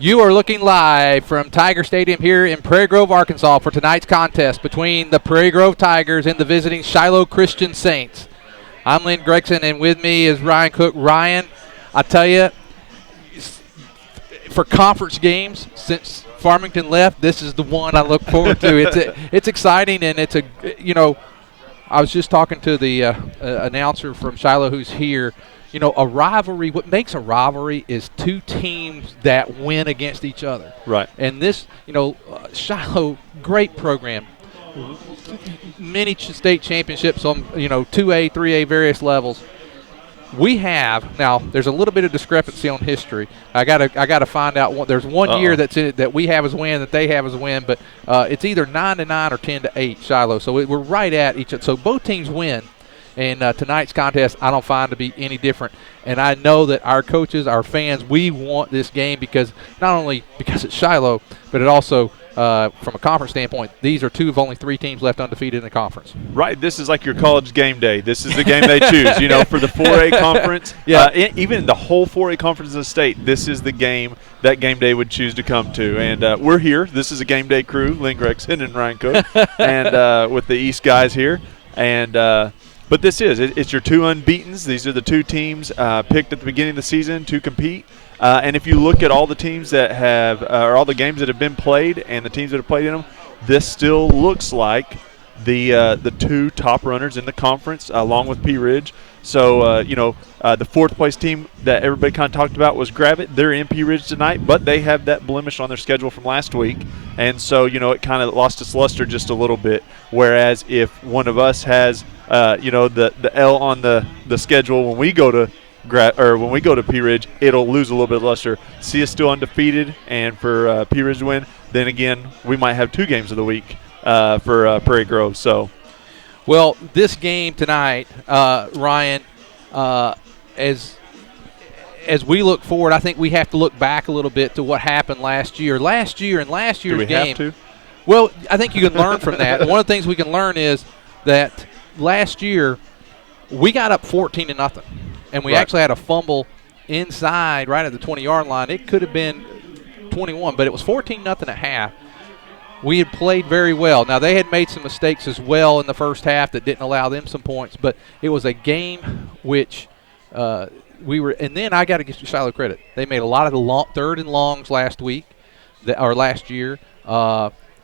You are looking live from Tiger Stadium here in Prairie Grove, Arkansas for tonight's contest between the Prairie Grove Tigers and the visiting Shiloh Christian Saints. I'm Lynn Gregson, and with me is Ryan Cook. Ryan, I tell you, for conference games, since Farmington left, this is the one I look forward to. It's exciting, and I was just talking to the announcer from Shiloh who's here. A rivalry, what makes a rivalry is two teams that win against each other. Right. And this, Shiloh, great program. Many state championships on, 2A, 3A, various levels. We have, now there's a little bit of discrepancy on history. I gotta find out there's one year that's in it that we have as a win, that they have as a win, but it's either 9-9 or 10-8 Shiloh. So we're right at each other. So both teams win. And tonight's contest, I don't find to be any different. And I know that our coaches, our fans, we want this game because not only because it's Shiloh, but it also, from a conference standpoint, these are two of only three teams left undefeated in the conference. Right. This is like your college game day. This is the game they choose. For the 4A conference, even the whole 4A conference of the state, this is the game that game day would choose to come to. And we're here. This is a game day crew, Lynn Gregson and Ryan Cook, and with the East guys here. And but this it's your two unbeatens. These are the two teams picked at the beginning of the season to compete. And if you look at all the teams that have, or all the games that have been played and the teams that have played in them, this still looks like the two top runners in the conference, along with Pea Ridge. So, the fourth place team that everybody kind of talked about was Gravett. They're in Pea Ridge tonight, but they have that blemish on their schedule from last week. And so, it kind of lost its luster just a little bit. Whereas if one of us has, the L on the schedule when we go to Pea Ridge, it'll lose a little bit of luster. See us still undefeated, and for Pea Ridge to win, then again, we might have two games of the week for Prairie Grove. So, well, this game tonight, Ryan, as we look forward, I think we have to look back a little bit to what happened last year. In last year's do we game, have to? Well, I think you can learn from that. And one of the things we can learn is that last year we got up 14-0, and we actually had a fumble inside right at the 20-yard line. It could have been 21, but it was 14-0 at half. We had played very well. Now, they had made some mistakes as well in the first half that didn't allow them some points, but it was a game which we were – and then I got to give Shiloh credit. They made a lot of the third and longs last year.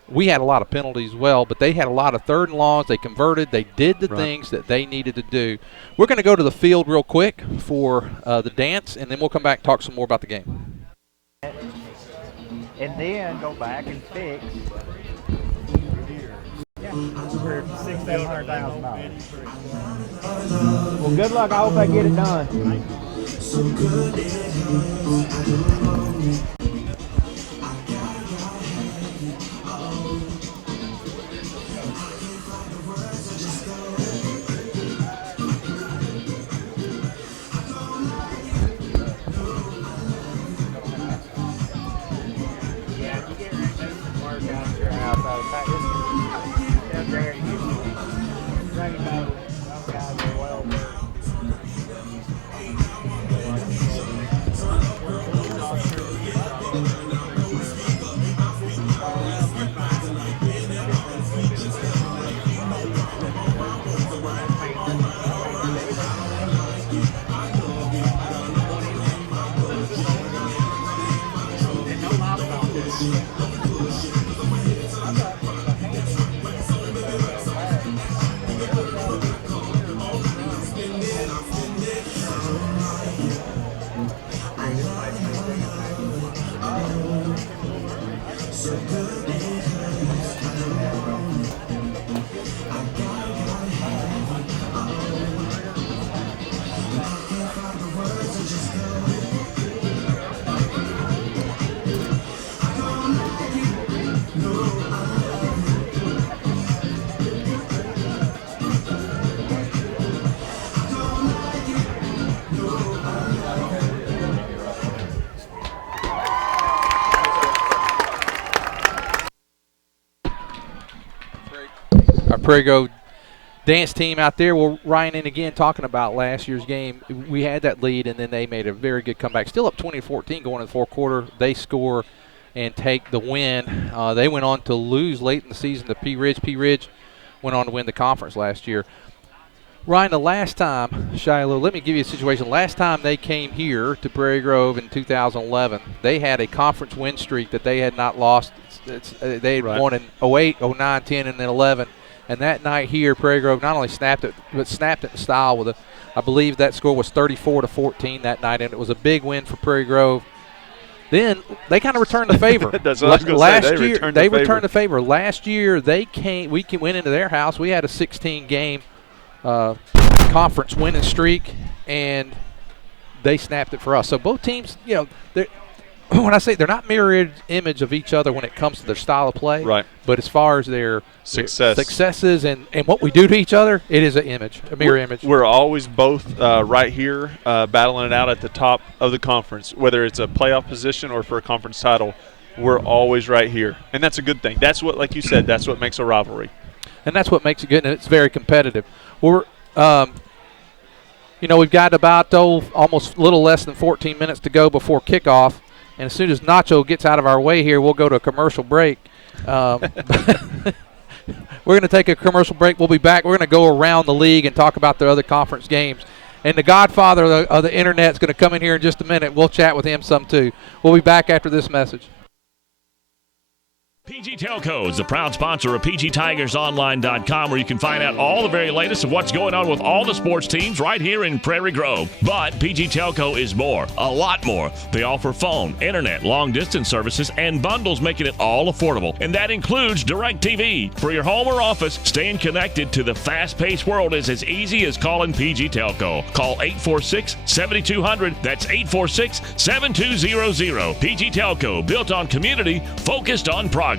We had a lot of penalties as well, but they had a lot of third and longs. They converted. They did the things that they needed to do. We're going to go to the field real quick for the dance, and then we'll come back and talk some more about the game. And then go back and fix for $600,000. Well, good luck. I hope I get it done. Prairie Grove dance team out there. Well, Ryan, and again, talking about last year's game, we had that lead, and then they made a very good comeback. Still up 20-14 going into the fourth quarter. They score and take the win. They went on to lose late in the season to P. Ridge. P. Ridge went on to win the conference last year. Ryan, the last time, Shiloh, let me give you a situation. Last time they came here to Prairie Grove in 2011, they had a conference win streak that they had not lost. They had won in 08, 09, 10, and then 11. And that night here, Prairie Grove not only snapped it, but snapped it in style with I believe that score was 34-14 that night, and it was a big win for Prairie Grove. Then they kind of returned the favor. That's what I was going to say. They returned the favor. Last year, we went into their house. We had a 16-game conference winning streak, and they snapped it for us. So both teams, when I say they're not mirror image of each other when it comes to their style of play, right? But as far as their successes and what we do to each other, it is a mirror image. We're always both right here battling it out at the top of the conference, whether it's a playoff position or for a conference title. We're always right here, and that's a good thing. That's what, like you said, that's what makes a rivalry. And that's what makes it good, and it's very competitive. We've got about almost a little less than 14 minutes to go before kickoff. And as soon as Nacho gets out of our way here, we'll go to a commercial break. We're going to take a commercial break. We'll be back. We're going to go around the league and talk about the other conference games. And the godfather of the Internet is going to come in here in just a minute. We'll chat with him some too. We'll be back after this message. PG Telco is the proud sponsor of PGTigersOnline.com, where you can find out all the very latest of what's going on with all the sports teams right here in Prairie Grove. But PG Telco is more, a lot more. They offer phone, internet, long-distance services, and bundles, making it all affordable. And that includes DirecTV. For your home or office, staying connected to the fast-paced world is as easy as calling PG Telco. Call 846-7200. That's 846-7200. PG Telco, built on community, focused on progress.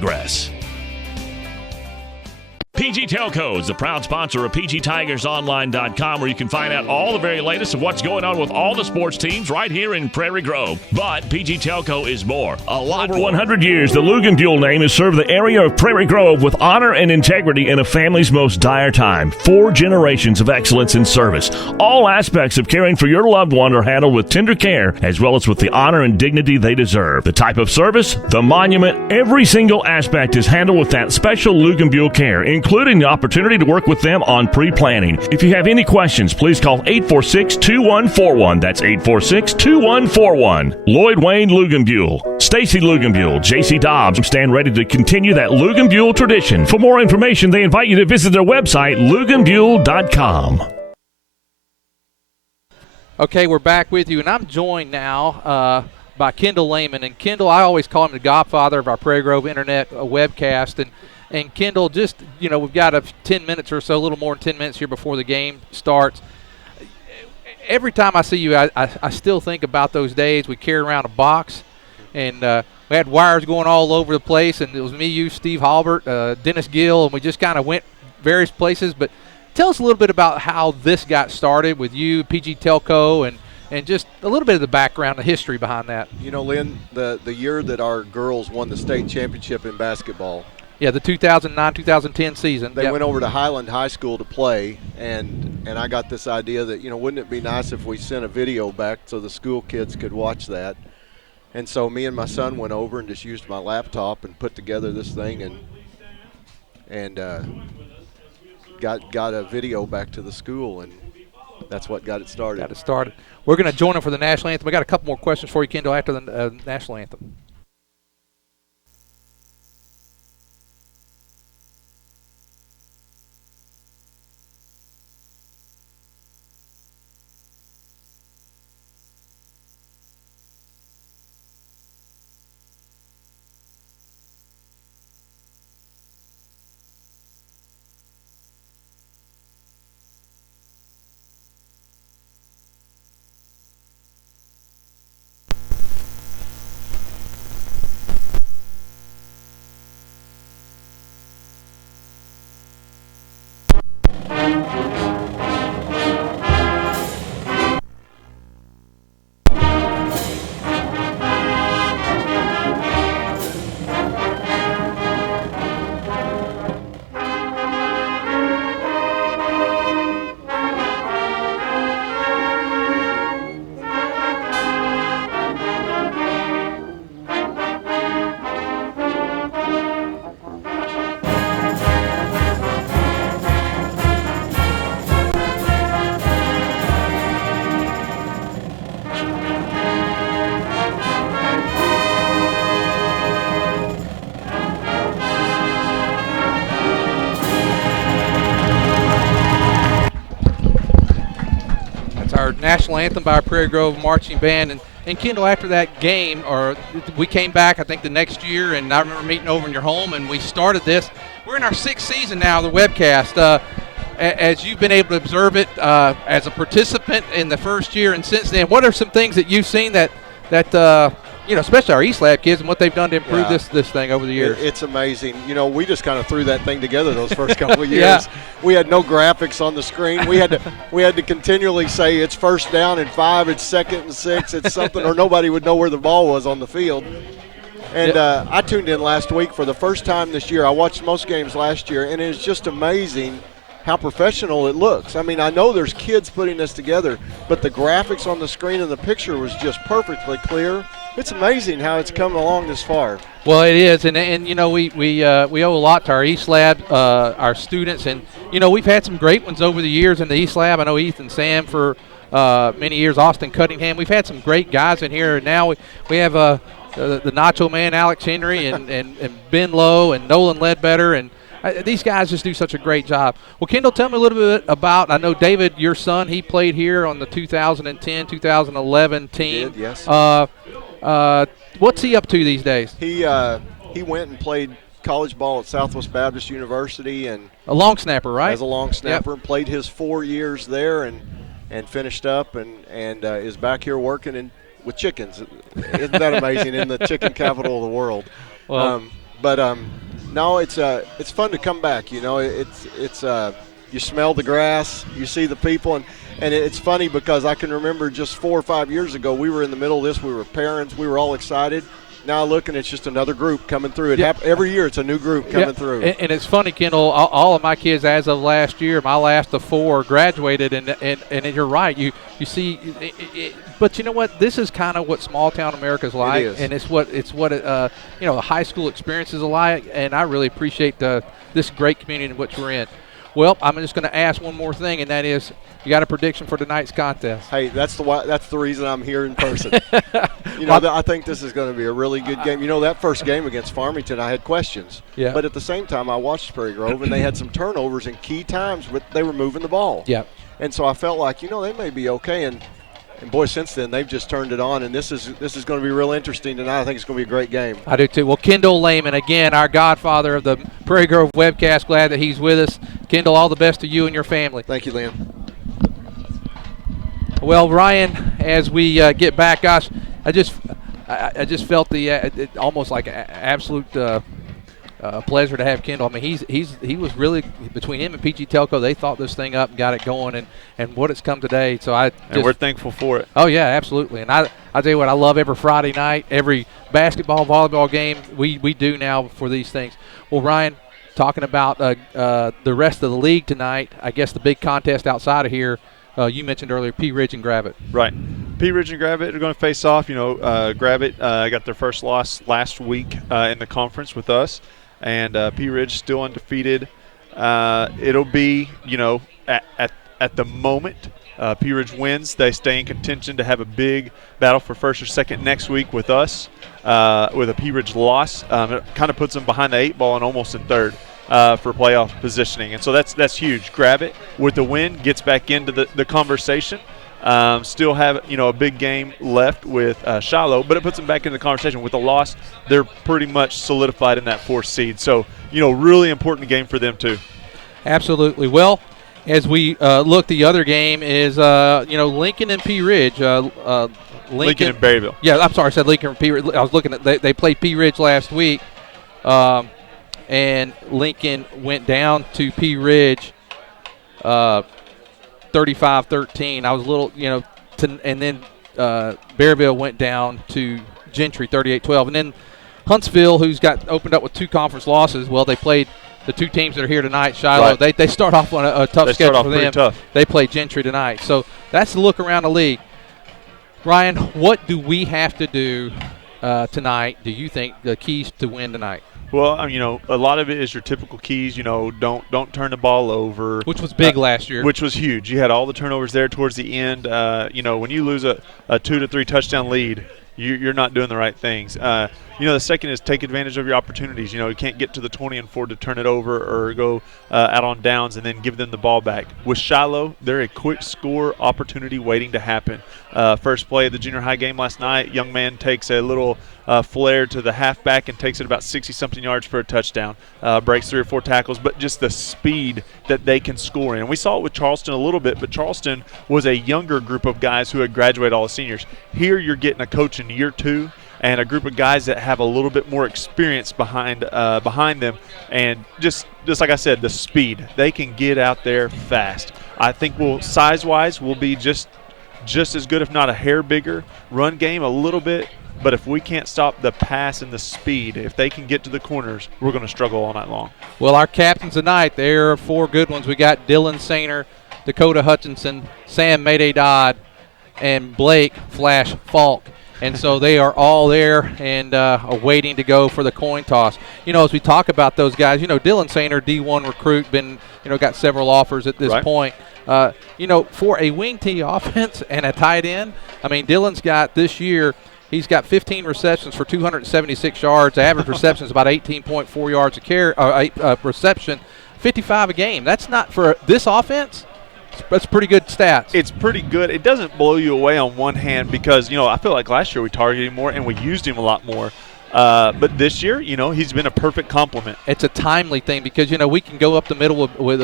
PG Telco is the proud sponsor of PGTigersOnline.com, where you can find out all the very latest of what's going on with all the sports teams right here in Prairie Grove. But PG Telco is more, a lot more. For 100 years, the Luganbuehl name has served the area of Prairie Grove with honor and integrity in a family's most dire time. 4 generations of excellence in service. All aspects of caring for your loved one are handled with tender care, as well as with the honor and dignity they deserve. The type of service, the monument, every single aspect is handled with that special Luganbuehl care, including the opportunity to work with them on pre-planning. If you have any questions, please call 846-2141. That's 846-2141. Lloyd Wayne Luganbuehl, Stacy Luganbuehl, J.C. Dobbs stand ready to continue that Luganbuehl tradition. For more information, they invite you to visit their website, luganbuehl.com. Okay, we're back with you, and I'm joined now by Kendall Layman. And Kendall, I always call him the godfather of our Prairie Grove Internet webcast. And Kendall, just, we've got 10 minutes or so, a little more than 10 minutes here before the game starts. Every time I see you, I still think about those days we carried around a box, and we had wires going all over the place, and it was me, you, Steve Halbert, Dennis Gill, and we just kind of went various places. But tell us a little bit about how this got started with you, PG Telco, and just a little bit of the background, the history behind that. Lynn, the year that our girls won the state championship in basketball, yeah, the 2009-2010 season. They went over to Highland High School to play, and I got this idea that, wouldn't it be nice if we sent a video back so the school kids could watch that? And so me and my son went over and just used my laptop and put together this thing and got a video back to the school, and that's what got it started. We're going to join them for the national anthem. We got a couple more questions for you, Kendall, after the national anthem. our national anthem by our Prairie Grove marching band. And Kendall, after that game, we came back, I think, the next year, and I remember meeting over in your home, and we started this. We're in our 6th season now of the webcast. As you've been able to observe it as a participant in the first year and since then, what are some things that you've seen that especially our East Lab kids and what they've done to improve this thing over the years? It's amazing. We just kind of threw that thing together those first couple of years. Yeah. We had no graphics on the screen. We had to continually say it's 1st down and 5, it's 2nd and 6, it's something, or nobody would know where the ball was on the field. And I tuned in last week for the first time this year. I watched most games last year, and it's just amazing how professional it looks. I mean, I know there's kids putting this together, but the graphics on the screen and the picture was just perfectly clear. It's amazing how it's come along this far. Well, it is, and we owe a lot to our East Lab, our students, and we've had some great ones over the years in the East Lab. I know Ethan Sam for many years, Austin Cunningham. We've had some great guys in here, and now we have the Nacho Man, Alex Henry, and Ben Lowe, and Nolan Ledbetter, and these guys just do such a great job. Well, Kendall, tell me a little bit about, I know David, your son, he played here on the 2010-2011 team. He did, yes. What's he up to these days? He went and played college ball at Southwest Baptist University, and a long snapper, right? As a long snapper, Yep. Played his 4 years there, and finished up, and is back here working with chickens. Isn't that amazing? In the chicken capital of the world. Well, no, it's fun to come back. It's you smell the grass, you see the people, and it's funny because I can remember just 4 or 5 years ago we were in the middle of this. We were parents, we were all excited. Now look, and it's just another group coming through. Every year it's a new group coming through. And it's funny, Kendall, all of my kids as of last year, my last of 4 graduated, and you're right. You see, but you know what? This is kind of what small town America's like, and it's what a high school experience is like, and I really appreciate this great community in which we're in. Well, I'm just going to ask one more thing, and that is, you got a prediction for tonight's contest? Hey, that's the reason I'm here in person. I think this is going to be a really good game. That first game against Farmington, I had questions. Yeah. But at the same time, I watched Prairie Grove, and they had some turnovers in key times, but they were moving the ball. Yeah. And so I felt like, they may be okay. And boy, since then, they've just turned it on, and this is going to be real interesting tonight. I think it's going to be a great game. I do, too. Well, Kendall Layman, again, our godfather of the Prairie Grove webcast, glad that he's with us. Kendall, all the best to you and your family. Thank you, Lynn. Well, Ryan, as we get back, gosh, I just felt almost like absolute pleasure to have Kendall. I mean, he was really, between him and PG Telco, they thought this thing up and got it going, and what it's come today. So and we're thankful for it. Oh yeah, absolutely. And I tell you what, I love every Friday night, every basketball, volleyball game we do now for these things. Well, Ryan, talking about the rest of the league tonight, I guess the big contest outside of here. You mentioned earlier Pea Ridge and Gravett. Right. Pea Ridge and Gravett are going to face off. Gravett got their first loss last week in the conference with us, and Pea Ridge still undefeated. It'll be, at the moment, Pea Ridge wins. They stay in contention to have a big battle for first or second next week with us. With a Pea Ridge loss, it kind of puts them behind the 8 ball and almost in third. For playoff positioning, and so that's huge. Gravett with the win gets back into the conversation. Still have a big game left with Shiloh, but it puts them back in the conversation. With the loss, they're pretty much solidified in that 4th seed. So really important game for them too. Absolutely. Well, as we look, the other game is Lincoln and Pea Ridge. Lincoln and Berryville. Yeah, I'm sorry, I said Lincoln and Pea Ridge. I was looking at they played Pea Ridge last week. And Lincoln went down to Pea Ridge 35-13. I was a little, and then Berryville went down to Gentry 38-12. And then Huntsville, who's got opened up with 2 conference losses, well, they played the 2 teams that are here tonight, Shiloh. Right. They start off on a tough schedule for them. Tough. They play Gentry tonight. So that's the look around the league. Ryan, what do we have to do tonight, do you think, the keys to win tonight? Well, a lot of it is your typical keys. Don't turn the ball over, which was big last year. Which was huge. You had all the turnovers there towards the end. When you lose a 2 to 3 touchdown lead, you're not doing the right things. The second is take advantage of your opportunities. You can't get to the 20 and 4 to turn it over or go out on downs and then give them the ball back. With Shiloh, they're a quick score opportunity waiting to happen. First play of the junior high game last night, young man takes a little flare to the halfback and takes it about 60-something yards for a touchdown. Breaks 3 or 4 tackles, but just the speed that they can score in. And we saw it with Charleston a little bit, but Charleston was a younger group of guys who had graduated, all the seniors. Here you're getting a coach in year 2 and a group of guys that have a little bit more experience behind them. And just like I said, the speed. They can get out there fast. I think size-wise, we'll be just as good, if not a hair bigger. Run game a little bit. But if we can't stop the pass and the speed, if they can get to the corners, we're going to struggle all night long. Well, our captains tonight, there are 4 good ones. We got Dylan Sainer, Dakota Hutchinson, Sam Mayday Dodd, and Blake Flash Falk. And so they are all there and waiting to go for the coin toss. As we talk about those guys, Dylan Sainer, D1 recruit, been, got several offers at this point. For a wing T offense and a tight end, Dylan's got this year, he's got 15 receptions for 276 yards. Average reception is about 18.4 yards a reception, 55 a game. That's not for this offense. That's pretty good stats. It's pretty good. It doesn't blow you away on one hand because, I feel like last year we targeted him more and we used him a lot more. But this year, he's been a perfect complement. It's a timely thing because, we can go up the middle with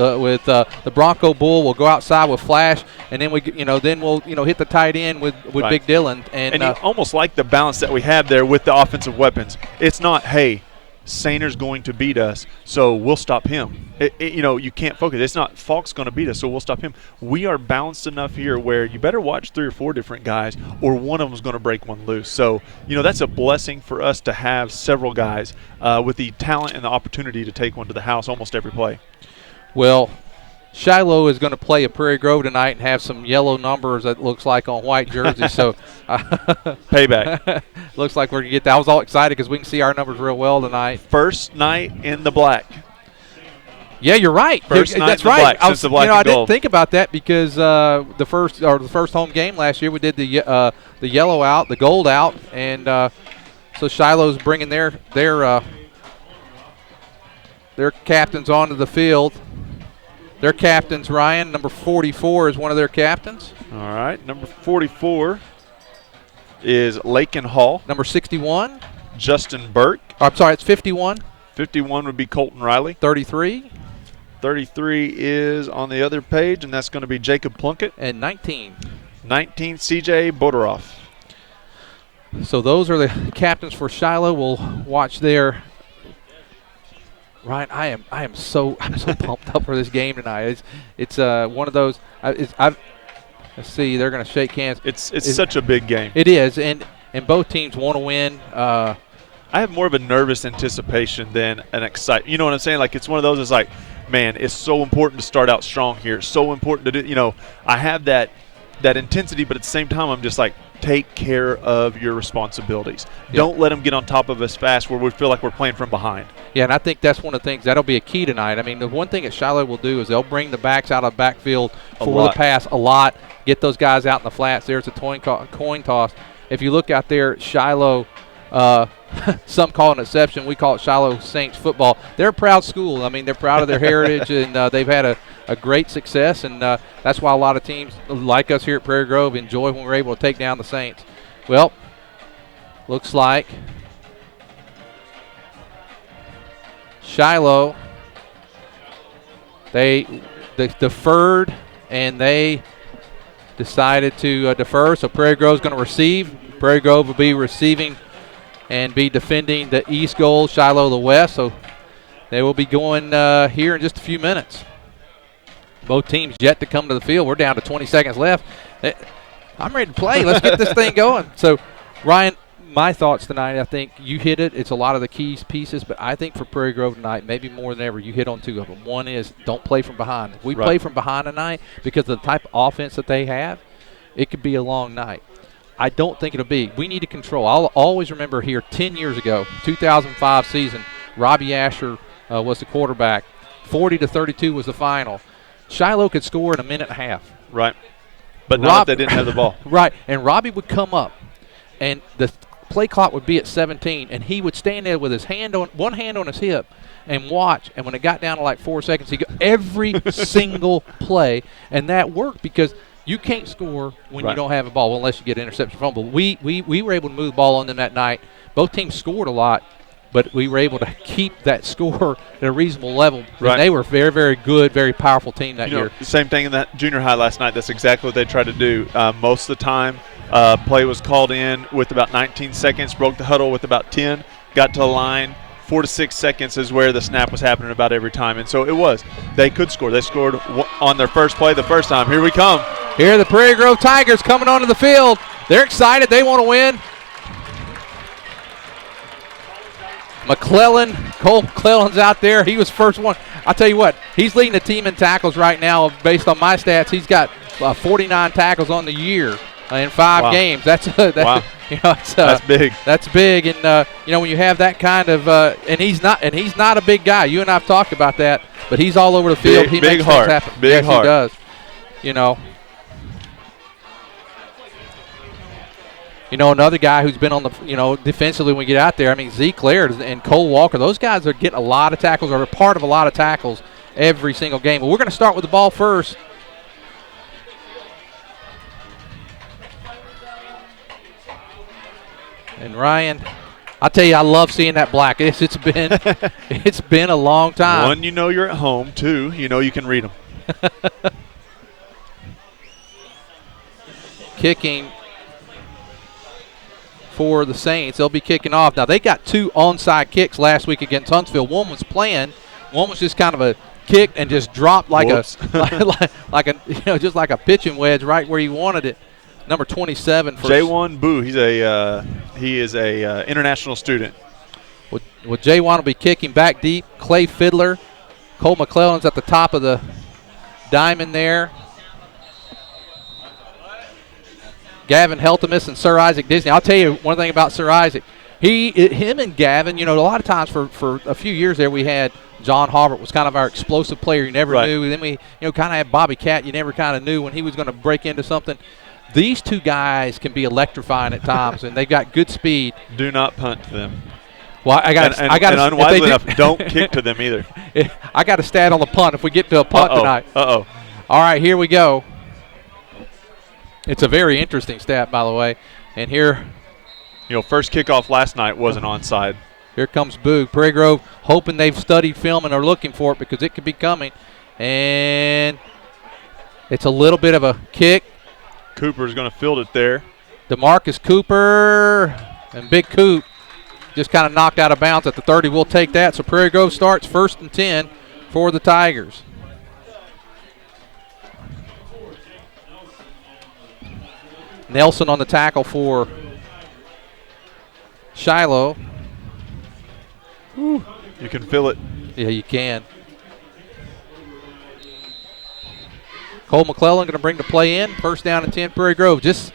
the Bronco Bull. We'll go outside with Flash, and then we'll hit the tight end with right. Big Dylan. And you almost like the balance that we have there with the offensive weapons. It's not, hey, Sainer's going to beat us, so we'll stop him. You can't focus. It's not Falk's going to beat us, so we'll stop him. We are balanced enough here where you better watch 3 or 4 different guys, or one of them is going to break one loose. So, that's a blessing for us to have several guys with the talent and the opportunity to take one to the house almost every play. Well, Shiloh is going to play at Prairie Grove tonight and have some yellow numbers that looks like on white jerseys. So payback. Looks like we're going to get that. I was all excited because we can see our numbers real well tonight. First night in the black. Yeah, you're right. First night That's in the right. black since the black and I gold. didn't think about that because the first home game last year we did the yellow out, the gold out, and so Shiloh's bringing their captains onto the field. Their captains, Ryan, number 44 is one of their captains. All right, number 44 is Lakin Hall. Number 61. Justin Burke. Oh, I'm sorry, it's 51. 51 would be Colton Riley. 33. 33 is on the other page, and that's going to be Jacob Plunkett. And 19. 19, C.J. Bodoroff. So those are the captains for Shiloh. We'll watch there. Ryan, I am so pumped up for this game tonight. It's one of those. Let's see, they're going to shake hands. It's such a big game. It is, and both teams want to win. I have more of a nervous anticipation than an excitement. You know what I'm saying? Like, it's one of those. It's like, man, it's so important to start out strong here. It's so important to do. I have that intensity, but at the same time, I'm just like, take care of your responsibilities. Yep. Don't let them get on top of us fast where we feel like we're playing from behind. Yeah, and I think that's one of the things that'll be a key tonight. The one thing that Shiloh will do is they'll bring the backs out of the backfield for the pass a lot, get those guys out in the flats. There's a coin toss. If you look out there, Shiloh, some call it Interception. We call it Shiloh Saints football. They're a proud school. They're proud of their heritage, and they've had a great success, and that's why a lot of teams like us here at Prairie Grove enjoy when we're able to take down the Saints. Well, looks like Shiloh, they deferred, and they decided to defer, so Prairie Grove's going to receive. Prairie Grove will be receiving and be defending the east goal, Shiloh the west, so they will be going here in just a few minutes. Both teams yet to come to the field. We're down to 20 seconds left. I'm ready to play. Let's get this thing going. So, Ryan, my thoughts tonight, I think you hit it. It's a lot of the key pieces, but I think for Prairie Grove tonight, maybe more than ever, you hit on 2 of them. One is don't play from behind. If we play from behind tonight because of the type of offense that they have, it could be a long night. I don't think it'll be. We need to control. I'll always remember here 10 years ago, 2005 season, Robbie Asher was the quarterback. 40-32 was the final. Shiloh could score in a minute and a half. Right. But not if they didn't have the ball. Right. And Robbie would come up, and the play clock would be at 17, and he would stand there with his one hand on his hip and watch. And when it got down to like 4 seconds, he'd go every single play, and that worked because you can't score when you don't have a ball unless you get an interception fumble. We were able to move the ball on them that night. Both teams scored a lot, but we were able to keep that score at a reasonable level. Right. And they were very, very good, very powerful team that year. Same thing in that junior high last night. That's exactly what they tried to do. Most of the time, play was called in with about 19 seconds, broke the huddle with about 10, got to the line. 4 to 6 seconds is where the snap was happening about every time. And so it was. They could score. They scored on their first play the first time. Here we come. Here are the Prairie Grove Tigers coming onto the field. They're excited. They want to win. Cole McClellan's out there. He was first one. I'll tell you what, he's leading the team in tackles right now. Based on my stats, he's got 49 tackles on the year in 5 games. That's big. That's big, and when you have that kind of and he's not a big guy. You and I've talked about that, but he's all over the field. He big makes heart. things happen. Big heart. He does. Another guy who's been on the, defensively when we get out there, Zeke Laird and Cole Walker, those guys are getting a lot of tackles, are a part of a lot of tackles every single game. But we're going to start with the ball first. And Ryan, I'll tell you, I love seeing that black. It's been a long time. One, you're at home. Two, you can read them. Kicking for the Saints. They'll be kicking off. Now, they got 2 onside kicks last week against Huntsville. One was planned. One was just kind of a kick and just dropped like just like a pitching wedge right where you wanted it. Number 27 for J1 Boo. He is a international student. Well, J1 will be kicking back deep. Clay Fiddler. Cole McClellan's at the top of the diamond there. Gavin Heltemus and Sir Isaac Disney. I'll tell you one thing about Sir Isaac. Him and Gavin, a lot of times for a few years there we had John Harbert was kind of our explosive player. You never knew. Then we, kind of had Bobby Cat. You never kind of knew when he was going to break into something. These two guys can be electrifying at times, and they've got good speed. Do not punt to them. Well, I got. And unwisely enough, don't kick to them either. I got a stat on the punt if we get to a punt tonight. All right, here we go. It's a very interesting stat, by the way. And here, first kickoff last night was an onside. Here comes Boog. Prairie Grove hoping they've studied film and are looking for it because it could be coming. And it's a little bit of a kick. Cooper's going to field it there. DeMarcus Cooper and Big Coop just kind of knocked out of bounds at the 30. We'll take that. So Prairie Grove starts 1st and 10 for the Tigers. Nelson on the tackle for Shiloh. Whew. You can feel it. Yeah, you can. Cole McClellan going to bring the play in. 1st down and 10, Prairie Grove. Just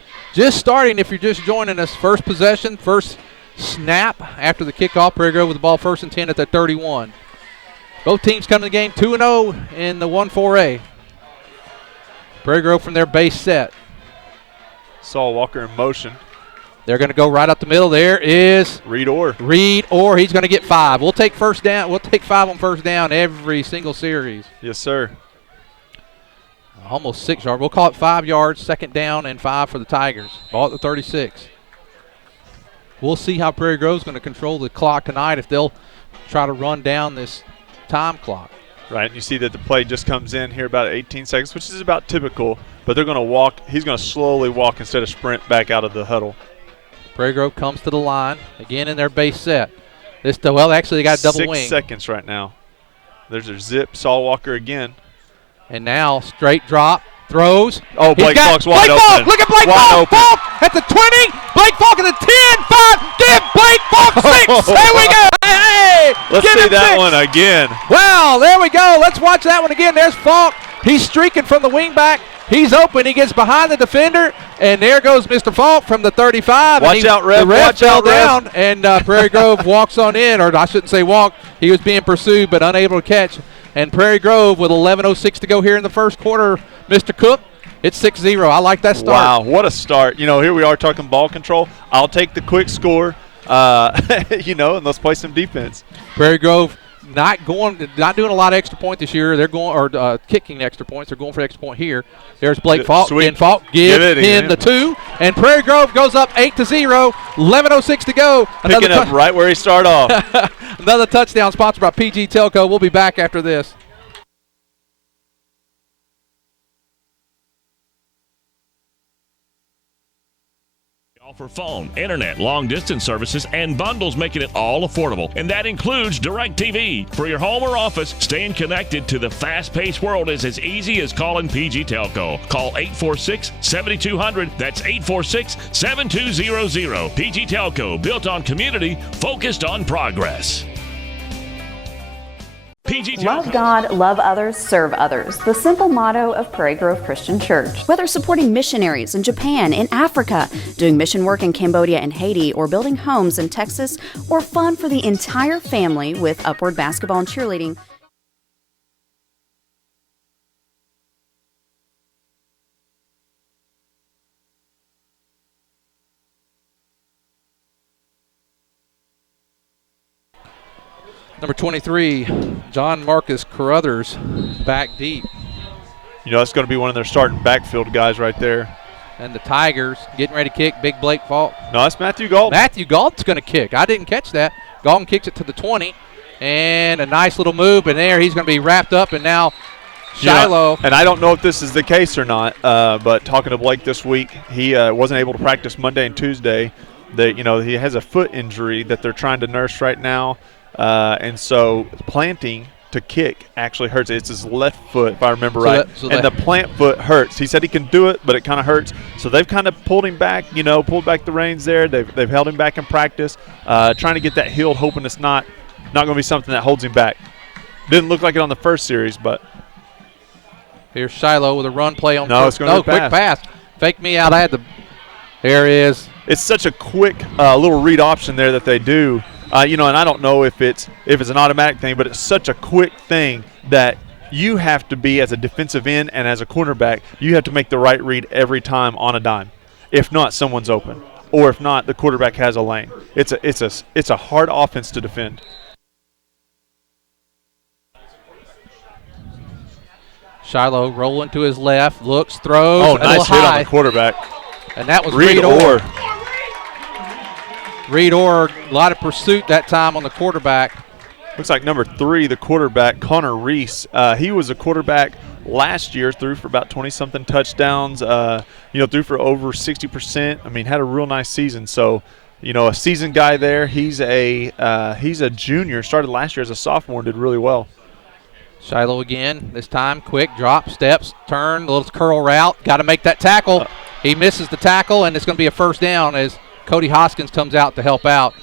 starting if you're just joining us. First possession, first snap after the kickoff. Prairie Grove with the ball 1st and 10 at the 31. Both teams come to the game 2-0 in the 1-4A. Prairie Grove from their base set. Saul Walker in motion. They're going to go right up the middle. There is Reed Orr. He's going to get 5. We'll take first down. We'll take 5 on first down every single series. Yes, sir. Almost 6 yards. We'll call it 5 yards, 2nd down and 5 for the Tigers. Ball at the 36. We'll see how Prairie Grove's going to control the clock tonight if they'll try to run down this time clock. Right, and you see that the play just comes in here about 18 seconds, which is about typical, but they're going to walk. He's going to slowly walk instead of sprint back out of the huddle. Prairie Grove comes to the line, again in their base set. Actually they got a double wing. 6 seconds right now. There's their zip, Saul Walker again. And now straight drop, throws. Oh, Blake Falk's wide open. Look at Blake Falk. Falk at the 20. Blake Falk at the 10, 5. Give Blake Falk 6. There we go. Hey, let's see that one again. Well, there we go. Let's watch that one again. There's Falk. He's streaking from the wing back. He's open. He gets behind the defender, and there goes Mr. Falk from the 35. Watch out, Rev. The ref Watch fell out, down, Rev. and Prairie Grove walks on in, or I shouldn't say walk. He was being pursued but unable to catch. And Prairie Grove with 11:06 to go here in the first quarter. Mr. Cook, It's 6-0. I like that start. Wow, what a start. Here we are talking ball control. I'll take the quick score, and let's play some defense. Prairie Grove not doing a lot of extra point this year. They're kicking extra points. They're going for extra point here. There's Blake Falk. Sweet. Falk give it him the 2. And Prairie Grove goes up 8-0. 11:06 to go. Picking up right where he started off. Another touchdown sponsored by PG Telco. We'll be back after this. Offer phone, internet, long-distance services, and bundles, making it all affordable. And that includes DirecTV. For your home or office, staying connected to the fast-paced world is as easy as calling PG Telco. Call 846-7200. That's 846-7200. PG Telco, built on community, focused on progress. PG Telco. Love God, love others, serve others. The simple motto of Prairie Grove Christian Church. Whether supporting missionaries in Japan, in Africa, doing mission work in Cambodia and Haiti, or building homes in Texas, or fun for the entire family with Upward Basketball and Cheerleading. Number 23, John Marcus Carruthers, back deep. That's going to be one of their starting backfield guys right there. And the Tigers getting ready to kick. Big Blake Falk. No, that's Matthew Galt. Matthew Galt's going to kick. I didn't catch that. Galton kicks it to the 20. And a nice little move. And there he's going to be wrapped up. And now Shiloh. And I don't know if this is the case or not, but talking to Blake this week, he wasn't able to practice Monday and Tuesday. He has a foot injury that they're trying to nurse right now. And so planting to kick actually hurts. It's his left foot, if I remember right. And the plant foot hurts. He said he can do it, but it kind of hurts. So they've kind of pulled him back, pulled back the reins there. They've held him back in practice, trying to get that healed, hoping it's not going to be something that holds him back. Didn't look like it on the first series, but. Here's Shiloh with a run play on. No, it's going to be quick pass. Fake me out. There it is. It's such a quick little read option there that they do. And I don't know if it's an automatic thing, but it's such a quick thing that you have to be, as a defensive end and as a cornerback, you have to make the right read every time on a dime. If not, someone's open, or if not, the quarterback has a lane. It's a hard offense to defend. Shiloh rolling to his left, looks, throws. Oh, nice hit on the quarterback. And that was Reed Orr. Reed Orr, a lot of pursuit that time on the quarterback. Looks like number 3, the quarterback, Connor Reese. He was a quarterback last year, threw for about 20-something touchdowns, threw for over 60%. I mean, had a real nice season. So, a seasoned guy there. He's a junior, started last year as a sophomore, did really well. Shiloh again, this time quick, drop, steps, turn, a little curl route. Got to make that tackle. He misses the tackle, and it's going to be a first down as Cody Hoskins comes out to help out.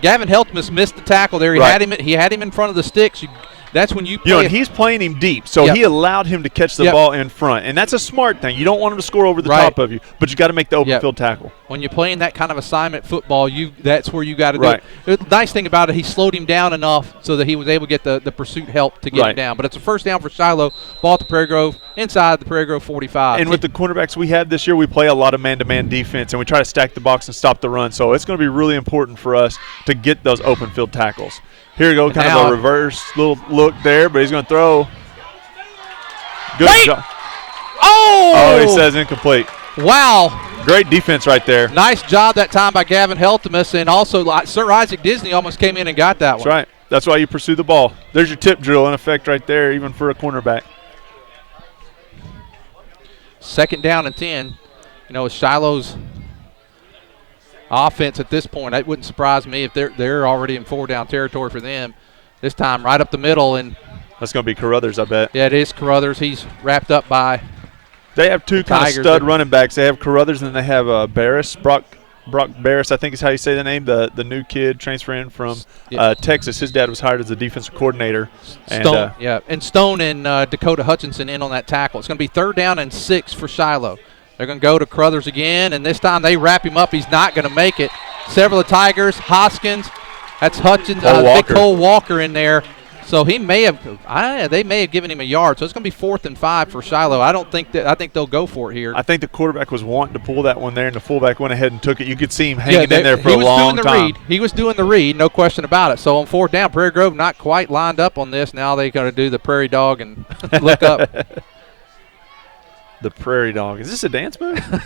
Gavin Heltmus missed the tackle there. He had him in front of the sticks. That's when you play. And he's playing him deep, so he allowed him to catch the ball in front. And that's a smart thing. You don't want him to score over the top of you, but you got to make the open field tackle. When you're playing that kind of assignment football, that's where you got to do it. The nice thing about it, he slowed him down enough so that he was able to get the pursuit help to get him down. But it's a first down for Shiloh. Ball to Prairie Grove, inside the Prairie Grove 45. And with the cornerbacks we have this year, we play a lot of man-to-man defense, and we try to stack the box and stop the run. So it's going to be really important for us to get those open field tackles. Here we go, kind of a reverse little look there, but he's going to throw. Good job. Oh, he says incomplete. Wow. Great defense right there. Nice job that time by Gavin Heltmus, and also Sir Isaac Disney almost came in and got that one. That's right. That's why you pursue the ball. There's your tip drill in effect right there, even for a cornerback. Second down and 10. Shiloh's offense at this point, it wouldn't surprise me if they're already in 4-down territory for them. This time right up the middle. And that's going to be Carruthers, I bet. Yeah, it is Carruthers. He's wrapped up by They have two kind of stud running backs. They have Carruthers and they have Barris, Brock Barris, I think is how you say the name, the new kid transferring from Texas. His dad was hired as a defensive coordinator. And Stone and Dakota Hutchinson in on that tackle. It's going to be 3rd down and 6 for Shiloh. They're going to go to Carruthers again, and this time they wrap him up. He's not going to make it. Several of the Tigers, Hoskins, that's Hutchins, Big Cole Walker in there. So he may have they may have given him a yard. So it's going to be 4th and 5 for Shiloh. I think they'll go for it here. I think the quarterback was wanting to pull that one there, and the fullback went ahead and took it. You could see him hanging in there for a long time. He was doing the read, no question about it. So on 4th down, Prairie Grove not quite lined up on this. Now they got to do the prairie dog and look up. The prairie dog. Is this a dance move? Well,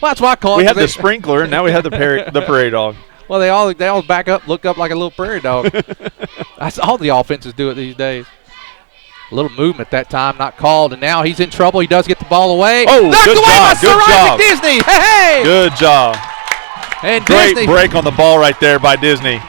that's why I call it. We have the sprinkler, and now we have the prairie dog. Well, they all back up, look up like a little prairie dog. That's all the offenses do it these days. A little movement that time, not called, and now he's in trouble. He does get the ball away. Oh, knocked good away job, by good job. Disney. Hey! Good job. And Great Disney break on the ball right there by Disney.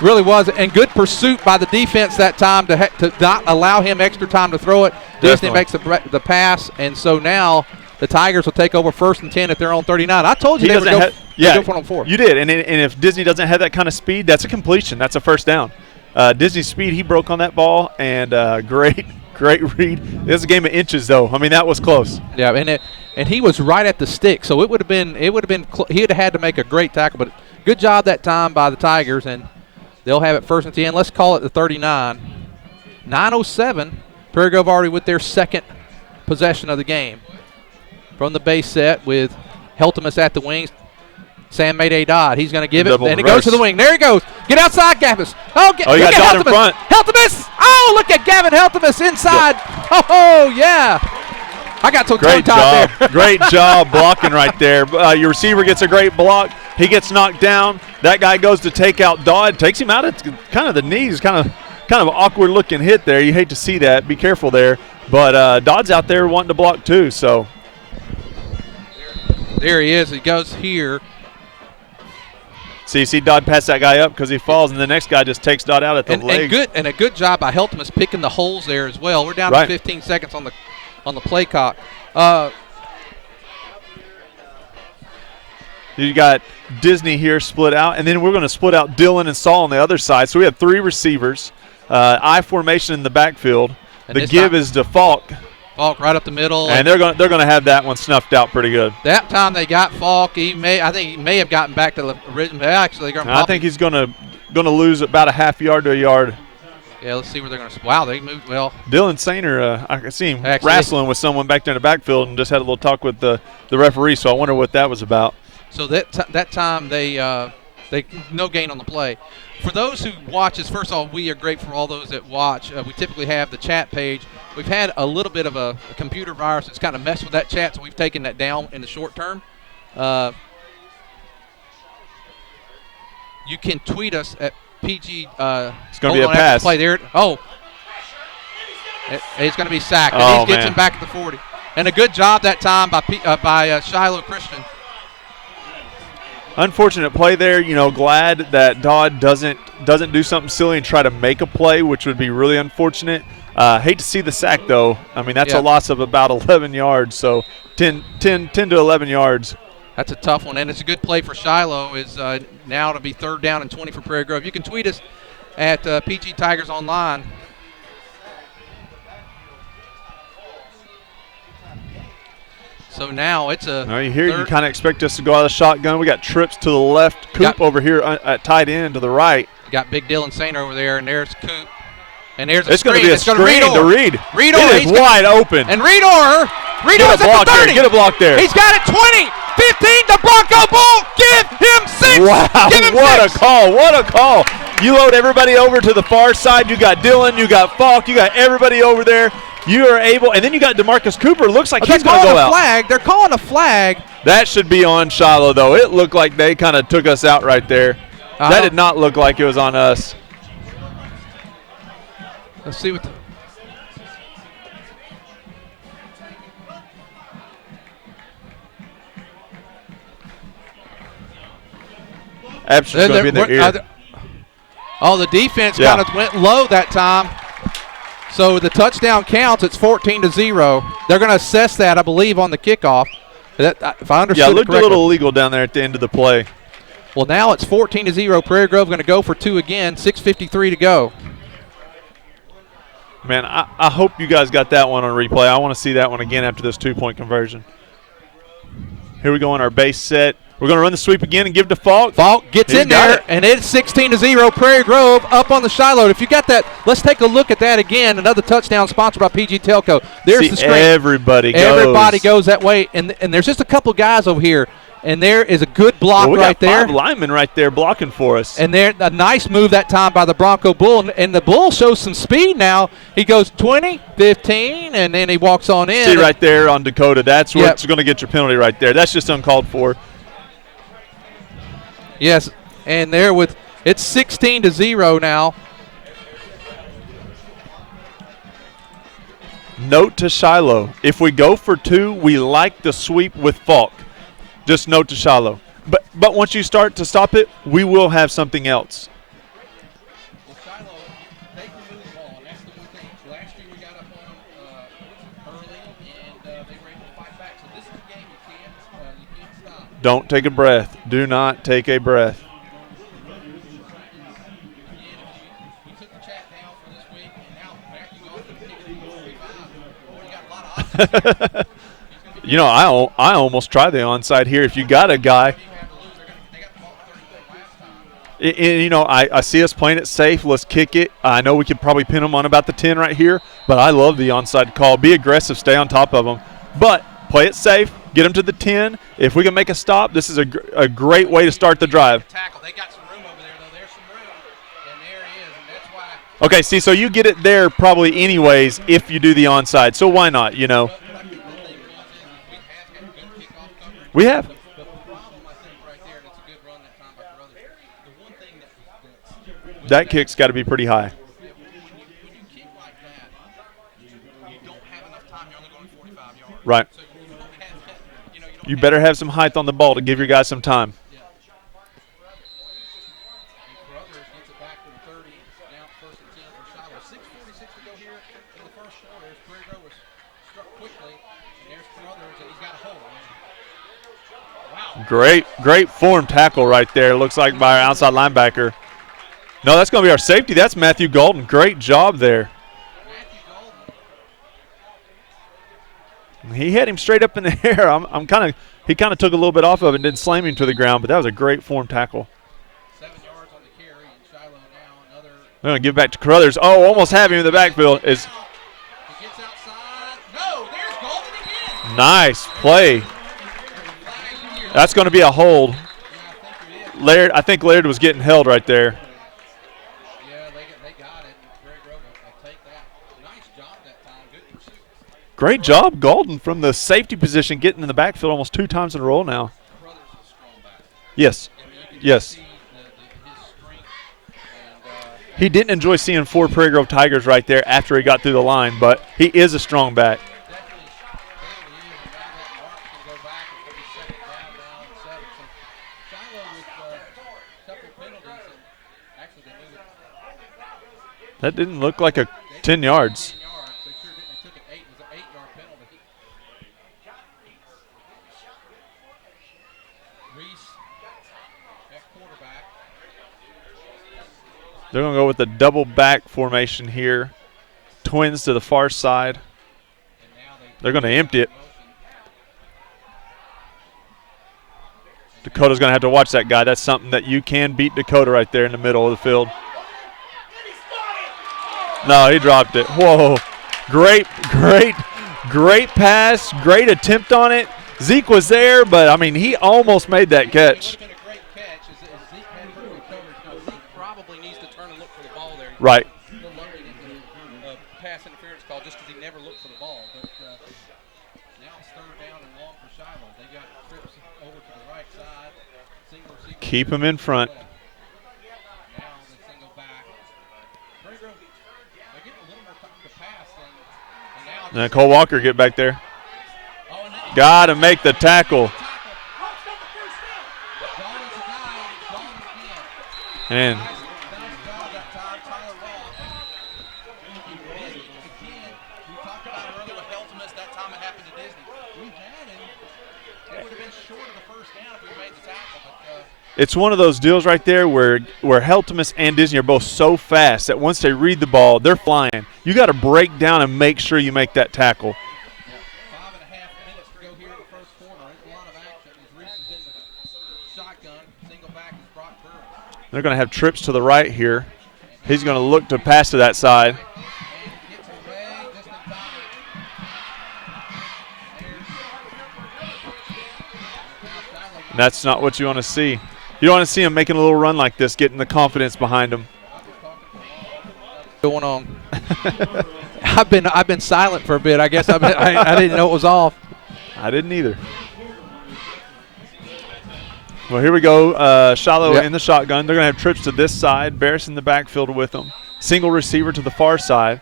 really was, and good pursuit by the defense that time to not allow him extra time to throw it. Disney makes the pass, and so now the Tigers will take over 1st and 10 at their own 39. I told you they would go for it on 4. You did, and if Disney doesn't have that kind of speed, that's a completion. That's a first down. Disney's speed, he broke on that ball, and great read. It was a game of inches, though. I mean, that was close. Yeah, and he was right at the stick, so he would have had to make a great tackle, but good job that time by the Tigers, and they'll have it 1st and 10. Let's call it the 39. 9:07. Prairie Grove already with their 2nd possession of the game. From the base set with Heltemus at the wings. Sam Mayday Dodd. He's going to give it, and it goes to the wing. There he goes. Get outside, Gavis. You got Dodd in front. Heltemus. Oh, look at Gavin Heltemus inside. Yep. Oh, yeah. I got so tongue-tied there. Great job blocking right there. Your receiver gets a great block. He gets knocked down. That guy goes to take out Dodd. Takes him out at kind of the knees. Kind of an awkward-looking hit there. You hate to see that. Be careful there. But Dodd's out there wanting to block too. So there he is. He goes here. So you see Dodd pass that guy up because he falls, and the next guy just takes Dodd out at the leg. And a good job by Heltemus picking the holes there as well. We're down to 15 seconds on the play clock. You got Disney here split out, and then we're going to split out Dylan and Saul on the other side. So we have 3 receivers, I formation in the backfield. And the give is to Falk. Falk right up the middle. And they're going to have that one snuffed out pretty good. That time they got Falk. I think he may have gotten back to the original. I think he's going to lose about a half yard to a yard. Yeah, let's see where they're going to. Wow, they moved well. Dylan Sainer, I can see him wrestling with someone back there in the backfield, and just had a little talk with the referee. So I wonder what that was about. So that time they no gain on the play. For those who watch us, first of all, we are grateful for all those that watch. We typically have the chat page. We've had a little bit of a computer virus that's kind of messed with that chat, so we've taken that down in the short term. You can tweet us at PG. It's going to be a pass. Play there. It's going to be sacked. And he gets him back at the 40. And a good job that time by Shiloh Christian. Unfortunate play there. Glad that Dodd doesn't do something silly and try to make a play, which would be really unfortunate. Hate to see the sack, though. I mean, that's a loss of about 11 yards, so 10 to 11 yards. That's a tough one, and it's a good play for Shiloh. Is now to be 3rd down and 20 for Prairie Grove. You can tweet us at PG Tigers Online. So now it's a. Now you kind of expect us to go out of the shotgun. We got trips to the left. Coop over here at tight end to the right. Got big Dylan Sainer over there, and there's Coop. And there's a it's screen. Going to be a screen to Reed. Reed it is wide open. And Reed Orr. Reed Orr's at the 30. Get a block there. He's got it 20, 15. The Bronco Bull. Give him 6. Wow, Give him what 6. a call. What a call. You load everybody over to the far side. You got Dylan. You got Falk. You got everybody over there. You are able, and then you got DeMarcus Cooper. Looks like he's going to go out. They're calling a flag. That should be on Shiloh, though. It looked like they kind of took us out right there. That did not look like it was on us. Let's see what. Epson's going to be in their ear. The defense kind of went low that time. So the touchdown counts. It's 14-0. They're going to assess that, I believe, on the kickoff. If I understood it correctly. Yeah, it looked a little illegal down there at the end of the play. Well, now it's 14-0. Prairie Grove going to go for 2 again. 6:53 to go. Man, I hope you guys got that one on replay. I want to see that one again after this 2-point conversion. Here we go on our base set. We're going to run the sweep again and give to Falk. Falk gets He's in there, it. and it's 16-0. Prairie Grove up on the Shiloh. If you got that, let's take a look at that again. Another touchdown sponsored by PG Telco. There's the screen. Everybody goes that way, and there's just a couple guys over here, and there is a good block we right got there. 5 linemen right there blocking for us. And there, a nice move that time by the Bronco Bull, and the Bull shows some speed now. He goes 20, 15, and then he walks on in. See right there on Dakota, that's what's going to get your penalty right there. That's just uncalled for. Yes, and there it's 16-0 now. Note to Shiloh, if we go for 2, we like the sweep with Falk. Just note to Shiloh. But once you start to stop it, we will have something else. Well, Shiloh, they can move the ball, and that's the one thing. Last year we got up on early, and they were able to fight back. So this is a game you can't stop. Don't take a breath. Do not take a breath. We took the chat down for this week, and now Matthew Golden kicking the 45. Boy, you got a lot of options. You know, I almost try the onside here. If you got a guy, and, you know, I see us playing it safe. Let's kick it. I know we could probably pin them on about the 10 right here, but I love the onside call. Be aggressive, stay on top of them, but play it safe. Get them to the 10. If we can make a stop, this is a great way to start the drive. Tackle. They got some room over there, though. There's some room, and there he is, and that's why. Okay, see, so you get it there probably anyways if you do the onside. So why not, you know? We have. The problem, I think, right there, and it's a good run that time by Carruthers. The one thing That kick's got to be pretty high. when you kick like that, you don't have enough time. You're only going 45 yards. Right. So you don't have that, you don't You better have some height on the ball to give your guys some time. Yeah. And Carruthers gets it back to the 30. Now first and 10 for Shiloh. 6:46 to go here in the first quarter. As Prairie Grove was struck quickly. And there's Carruthers, and he's got a hold. Wow. Great form tackle right there. Looks like by our outside linebacker. No, that's going to be our safety. That's Matthew Golden. Great job there. Matthew Golden. He had him straight up in the air. He kind of took a little bit off of it and didn't slam him to the ground, but that was a great form tackle. 7 yards on the carry, and Shiloh now another. They're going to give back to Carruthers. Oh, almost have him in the backfield. He gets outside. No, there's Golden again. Nice play. That's going to be a hold. Yeah, I think Laird was getting held right there. Yeah, they got it. Prairie Grove will take that. Nice job that time. Good pursuit. Great job, Golden, from the safety position, getting in the backfield almost 2 times in a row now. Carruthers is a strong back. Yes. I mean, you can Yes. see his strength. And, He didn't enjoy seeing 4 Prairie Grove Tigers right there after he got through the line, but he is a strong back. definitely is. And now that mark can go back. It's going to be second down now and 7. So Shiloh with a couple penalties. And actually, they moved it That didn't look like a 10 yards. 10 yards. They sure didn't. They took an 8. It was an 8-yard penalty. Reese at quarterback. They're going to go with the double back formation here. Twins to the far side. And now They're going to empty it. Dakota's going to have to watch that guy. That's something that you can beat Dakota right there in the middle of the field. No, he dropped it. Whoa. Great pass. Great attempt on it. Zeke was there, but, I mean, he almost made that catch. Looking at a great catch as Zeke had perfect coverage. Now, Zeke probably needs to turn and look for the ball there. Right. A little lucky in the pass interference call just because he never looked for the ball. But now it's third down and long for Shiloh. They got trips over to the right side. Single receiver. Keep him in front. Now the single back. Prairie Grove, they're getting a little more time to pass. And now And Cole Walker get back there. oh, and then Got to make the tackle. Golden's the guy. Golden again. And Nice job that time, Tyler Ross. He did it again. We talked about it earlier with Heltemus. That time it happened to Disney. We had him. It would have been short of the first down if we made the tackle. But it's one of those deals right there where Heltemus and Disney are both so fast that once they read the ball, they're flying. You got to break down and make sure you make that tackle. 5.5 minutes to go here in the first quarter. There's a lot of action as Reese is in the They're going to have trips to the right here. He's going to look to pass to that side. And that's not what you want to see. You don't want to see him making a little run like this, getting the confidence behind him. Going on. I've been silent for a bit. I guess I didn't know it was off. I didn't either. Well, here we go. Shiloh in the shotgun. They're going to have trips to this side. Barris in the backfield with them. Single receiver to the far side.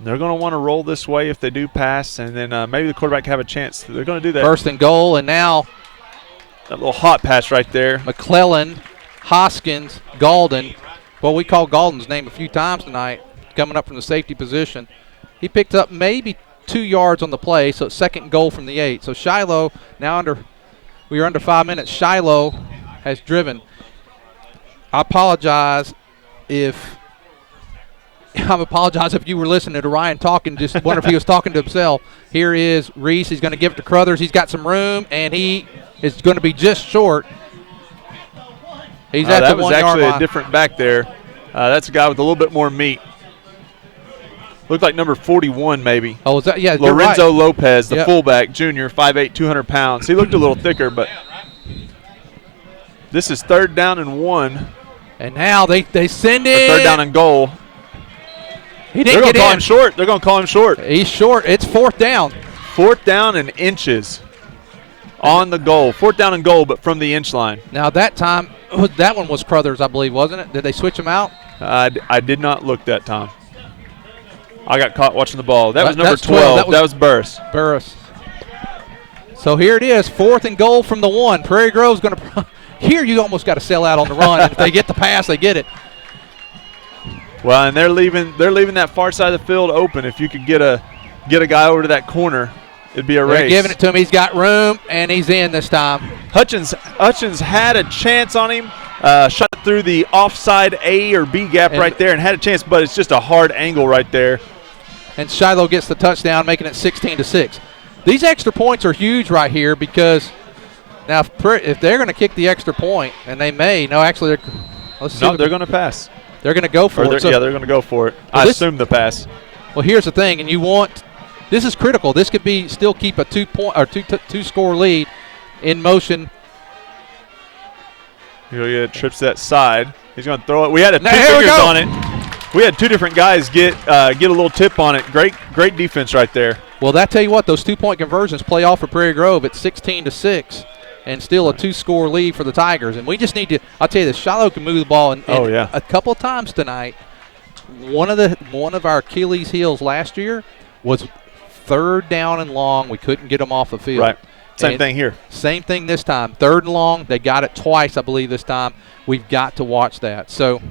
They're going to want to roll this way if they do pass, and then maybe the quarterback have a chance. They're going to do that. First and goal, and now that little hot pass right there. McClellan, Hoskins, Galden. Well, we called Galden's name a few times tonight, coming up from the safety position. He picked up maybe 2 yards on the play, so it's second and goal from the 8. So Shiloh now we are under 5 minutes. Shiloh has driven. I apologize if you were listening to Ryan talking, just wonder if he was talking to himself. Here is Reese. He's going to give it to Crothers. He's got some room, and he is going to be just short. He's at the 1 yard line. That was actually a different back there. That's a guy with a little bit more meat. Looked like number 41 maybe. Oh, is that? Yeah, Lorenzo you're right. Lopez, the fullback, junior, 5'8", 200 pounds. He looked a little thicker, but this is 3rd down and 1. And now they send in. 3rd down and goal. He didn't They're going get to call in. him short. They're going to call him short. He's short. It's 4th down. 4th down and inches on the goal. 4th down and goal, but from the inch line. Now that time, that one was Crothers, I believe, wasn't it? Did they switch him out? I did not look that time. I got caught watching the ball. That was number 12. That was Burris. Burris. So here it is, 4th and goal from the 1. Prairie Grove's going to – here you almost got to sell out on the run. And if they get the pass, they get it. Well, and they're leaving that far side of the field open. If you could get a guy over to that corner, it'd be a race. They're giving it to him. He's got room, and he's in this time. Hutchins had a chance on him. Shot through the offside A or B gap right there and had a chance, but it's just a hard angle right there. And Shiloh gets the touchdown, making it 16-6. These extra points are huge right here because now if they're going to kick the extra point, and they may, they're going to pass. They're going to go for it. They're going to go for it. I assume the pass. Well, here's the thing, and this is critical. This could be still keep a 2-score lead in motion. He'll get trips that side. He's going to throw it. We had two fingers on it. We had 2 different guys get a little tip on it. Great defense right there. Well, that tell you what, those 2-point conversions play off for Prairie Grove at 16-6, and still a 2-score lead for the Tigers. And we just need to. I'll tell you this: Shiloh can move the ball, and a couple of times tonight. One of our Achilles' heels last year was 3rd down and long. We couldn't get them off the field. Right. Same thing here. Same thing this time. 3rd and long. They got it twice, I believe, this time. We've got to watch that. So.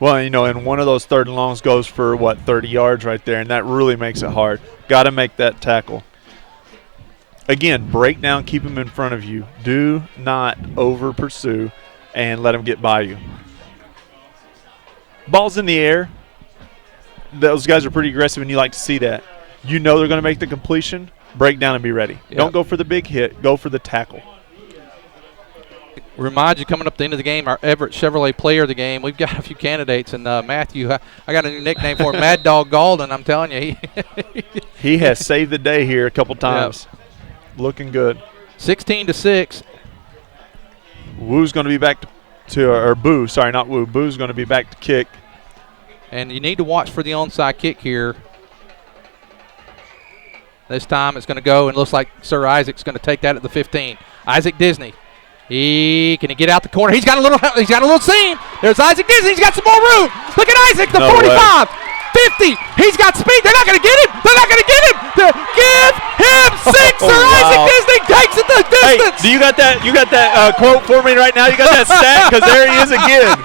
Well, and one of those 3rd and longs goes for, 30 yards right there, and that really makes it hard. Got to make that tackle. Again, break down, keep them in front of you. Do not over-pursue and let them get by you. Ball's in the air. Those guys are pretty aggressive, and you like to see that. You know they're going to make the completion. Break down and be ready. Yep. Don't go for the big hit. Go for the tackle. Remind you, coming up at the end of the game, our Everett Chevrolet player of the game. We've got a few candidates, and Matthew, I got a new nickname for him, Mad Dog Galden. I'm telling you, he has saved the day here a couple times. Yep. Looking good. 16-6. Woo's going to be back Boo. Sorry, not Woo. Boo's going to be back to kick. And you need to watch for the onside kick here. This time it's going to go, and looks like Sir Isaac's going to take that at the 15. Isaac Disney. Can he get out the corner? He's got a little seam. There's Isaac Disney. He's got some more room. Look at Isaac, the 45, 50. He's got speed. They're not going to get him. Give him 6. Sir Isaac Disney takes it the distance. Hey, do you got that? You got that quote for me right now? You got that stat? Because there he is again.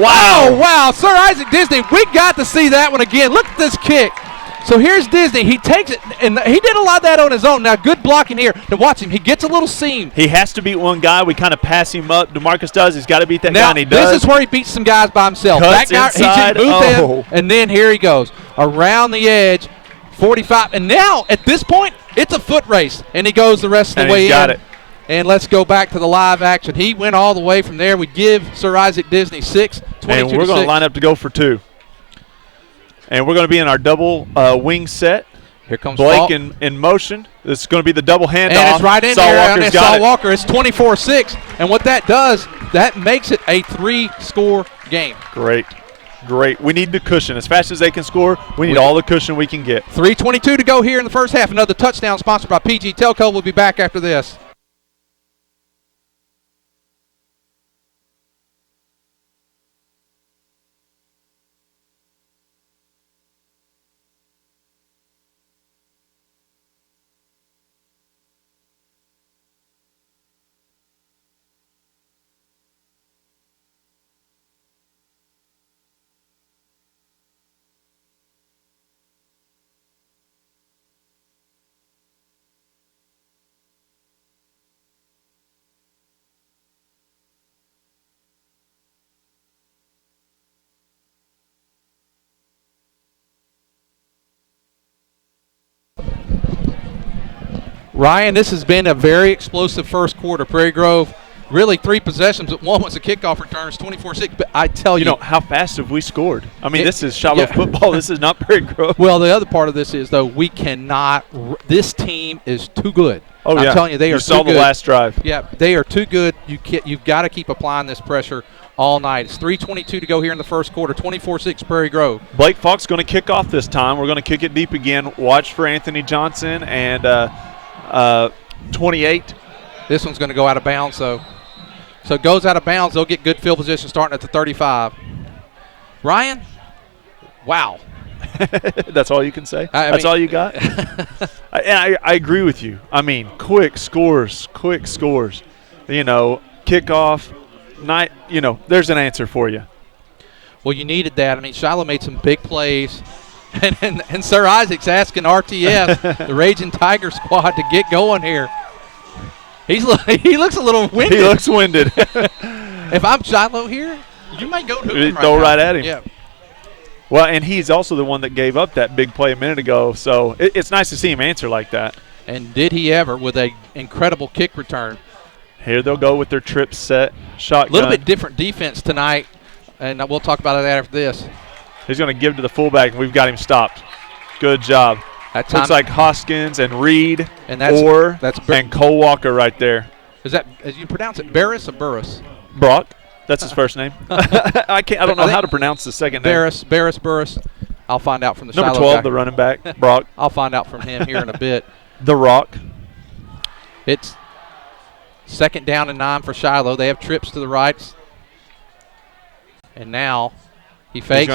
Wow. Oh, wow. Sir Isaac Disney, we got to see that one again. Look at this kick. So here's Disney. He takes it, and he did a lot of that on his own. Now, good blocking here. Now, watch him. He gets a little seam. He has to beat one guy. We kind of pass him up. DeMarcus does. He's got to beat that guy, and he does. This is where he beats some guys by himself. Cuts that guy, inside. He just moved in, and then here he goes. Around the edge, 45. And now, at this point, it's a foot race, and he goes the rest of the way in. Got it. And let's go back to the live action. He went all the way from there. We give Sir Isaac Disney 6, 22-6. And we're going to line up to go for 2. And we're going to be in our double wing set. Here comes Blake in motion. This is going to be the double handoff. And it's right in Saul there. Walker's And got Saul it. Walker. It's 24-6. And what that does, that makes it a 3-score game. Great. We need the cushion. As fast as they can score, we need all the cushion we can get. 3:22 to go here in the first half. Another touchdown sponsored by PG Telco. We'll be back after this. Ryan, this has been a very explosive first quarter. Prairie Grove, really 3 possessions, but one was a kickoff returns, 24-6. But I tell you, how fast have we scored? I mean, this is Shiloh football. This is not Prairie Grove. Well, the other part of this is, though, we cannot – this team is too good. Oh, I'm telling you, they are too good. You saw the last drive. Yeah, they are too good. You've got to keep applying this pressure all night. It's 3:22 to go here in the first quarter, 24-6 Prairie Grove. Blake Falk's going to kick off this time. We're going to kick it deep again. Watch for Anthony Johnson and 28. This one's going to go out of bounds, so it goes out of bounds. They'll get good field position starting at the 35. Ryan, wow. That's all you can say? That's all you got? I agree with you. I mean, quick scores. Kickoff, night, there's an answer for you. Well, you needed that. I mean, Shiloh made some big plays. And Sir Isaac's asking RTS, the Raging Tiger squad, to get going here. He looks a little winded. He looks winded. If I'm Shiloh here, you might go to him Go right at him. Yeah. Well, and he's also the one that gave up that big play a minute ago, so it's nice to see him answer like that. And did he ever with an incredible kick return. Here they'll go with their trip set shotgun. A little bit different defense tonight, and we'll talk about that after this. He's going to give to the fullback, and we've got him stopped. Good job. That time, looks like Hoskins and Reed and and Cole Walker right there. Is that, as you pronounce it, Barris or Burris? Brock. That's his first name. I don't know how to pronounce the second name. Burris. I'll find out from the number Shiloh 12, guy. The running back, Brock. I'll find out from him here in a bit. The Rock. It's 2nd down and 9 for Shiloh. They have trips to the right. And now he fakes.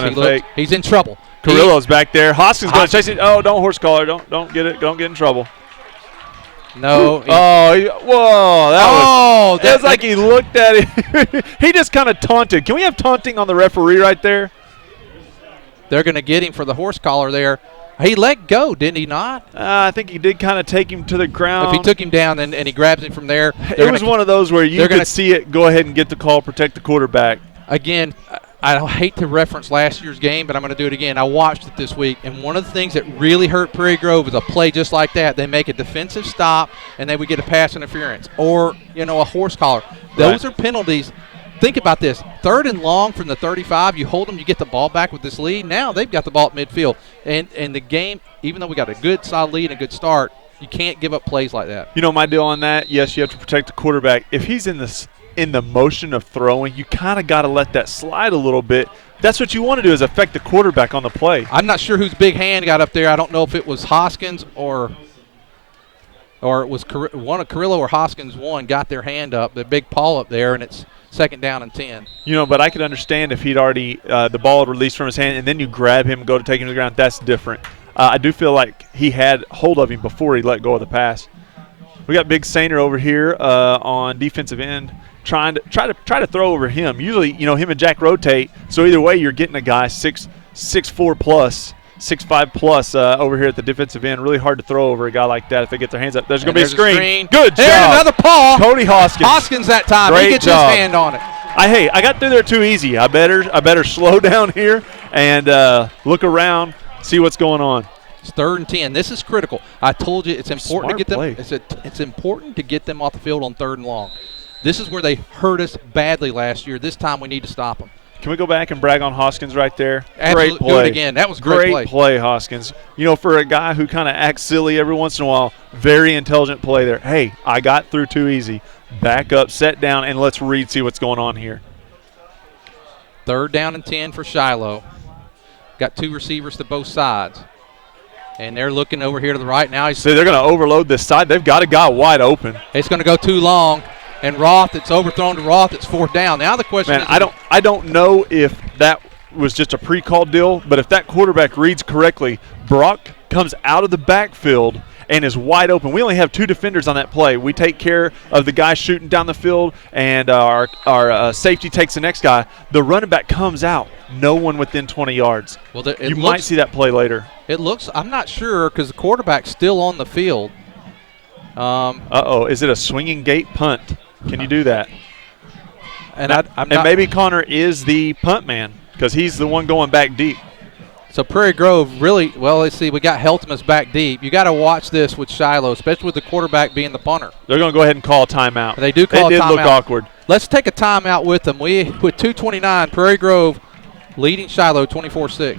He's in trouble. Carrillo's back there. Hoskins going to chase it. Oh, don't horse collar. Don't get it. Don't get in trouble. No. Whoa. That was like he looked at it. He just kind of taunted. Can we have taunting on the referee right there? They're going to get him for the horse collar there. He let go, didn't he not? I think he did kind of take him to the ground. If he took him down and he grabs him from there. It was one of those where you could see it, go ahead and get the call, protect the quarterback. Again, I hate to reference last year's game, but I'm going to do it again. I watched it this week, and one of the things that really hurt Prairie Grove is a play just like that. They make a defensive stop, and they would get a pass interference or, a horse collar. Those are penalties. Think about this. 3rd and long from the 35. You hold them, you get the ball back with this lead. Now they've got the ball at midfield. And the game, even though we got a good, solid lead and a good start, you can't give up plays like that. My deal on that, yes, you have to protect the quarterback. If he's in the motion of throwing, you kind of got to let that slide a little bit. That's what you want to do is affect the quarterback on the play. I'm not sure whose big hand got up there. I don't know if it was Hoskins or it was one of Carrillo or Hoskins got their hand up, the big paw up there, and it's 2nd down and 10. But I could understand if he'd already the ball had released from his hand and then you grab him and go to take him to the ground. That's different. I do feel like he had hold of him before he let go of the pass. We got Big Sainer over here on defensive end, trying to throw over him. Usually, him and Jack rotate. So either way, you're getting a guy 6'4 plus, 6'5 plus over here at the defensive end. Really hard to throw over a guy like that if they get their hands up. There's going to be a screen. Good job. There's another paw. Cody Hoskins. Hoskins that time. Great he gets job. his hand on it. I got through there too easy. I better slow down here and look around, see what's going on. It's 3rd and 10. This is critical. I told you it's important to get them. Play. It's important to get them off the field on 3rd and long. This is where they hurt us badly last year. This time we need to stop them. Can we go back and brag on Hoskins right there? Absolutely. Great play. Do it again. That was great play. Great play, Hoskins. You know, for a guy who kind of acts silly every once in a while, very intelligent play there. Hey, I got through too easy. Back up, set down, and let's read, see what's going on here. 3rd down and 10 for Shiloh. Got 2 receivers to both sides. And they're looking over here to the right now. See, they're going to overload this side. They've got a guy wide open. It's going to go too long. And Roth, it's overthrown to Roth. It's 4th down. Now the question is, I don't know if that was just a pre-called deal, but if that quarterback reads correctly, Brock comes out of the backfield and is wide open. We only have 2 defenders on that play. We take care of the guy shooting down the field, and our safety takes the next guy. The running back comes out. No one within 20 yards. Well, you might see that play later. It looks, I'm not sure because the quarterback's still on the field. Is it a swinging gate punt? Can you do that? And maybe Connor is the punt man because he's the one going back deep. So Prairie Grove really, well, let's see, we got Heltmas back deep. You got to watch this with Shiloh, especially with the quarterback being the punter. They're going to go ahead and call a timeout. They do call a timeout. It did look awkward. Let's take a timeout with them. With 2:29, Prairie Grove leading Shiloh 24-6.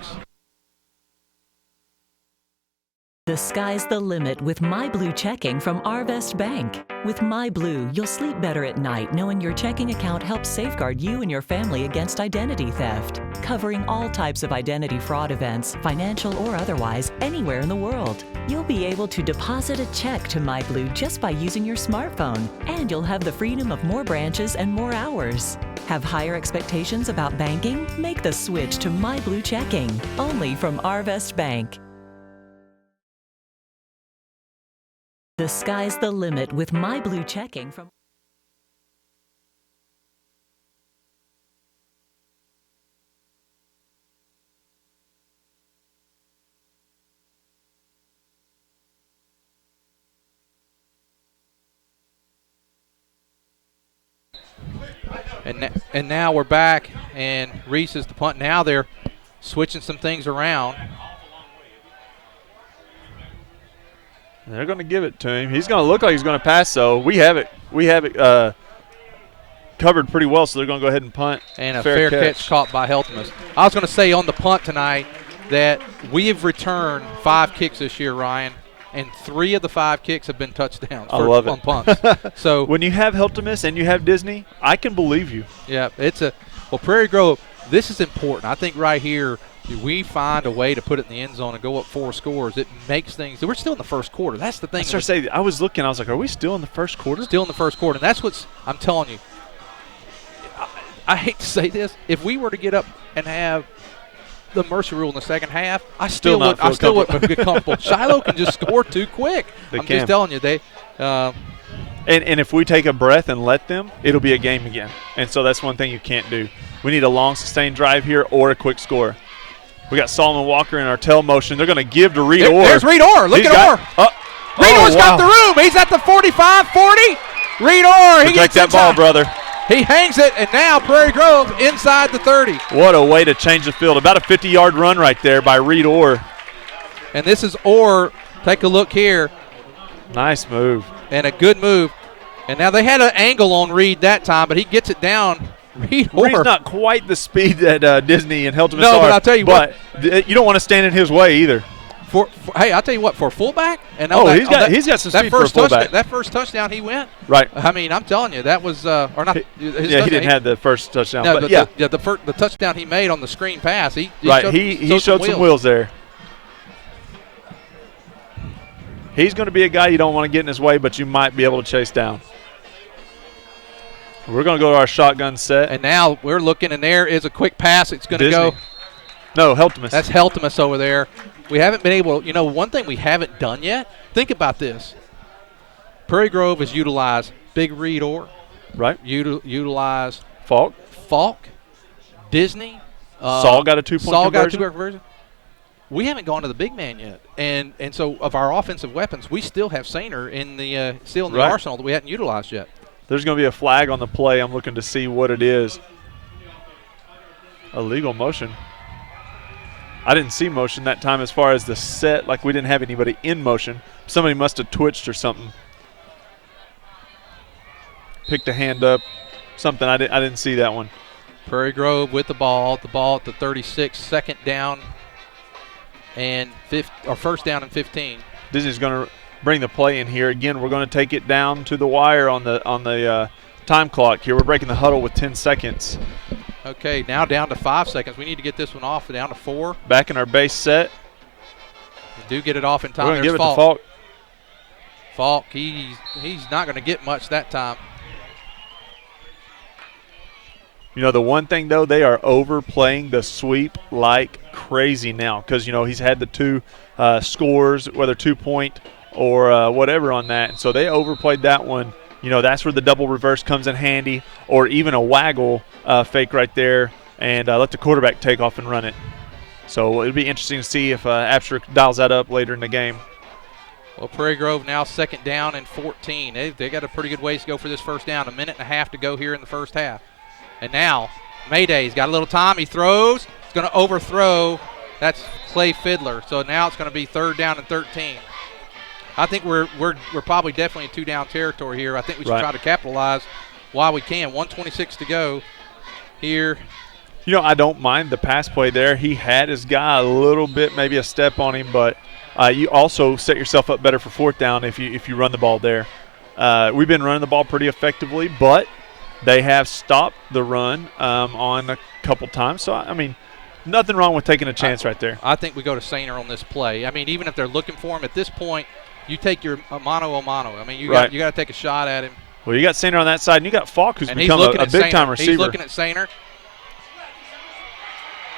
The sky's the limit with MyBlue checking from Arvest Bank. With MyBlue, you'll sleep better at night knowing your checking account helps safeguard you and your family against identity theft, covering all types of identity fraud events, financial or otherwise, anywhere in the world. You'll be able to deposit a check to MyBlue just by using your smartphone, and you'll have the freedom of more branches and more hours. Have higher expectations about banking? Make the switch to MyBlue checking, only from Arvest Bank. The sky's the limit with MyBlue checking from. And now we're back, and Reese is the punt. Now they're switching some things around. They're going to give it to him. He's going to look like he's going to pass, though. We have it covered pretty well, so they're going to go ahead and punt. And a fair catch caught by Heltmas. I was going to say on the punt tonight that we have returned 5 kicks this year, Ryan, and 3 of the 5 kicks have been touchdowns on punts. So when you have Heltmas and you have Disney, I can believe you. Yeah, Prairie Grove, this is important. I think right here, we find a way to put it in the end zone and go up 4 scores. It makes things – we're still in the first quarter. That's the thing. I was looking. I was like, are we still in the first quarter? Still in the first quarter. And that's what's – I'm telling you, I hate to say this. If we were to get up and have the mercy rule in the second half, I still wouldn't get comfortable. Shiloh can just score too quick. Just telling you. And if we take a breath and let them, it'll be a game again. And so that's one thing you can't do. We need a long, sustained drive here or a quick score. We got Solomon Walker in our tail motion. They're going to give to Reed Orr. There's Reed Orr. Look at Orr. Reed Orr's got the room. He's at the 45, 40. Reed Orr. Protect that ball, brother. He hangs it, and now Prairie Grove inside the 30. What a way to change the field. About a 50-yard run right there by Reed Orr. And this is Orr. Take a look here. Nice move. And a good move. And now they had an angle on Reed that time, but he gets it down. Reed's not quite the speed that Disney and Heltman are. No, but I'll tell you what. You don't want to stand in his way either. Hey, I'll tell you what, for a fullback. And he's got some speed for a fullback. That first touchdown he went. Right. I mean, I'm telling you, that was or not. He didn't have the first touchdown. No, but the touchdown he made on the screen pass. He showed some wheels there. He's going to be a guy you don't want to get in his way, but you might be able to chase down. We're going to go to our shotgun set. And now we're looking, and there is a quick pass. It's going to go. No, Heltmas. That's Heltmas over there. We haven't been able – one thing we haven't done yet, think about this. Prairie Grove has utilized Big Reed Orr. Right. Utilized Falk, Disney. Saul got a 2-point conversion. We haven't gone to the big man yet. And so of our offensive weapons, we still have Sainer in the arsenal that we hadn't utilized yet. There's going to be a flag on the play. I'm looking to see what it is. Illegal motion. I didn't see motion that time as far as the set. Like, we didn't have anybody in motion. Somebody must have twitched or something. Picked a hand up. Something. I didn't see that one. Prairie Grove with the ball. The ball at the 36, second down and first down and 15. Disney's going to bring the play in here. Again, we're going to take it down to the wire on the time clock here. We're breaking the huddle with 10 seconds. Okay, now down to 5 seconds. We need to get this one off, down to 4. Back in our base set. We do get it off in time. We're going to give it Falk. to Falk. Falk, he's not going to get much that time. You know, the one thing, though, they are overplaying the sweep like crazy now because, you know, he's had the 2 scores, whether 2-point or whatever on that. And so they overplayed that one. You know, that's where the double reverse comes in handy, or even a waggle fake right there and let the quarterback take off and run it. So it'll be interesting to see if Abster dials that up later in the game. Well, Prairie Grove now second down and 14. They got a pretty good ways to go for this first down. 1.5 minutes to go here in the first half. And now Mayday's got a little time. He throws. He's going to overthrow. That's Clay Fiddler. So now it's going to be third down and 13. I think we're probably definitely in 2-down territory here. I think we should try to capitalize while we can. 1:26 to go here. You know, I don't mind the pass play there. He had his guy a little bit, maybe a step on him, but you also set yourself up better for fourth down if you run the ball there. We've been running the ball pretty effectively, but they have stopped the run on a couple times. So, I mean, nothing wrong with taking a chance right there. I think we go to Sainer on this play. I mean, even if they're looking for him at this point, you take your mano a mano. I mean, you got to take a shot at him. Well, you got Sainer on that side, and you got Falk, who's become a big-time receiver. He's looking at Sainer,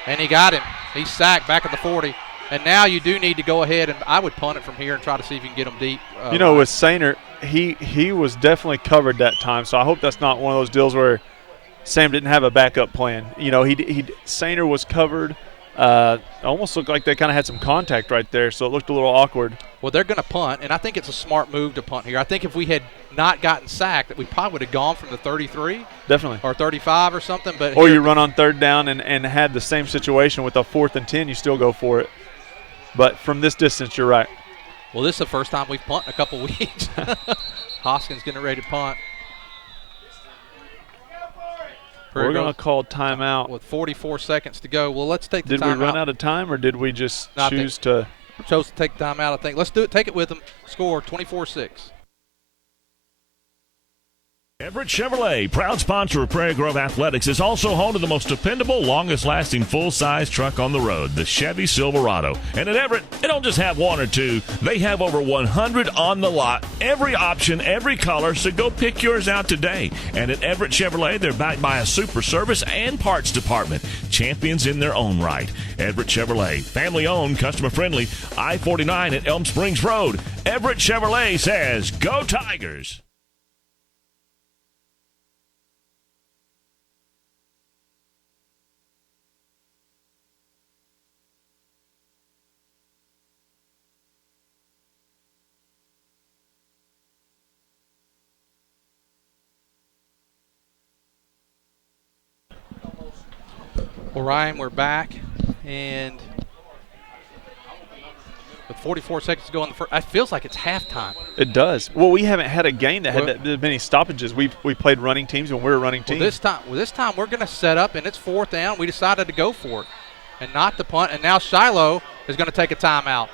and he got him. He's sacked back at the 40. And now you do need to go ahead, and I would punt it from here and try to see if you can get him deep. You know, with Sainer, he was definitely covered that time, so I hope that's not one of those deals where Sam didn't have a backup plan. You know, Sainer was covered. Almost looked like they kind of had some contact right there, so it looked a little awkward. Well, they're going to punt, and I think it's a smart move to punt here. I think if we had not gotten sacked, that we probably would have gone from the 33. Definitely. Or 35 or something. Or you run on third down and had the same situation with a 4th and 10, you still go for it. But from this distance, you're right. Well, this is the first time we've punted in a couple weeks. Hoskins getting ready to punt. We're going to call timeout. With 44 seconds to go. Well, let's take the timeout. Did we run out of time, or did we just chose to take the timeout, I think. Let's do it. Take it with them. Score 24-6. Everett Chevrolet, proud sponsor of Prairie Grove Athletics, is also home to the most dependable, longest-lasting full-size truck on the road, the Chevy Silverado. And at Everett, they don't just have 1 or 2. They have over 100 on the lot, every option, every color, so go pick yours out today. And at Everett Chevrolet, they're backed by a super service and parts department, champions in their own right. Everett Chevrolet, family-owned, customer-friendly, I-49 at Elm Springs Road. Everett Chevrolet says, go Tigers! Well, Ryan, we're back, and with 44 seconds to go in the first, it feels like it's halftime. It does. Well, we haven't had a game that had many stoppages. We played running teams when we were running teams. Well, this time we're going to set up, and it's 4th down. We decided to go for it and not to punt, and now Shiloh is going to take a timeout.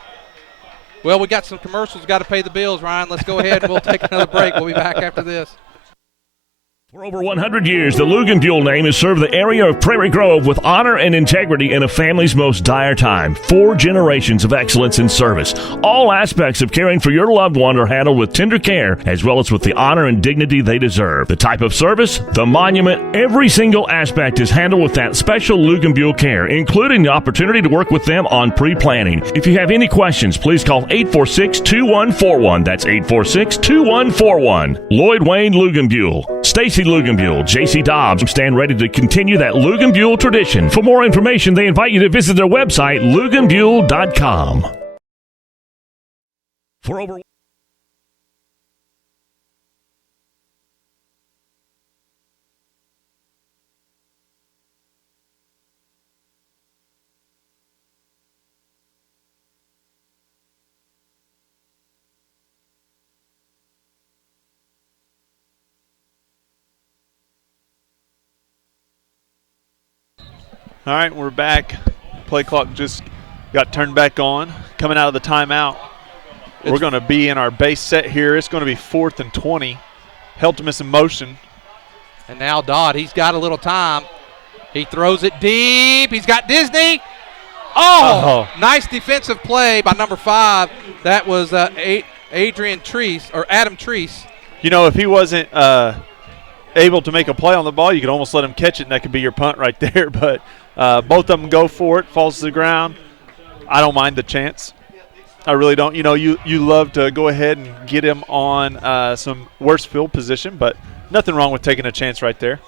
Well, we got some commercials. Got to pay the bills, Ryan. Let's go ahead and we'll take another break. We'll be back after this. For over 100 years, the Luganbuehl name has served the area of Prairie Grove with honor and integrity in a family's most dire time. 4 generations of excellence in service. All aspects of caring for your loved one are handled with tender care, as well as with the honor and dignity they deserve. The type of service, the monument, every single aspect is handled with that special Luganbuehl care, including the opportunity to work with them on pre-planning. If you have any questions, please call 846-2141. That's 846-2141. Lloyd Wayne Luganbuehl. Stacy Luganbuehl, J.C. Dobbs stand ready to continue that Luganbuehl tradition. For more information, they invite you to visit their website, luganbuehl.com. For over All right, we're back. Play clock just got turned back on. Coming out of the timeout, we're going to be in our base set here. It's going to be 4th and 20. Heltemus in motion. And now Dodd, he's got a little time. He throws it deep. He's got Disney. Oh, nice defensive play by number 5. That was Adam Treese. You know, if he wasn't able to make a play on the ball, you could almost let him catch it, and that could be your punt right there. But both of them go for it, falls to the ground. I don't mind the chance. I really don't. You know, you love to go ahead and get him on some worse field position, but nothing wrong with taking a chance right there.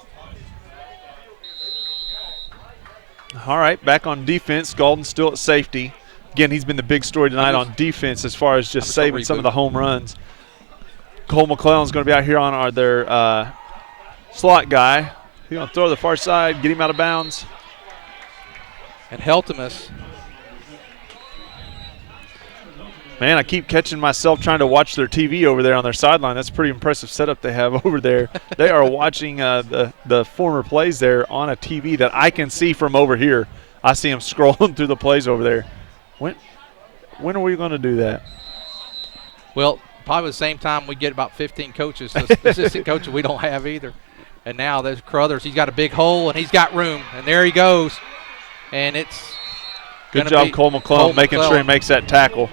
All right, back on defense. Golden's still at safety. Again, he's been the big story tonight on defense as far as just saving some of the home runs. Cole McClellan's going to be out here on their slot guy. He's going to throw to the far side, get him out of bounds. And Heltemus. Man, I keep catching myself trying to watch their TV over there on their sideline. That's a pretty impressive setup they have over there. They are watching the former plays there on a TV that I can see from over here. I see them scrolling through the plays over there. When are we going to do that? Well, probably the same time we get about 15 coaches. The assistant coaches we don't have either. And now there's Crothers. He's got a big hole, and he's got room. And there he goes. And it's good job, Cole McClellan, making sure he makes that tackle.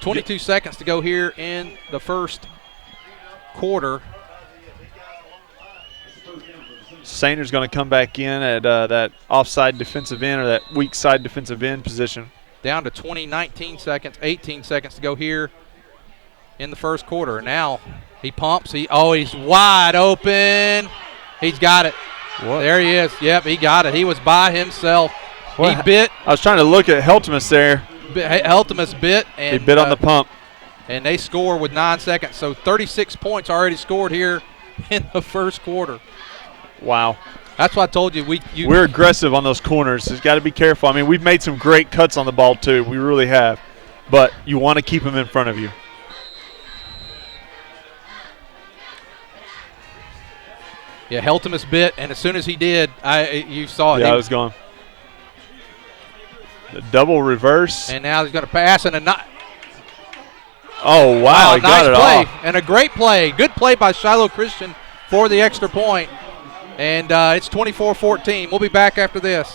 22 seconds to go here in the first quarter. Saner's going to come back in at that offside defensive end or that weak side defensive end position. Down to 19 seconds, 18 seconds to go here in the first quarter. Now he pumps. He's wide open. He's got it. What? There he is. Yep, he got it. He was by himself. What? He bit. I was trying to look at Heltemus there. Heltemus bit. And he bit on the pump. And they score with 9 seconds. So 36 points already scored here in the first quarter. Wow. That's why I told you we're aggressive on those corners. You've got to be careful. I mean, we've made some great cuts on the ball too. We really have. But you want to keep them in front of you. Yeah, Heltemus bit, and as soon as he did, you saw it. Yeah, I was gone. The double reverse. And now he's going to pass and oh, wow, he got it play off. And a great play. Good play by Shiloh Christian for the extra point. And it's 24-14. We'll be back after this.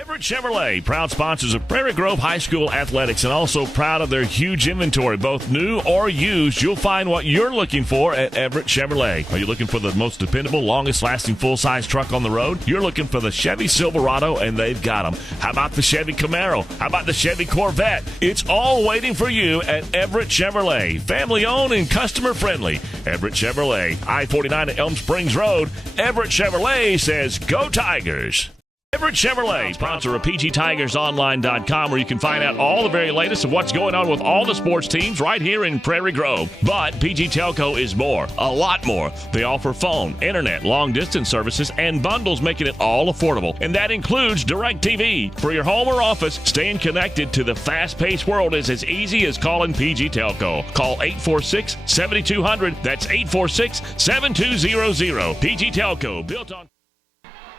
Everett Chevrolet, proud sponsors of Prairie Grove High School athletics and also proud of their huge inventory, both new or used. You'll find what you're looking for at Everett Chevrolet. Are you looking for the most dependable, longest-lasting full-size truck on the road? You're looking for the Chevy Silverado, and they've got them. How about the Chevy Camaro? How about the Chevy Corvette? It's all waiting for you at Everett Chevrolet. Family-owned and customer-friendly. Everett Chevrolet, I-49 at Elm Springs Road. Everett Chevrolet says, go Tigers. Everett Chevrolet, sponsor of PGTigersOnline.com, where you can find out all the very latest of what's going on with all the sports teams right here in Prairie Grove. But PG Telco is more, a lot more. They offer phone, internet, long-distance services, and bundles, making it all affordable. And that includes DirecTV. For your home or office, staying connected to the fast-paced world is as easy as calling PG Telco. Call 846-7200. That's 846-7200. PG Telco, built on...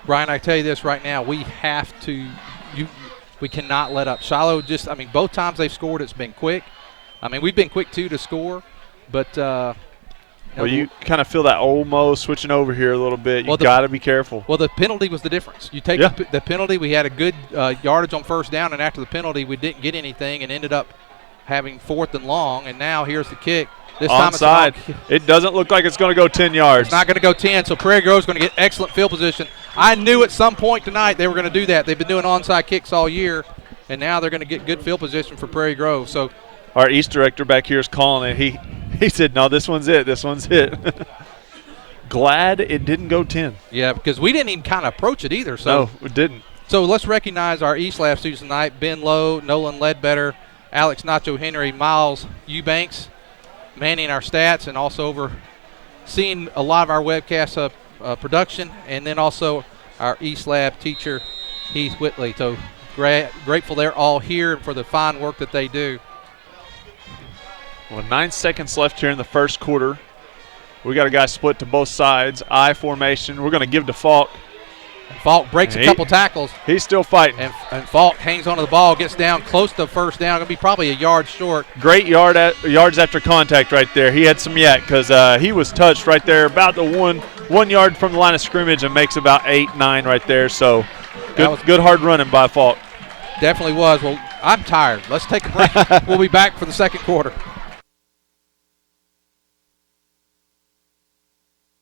Brian, I tell you this right now, we have to we cannot let up. Shiloh both times they've scored, it's been quick. I mean, we've been quick, too, to score. But, you kind of feel that Olmo switching over here a little bit. You've got to be careful. Well, the penalty was the difference. You take the penalty, we had a good yardage on first down, and after the penalty, we didn't get anything and ended up having 4th and long. And now here's the kick. This time onside. It doesn't look like it's going to go 10 yards. It's not going to go 10, so Prairie Grove's going to get excellent field position. I knew at some point tonight they were going to do that. They've been doing onside kicks all year, and now they're going to get good field position for Prairie Grove. So our East director back here is calling it. He said, no, this one's it. This one's it. Glad it didn't go 10. Yeah, because we didn't even kind of approach it either. So no, we didn't. So let's recognize our East Lab students tonight: Ben Lowe, Nolan Ledbetter, Alex Nacho Henry, Miles Eubanks, manning our stats and also overseeing a lot of our webcast production, and then also our East Lab teacher, Heath Whitley. So grateful they're all here for the fine work that they do. Well, 9 seconds left here in the first quarter. We got a guy split to both sides, I formation. We're going to give to Falk. Falk breaks a couple tackles. He's still fighting. And Falk hangs onto the ball, gets down close to first down. Going to be probably a yard short. Great yards after contact right there. He had some yak because he was touched right there about the 1 yard from the line of scrimmage and makes about 8, 9 right there. So good hard running by Falk. Definitely was. Well, I'm tired. Let's take a break. We'll be back for the second quarter.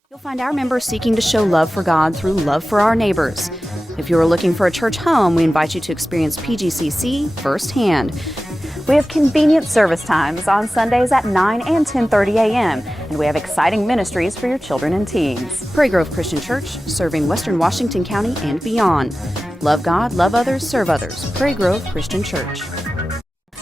You'll find our members seeking to show love for God through love for our neighbors. If you are looking for a church home, we invite you to experience PGCC firsthand. We have convenient service times on Sundays at 9 and 10:30 a.m., and we have exciting ministries for your children and teens. Prairie Grove Christian Church, serving Western Washington County and beyond. Love God, love others, serve others. Prairie Grove Christian Church.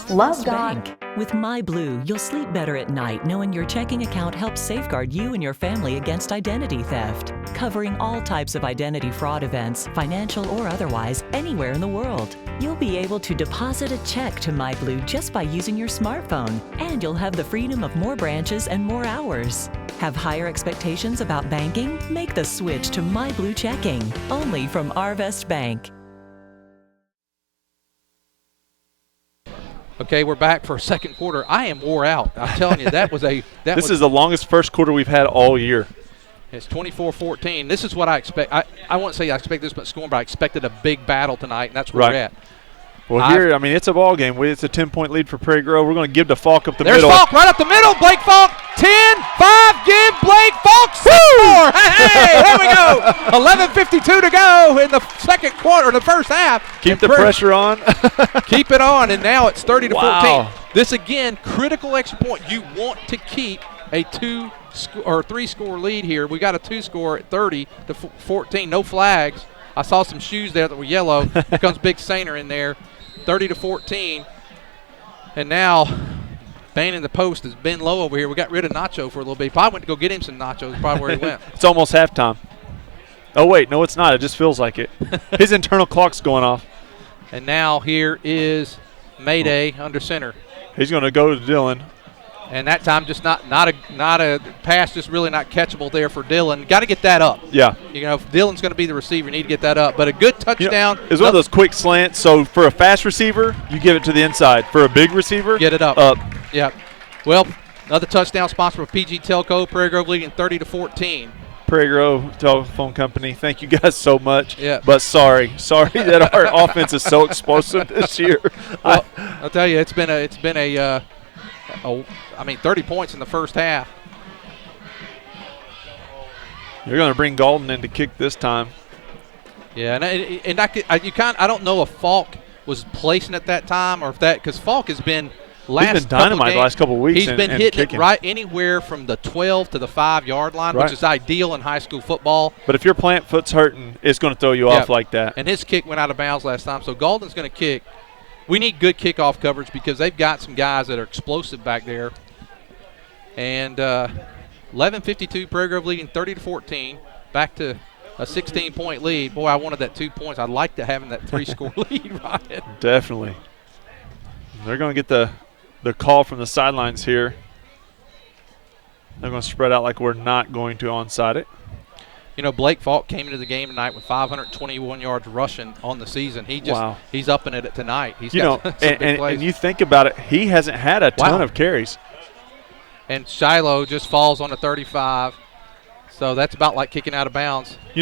Love God. Bank. With MyBlue, you'll sleep better at night knowing your checking account helps safeguard you and your family against identity theft, covering all types of identity fraud events, financial or otherwise, anywhere in the world. You'll be able to deposit a check to MyBlue just by using your smartphone, and you'll have the freedom of more branches and more hours. Have higher expectations about banking? Make the switch to MyBlue Checking, only from Arvest Bank. Okay, we're back for a second quarter. I am wore out. I'm telling you, This is the longest first quarter we've had all year. It's 24-14. This is what I expect. I won't say I expect this much scoring, but I expected a big battle tonight, and that's where we're at. Well, here, it's a ball game. It's a 10-point lead for Prairie Grove. We're going to give to Falk up the middle. There's Falk right up the middle. Blake Falk, 10-5. Give Blake Falk 6-4. Hey, there we go. 11:52 to go in the second quarter, the first half. Keep the pressure on. Keep it on, and now it's 30-14. Wow. This, again, critical extra point. You want to keep a 3-score lead here. We got a 2-score at 30-14. No flags. I saw some shoes there that were yellow. Here comes Big Sainer in there. 30-14, and now Bain in the post has been low over here. We got rid of Nacho for a little bit. He probably went to go get him some nachos, probably where he went. It's almost halftime. Oh, wait, no, it's not. It just feels like it. His internal clock's going off. And now here is Mayday under center. He's going to go to Dylan. And that time just not a pass, just really not catchable there for Dylan. Got to get that up. Yeah. If Dylan's going to be the receiver, you need to get that up. But a good touchdown. It's one of those quick slants. So for a fast receiver, you give it to the inside. For a big receiver, get it up. Up. Yeah. Well, another touchdown sponsor for PG Telco. Prairie Grove leading 30-14. Prairie Grove Telephone Company, thank you guys so much. Yeah. But sorry that our offense is so explosive this year. Well, I'll tell you, it's been 30 points in the first half. You're going to bring Galton in to kick this time. Yeah, I don't know if Falk was placing at that time or if that, because Falk has been dynamite the last couple of weeks. He's been hitting it right anywhere from the 12 to the 5-yard line, which is ideal in high school football. But if your plant foot's hurting, it's going to throw you off like that. And his kick went out of bounds last time, so Galton's going to kick. We need good kickoff coverage because they've got some guys that are explosive back there. And 11:52, Prairie Grove leading 30-14, back to a 16-point lead. Boy, I wanted that 2 points. I'd like to having that 3-score lead, Ryan. Definitely. They're going to get the call from the sidelines here. They're going to spread out like we're not going to onside it. Blake Falk came into the game tonight with 521 yards rushing on the season. He's upping it tonight. He's got some big plays. And you think about it, he hasn't had a ton of carries. And Shiloh just falls on the 35. So that's about like kicking out of bounds. Do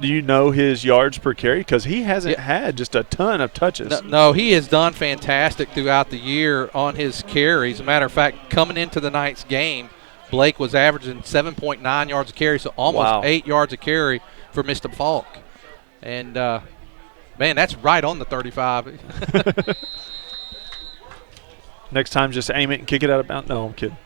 you know his yards per carry? Because he hasn't had just a ton of touches. No, he has done fantastic throughout the year on his carries. As a matter of fact, coming into the night's game, Blake was averaging 7.9 yards a carry, so almost 8 yards a carry for Mr. Falk. And, man, that's right on the 35. Next time, just aim it and kick it out of bounds. No, I'm kidding.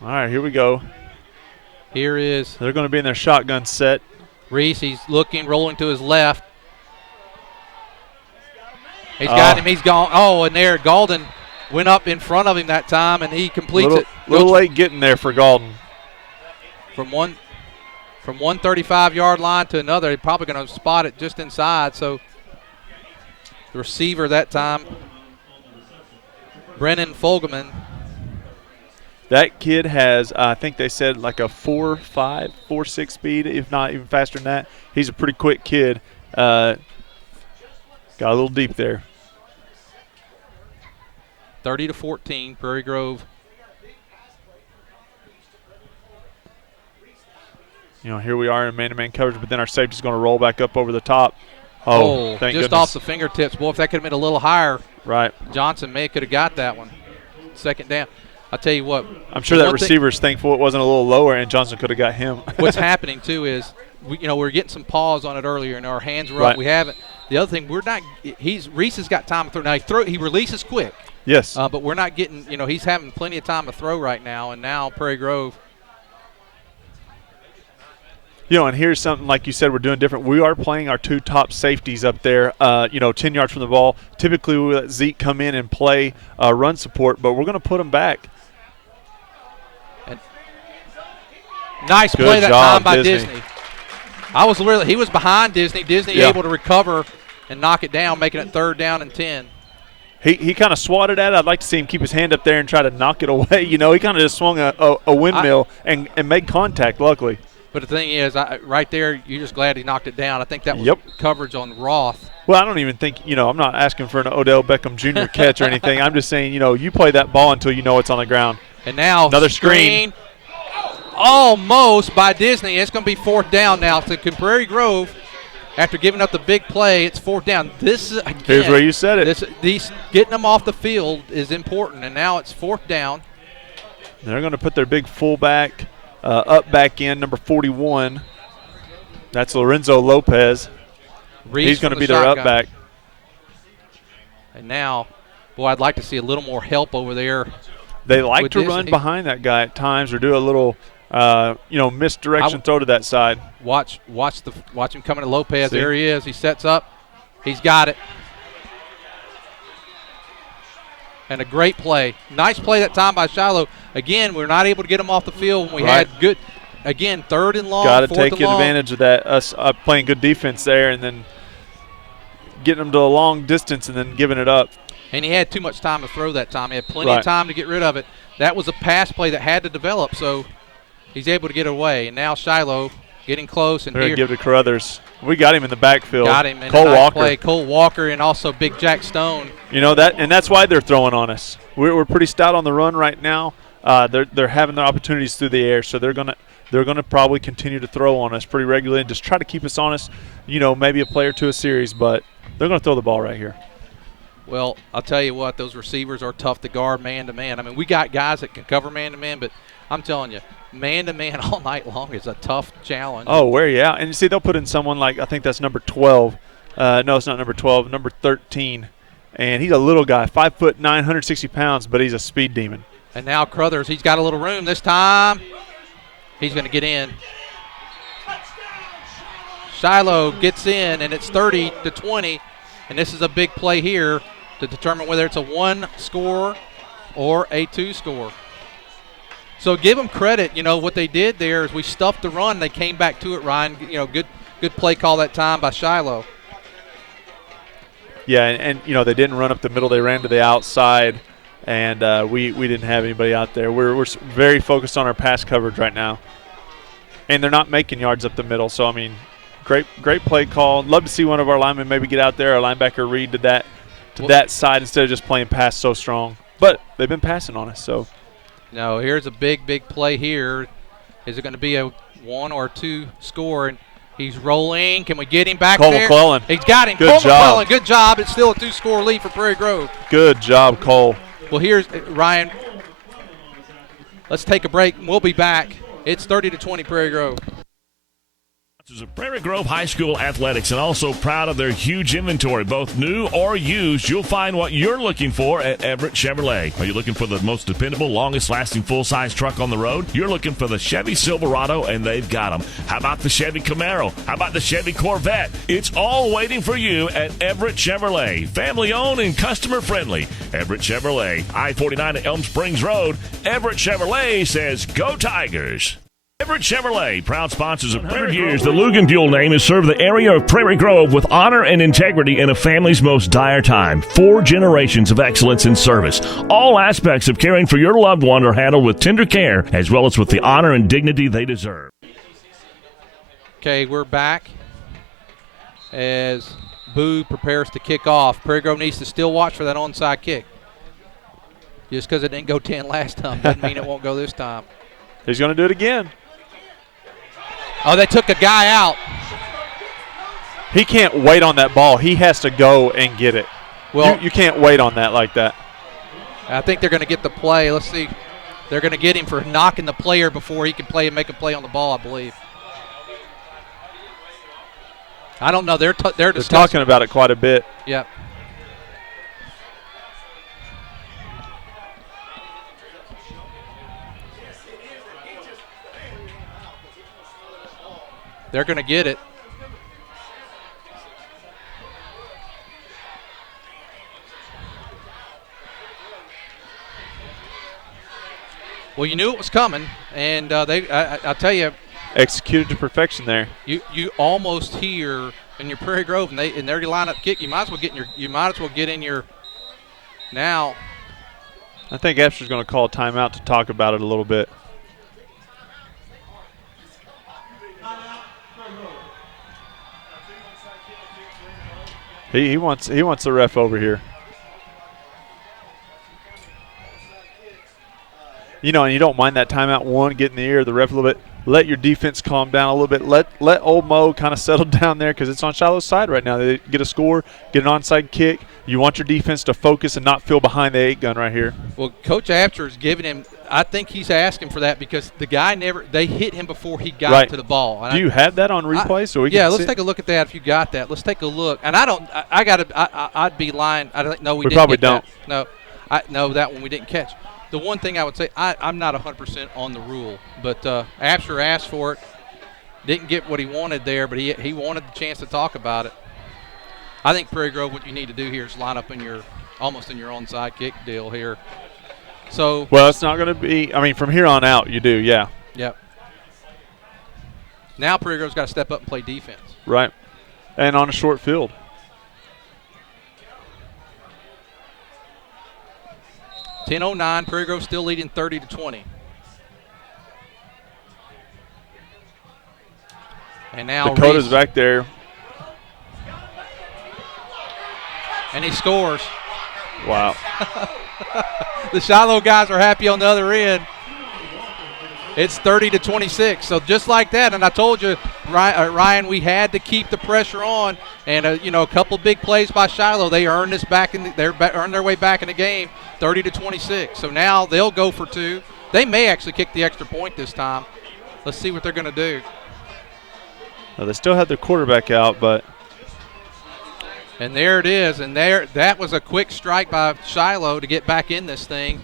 All right, here we go. Here is. They're going to be in their shotgun set. Reese, he's looking, rolling to his left. He's got him. He's gone. Oh, and there, Galton went up in front of him that time, and he completes it. A little late getting there for Galton. From one from one 35-yard line to another. They're probably going to spot it just inside. So the receiver that time, Brennan Fogelman. That kid has, I think they said, like a 4.5, 4.6 speed, if not even faster than that. He's a pretty quick kid. Got a little deep there. 30-14, Prairie Grove. You know, here we are in man-to-man coverage, but then our safety's going to roll back up over the top. Oh, thank just goodness. Off the fingertips. Boy, if that could have been a little higher, right? Johnson could have got that one. Second down. I'll tell you what. I'm sure that receiver's thankful it wasn't a little lower, and Johnson could have got him. What's happening, too, is we're getting some pause on it earlier, and our hands were up. We haven't. The other thing, we're not – Reese has got time to throw. Now, he releases quick. Yes. But we're not getting – he's having plenty of time to throw right now, and now Prairie Grove – and here's something like you said we're doing different. We are playing our two top safeties up there, 10 yards from the ball. Typically, we let Zeke come in and play run support, but we're going to put him back. And nice play that time by Disney. He was behind Disney. Disney able to recover and knock it down, making it 3rd down and 10. He kind of swatted at it. I'd like to see him keep his hand up there and try to knock it away. He kind of just swung a windmill and made contact, luckily. But the thing is, right there, you're just glad he knocked it down. I think that was coverage on Roth. Well, I don't even think, I'm not asking for an Odell Beckham Jr. catch or anything. I'm just saying, you play that ball until you know it's on the ground. And now another screen. Almost by Disney. It's going to be 4th down now. To Prairie Grove, after giving up the big play, it's 4th down. This is, again, here's where you said it. Getting them off the field is important, and now it's 4th down. They're going to put their big fullback up back in, number 41. That's Lorenzo Lopez. He's going to be their up back. And now, boy, I'd like to see a little more help over there. They like to run behind that guy at times or do a little, misdirection throw to that side. Watch him coming to Lopez. See? There he is. He sets up. He's got it. And a great play. Nice play that time by Shiloh. Again, we're not able to get him off the field when we had good, again, 3rd and long, 4th and long. Got to take advantage of that, us playing good defense there and then getting them to a long distance and then giving it up. And he had too much time to throw that time. He had plenty of time to get rid of it. That was a pass play that had to develop, so he's able to get away. And now Shiloh getting close. And they're going to give it to Carruthers. We got him in the backfield. Got him in Cole nice Walker. Play. Cole Walker and also Big Jack Stone. That's why they're throwing on us. We're pretty stout on the run right now. They're having their opportunities through the air, so they're gonna probably continue to throw on us pretty regularly and just try to keep us honest. Maybe a play or two a series, but they're gonna throw the ball right here. Well, I'll tell you what, those receivers are tough to guard man-to-man. I mean, we got guys that can cover man-to-man, but I'm telling you, man-to-man all night long is a tough challenge. Oh, and you see they'll put in someone like, I think that's number 12. No, it's not number 12, number 13. And he's a little guy, 5'9", 160 pounds, but he's a speed demon. And now Carruthers, he's got a little room this time. He's going to get in. Shiloh gets in, and it's 30-20. And this is a big play here to determine whether it's a 1-score or a 2-score. So give them credit. What they did there is we stuffed the run. They came back to it, Ryan. Good play call that time by Shiloh. Yeah, and they didn't run up the middle. They ran to the outside, and we didn't have anybody out there. We're very focused on our pass coverage right now. And they're not making yards up the middle. So, great play call. Love to see one of our linemen maybe get out there. Our linebacker Reed to that side instead of just playing pass so strong. But they've been passing on us, so. No, here's a big play here. Is it going to be a 1 or 2 score? And he's rolling. Can we get him back Cole there? McClellan. He's got him. Good Cole job. McClellan, good job. It's still a 2-score lead for Prairie Grove. Good job, Cole. Well, here's Ryan. Let's take a break. We'll be back. It's 30-20 Prairie Grove. Of Prairie Grove High School Athletics, and also proud of their huge inventory, both new or used. You'll find what you're looking for at Everett Chevrolet. Are you looking for the most dependable, longest-lasting full-size truck on the road? You're looking for the Chevy Silverado, and they've got them. How about the Chevy Camaro? How about the Chevy Corvette? It's all waiting for you at Everett Chevrolet. Family-owned and customer-friendly. Everett Chevrolet, I-49 at Elm Springs Road. Everett Chevrolet says, go Tigers. Everett Chevrolet, proud sponsors of Prairie Grove. Years, the Lugan Fuel name has served the area of Prairie Grove with honor and integrity in a family's most dire time. 4 generations of excellence in service. All aspects of caring for your loved one are handled with tender care, as well as with the honor and dignity they deserve. Okay, we're back as Boo prepares to kick off. Prairie Grove needs to still watch for that onside kick. Just because it didn't go 10 last time doesn't mean it won't go this time. He's going to do it again. Oh, they took a guy out. He can't wait on that ball. He has to go and get it. Well, you can't wait on that like that. I think they're going to get the play. Let's see. They're going to get him for knocking the player before he can play and make a play on the ball, I believe. I don't know. They're talking about it quite a bit. Yep. They're going to get it. Well, you knew it was coming, and I'll tell you, executed to perfection there. You almost hear in your Prairie Grove, and their lineup kick. You might as well get in your now. I think Epster's going to call a timeout to talk about it a little bit. He wants the ref over here. You know, and you don't mind that timeout one, get in the ear of the ref a little bit. Let your defense calm down a little bit. Let Old Mo kind of settle down there because it's on Shiloh's side right now. They get a score, get an onside kick. You want your defense to focus and not feel behind the 8-gun right here. Well, Coach Apter is giving him – I think he's asking for that because the guy they hit him before he got to the ball. And do you have that on replay? Let's take a look at that if you got that. Let's take a look. And I'd be lying. I don't know we didn't probably get don't. That. No, no, that one we didn't catch. The one thing I would say, I'm not 100% on the rule, but Apter asked for it. Didn't get what he wanted there, but he wanted the chance to talk about it. I think Prairie Grove, what you need to do here is line up almost in your onside kick deal here. So well, it's not going to be. I mean, from here on out, you do, yeah. Yep. Now Prairie Grove's got to step up and play defense. Right, and on a short field. .10:09, Prairie Grove still leading 30-20. And now Dakota's Reese, back there. and he scores. Wow. The Shiloh guys are happy on the other end. It's 30-26. So just like that, and I told you, Ryan, we had to keep the pressure on. And a couple big plays by Shiloh, they earned this back earned their way back in the game, 30-26. So now they'll go for 2. They may actually kick the extra point this time. Let's see what they're going to do. Well, they still had their quarterback out, but. And there it is. And that was a quick strike by Shiloh to get back in this thing.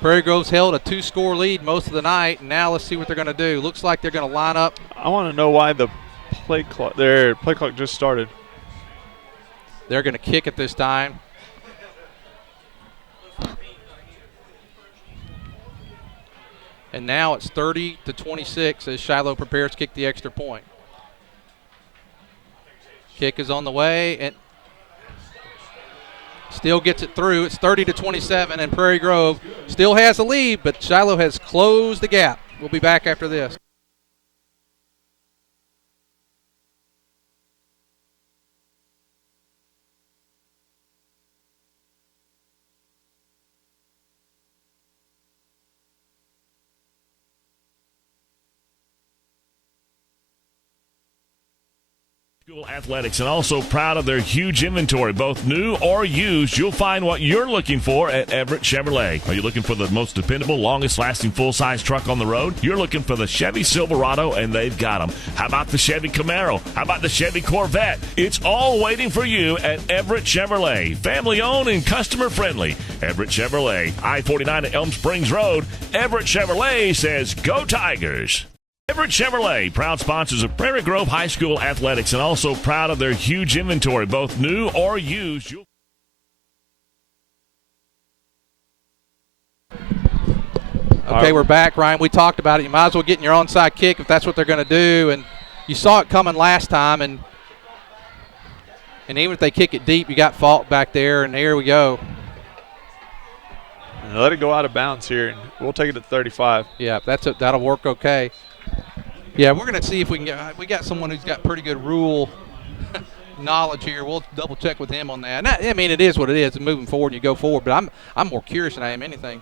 Prairie Grove's held a 2-score lead most of the night, and now let's see what they're going to do. Looks like they're going to line up. I want to know why the play clock just started. They're going to kick it this time. And now it's 30-26 as Shiloh prepares to kick the extra point. Kick is on the way, and still gets it through. It's 30-27, and Prairie Grove still has a lead, but Shiloh has closed the gap. We'll be back after this. School athletics, and also proud of their huge inventory, both new or used. You'll find what you're looking for at Everett Chevrolet. Are you looking for the most dependable, longest-lasting full-size truck on the road? You're looking for the Chevy Silverado, and they've got them. How about the Chevy Camaro? How about the Chevy Corvette? It's all waiting for you at Everett Chevrolet. Family-owned and customer-friendly. Everett Chevrolet, I-49 at Elm Springs Road. Everett Chevrolet says, go Tigers! Everett Chevrolet, proud sponsors of Prairie Grove High School athletics, and also proud of their huge inventory, both new or used. Okay, we're back, Ryan. We talked about it. You might as well get in your onside kick if that's what they're going to do. And you saw it coming last time. And even if they kick it deep, you got Falk back there. And here we go. And let it go out of bounds here, and we'll take it to 35. Yeah, that'll work okay. Yeah, we're going to see if we can get – we got someone who's got pretty good rule knowledge here. We'll double-check with him on that. And I mean, it is what it is. And moving forward, you go forward. But I'm more curious than I am anything.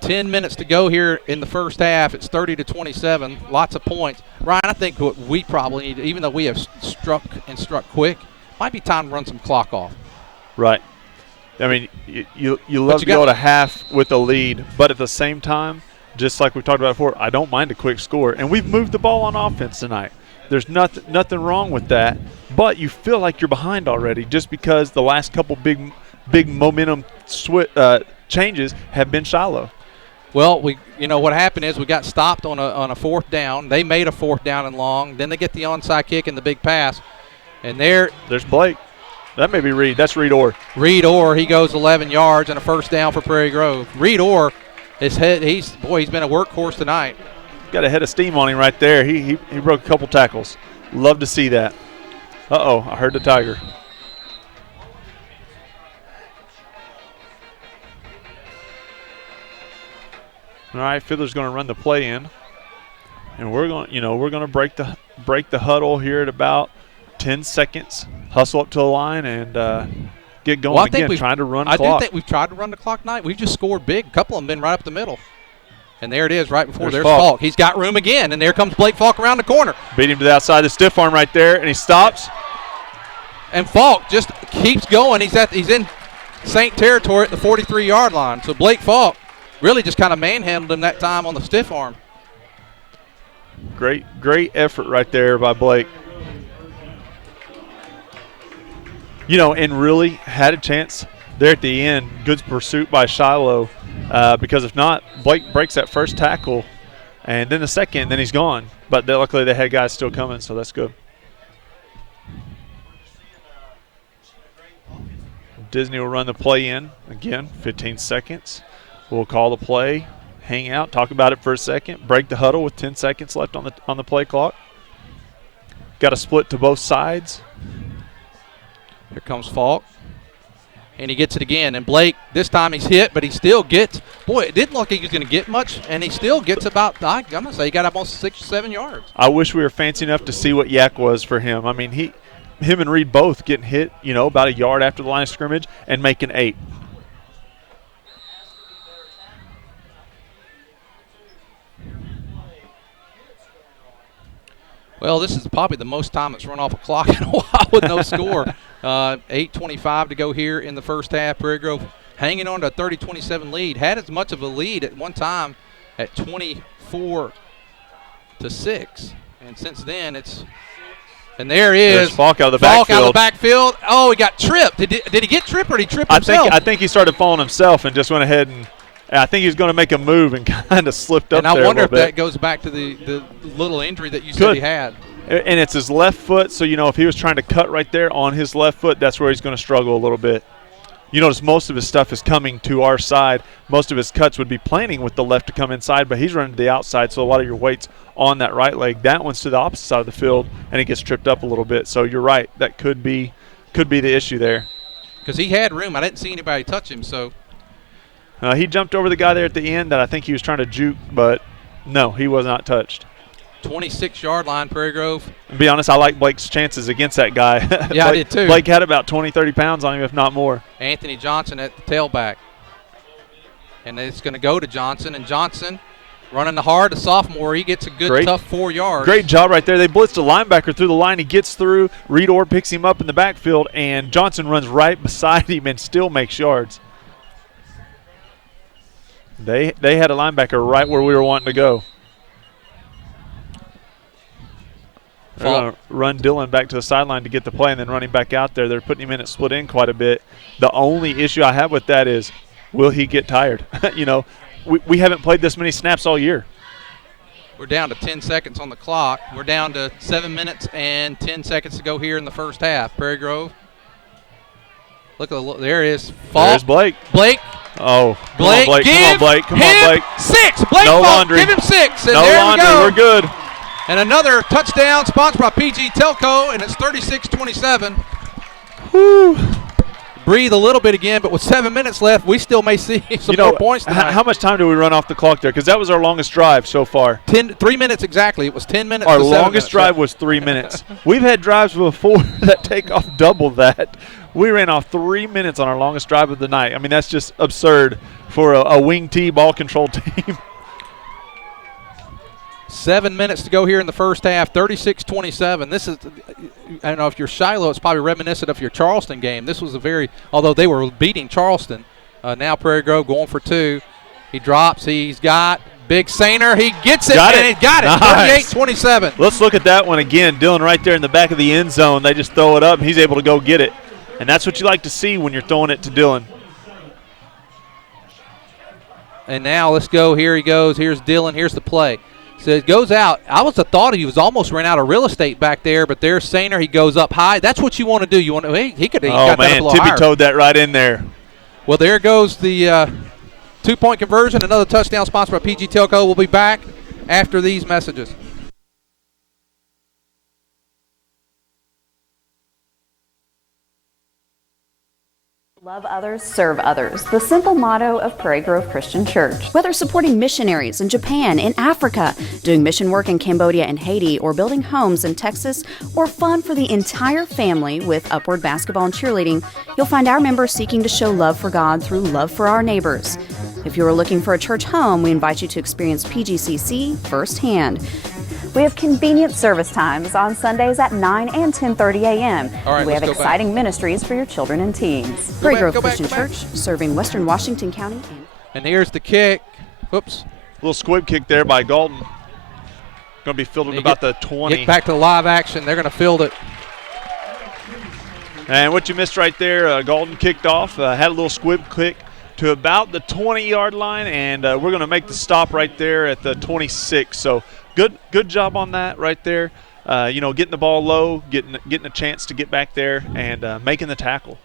10 minutes to go here in the first half. It's 30-27. Lots of points. Ryan, I think what we probably need, even though we have struck quick, might be time to run some clock off. Right. I mean, you love to go to half with a lead, but at the same time, just like we talked about before, I don't mind a quick score. And we've moved the ball on offense tonight. There's nothing wrong with that, but you feel like you're behind already just because the last couple big momentum changes have been Shiloh. Well, what happened is we got stopped on a fourth down. They made a fourth down and long. Then they get the onside kick and the big pass. And there's Blake. That may be Reed. That's Reed Orr. Reed Orr, he goes 11 yards and a first down for Prairie Grove. Reed Orr, he's been a workhorse tonight. Got a head of steam on him right there. He broke a couple tackles. Love to see that. Uh-oh, I heard the Tiger. All right, Fiddler's going to run the play in, and we're going to break the huddle here at about 10 seconds. Hustle up to the line and get going again. Trying to run clock. I do think we've tried to run the clock tonight. We've just scored big. A couple of them been right up the middle, and there it is right before. There's Falk. He's got room again, and there comes Blake Falk around the corner. Beat him to the outside, the stiff arm right there, and he stops. And Falk just keeps going. He's in Saint territory at the 43-yard line. So Blake Falk really just kind of manhandled him that time on the stiff arm. Great effort right there by Blake. And really had a chance there at the end. Good pursuit by Shiloh because if not, Blake breaks that first tackle, and then the second, then he's gone. But luckily they had guys still coming, so that's good. Disney will run the play in. Again, 15 seconds. We'll call the play, hang out, talk about it for a second, break the huddle with 10 seconds left on the play clock. Got a split to both sides. Here comes Falk, and he gets it again. And Blake, this time he's hit, but he still gets – boy, it didn't look like he was going to get much, and he still gets about – I'm going to say he got almost 6 or 7 yards. I wish we were fancy enough to see what yak was for him. I mean, him and Reed both getting hit, about a yard after the line of scrimmage and making 8. Well, this is probably the most time it's run off a clock in a while with no score. 8:25 to go here in the first half. Prairie Grove hanging on to a 30-27 lead. Had as much of a lead at one time at 24-6. And since then and there is. There's Falk out of the backfield. Falk out of the backfield. Oh, he got tripped. Did he get tripped or did he trip himself? I think he started falling himself and just went ahead and I think he was going to make a move and kind of slipped up there a little bit. And I wonder if that goes back to the little injury that you said he had. And it's his left foot, so, if he was trying to cut right there on his left foot, that's where he's going to struggle a little bit. You notice most of his stuff is coming to our side. Most of his cuts would be planning with the left to come inside, but he's running to the outside, so a lot of your weight's on that right leg. That one's to the opposite side of the field, and he gets tripped up a little bit. So you're right. That could be the issue there. Because he had room. I didn't see anybody touch him, so. He jumped over the guy there at the end that I think he was trying to juke, but no, he was not touched. 26-yard line, Prairie Grove. To be honest, I like Blake's chances against that guy. Yeah, I did too. Blake had about 20, 30 pounds on him, if not more. Anthony Johnson at the tailback. And it's going to go to Johnson. And Johnson running the hard, the sophomore. He gets a good, tough 4 yards. Great job right there. They blitzed a linebacker through the line. He gets through. Reed Orr picks him up in the backfield, and Johnson runs right beside him and still makes yards. They had a linebacker right where we were wanting to go. They're going to run Dillon back to the sideline to get the play and then run him back out there. They're putting him in at split end quite a bit. The only issue I have with that is, will he get tired? We haven't played this many snaps all year. We're down to 10 seconds on the clock. We're down to 7 minutes and 10 seconds to go here in the first half. Prairie Grove There is Falk. There's Blake. Blake. Oh, Blake. come on, Blake. Come on, Blake. Come on, Blake. 6. Blake No Falk. laundry. Give him 6. And No there laundry. we go. We're good. And another touchdown sponsored by PG Telco, and it's 36-27. Whew. Breathe a little bit again, but with 7 minutes left, we still may see some more points tonight. How much time do we run off the clock there? Because that was our longest drive so far. 3 minutes exactly. It was 10 minutes. Our to 7 longest minutes. drive was 3 minutes. We've had drives before that take off double that. We ran off 3 minutes on our longest drive of the night. I mean, that's just absurd for a wing T ball control team. 7 minutes to go here in the first half, 36-27. This is, I don't know if you're Shiloh, it's probably reminiscent of your Charleston game. This was although they were beating Charleston, now Prairie Grove going for 2. He drops, he's got Big Sainer, he gets it, and he got it, Nice. 38-27. Let's look at that one again. Dylan right there in the back of the end zone. They just throw it up, and he's able to go get it. And that's what you like to see when you're throwing it to Dylan. And now let's go, here he goes, here's Dylan, here's the play. So it goes out. I thought he was almost ran out of real estate back there, but there's Sainer. He goes up high. That's what you want to do. You want to. He could. He got that up a little higher. tippy-toed that right in there. Well, there goes the 2-point conversion. Another touchdown sponsored by PG Telco. We'll be back after these messages. Love others, serve others. The simple motto of Prairie Grove Christian Church. Whether supporting missionaries in Japan, in Africa, doing mission work in Cambodia and Haiti, or building homes in Texas, or fun for the entire family with Upward Basketball and Cheerleading, you'll find our members seeking to show love for God through love for our neighbors. If you are looking for a church home, we invite you to experience PGCC firsthand. We have convenient service times on Sundays at 9 and 10:30 a.m. All right, we have let's go exciting ministries for your children and teens. Prairie Grove Christian go back. Church, serving Western Washington County. And here's the kick. Whoops. Little squib kick there by Galton. Going to be fielded about the 20. Get back to live action. They're going to field it. And what you missed right there, Galton kicked off, had a little squib kick to about the 20-yard line, and we're going to make the stop right there at the 26. So good job on that right there. Getting the ball low, getting a chance to get back there, and making the tackle.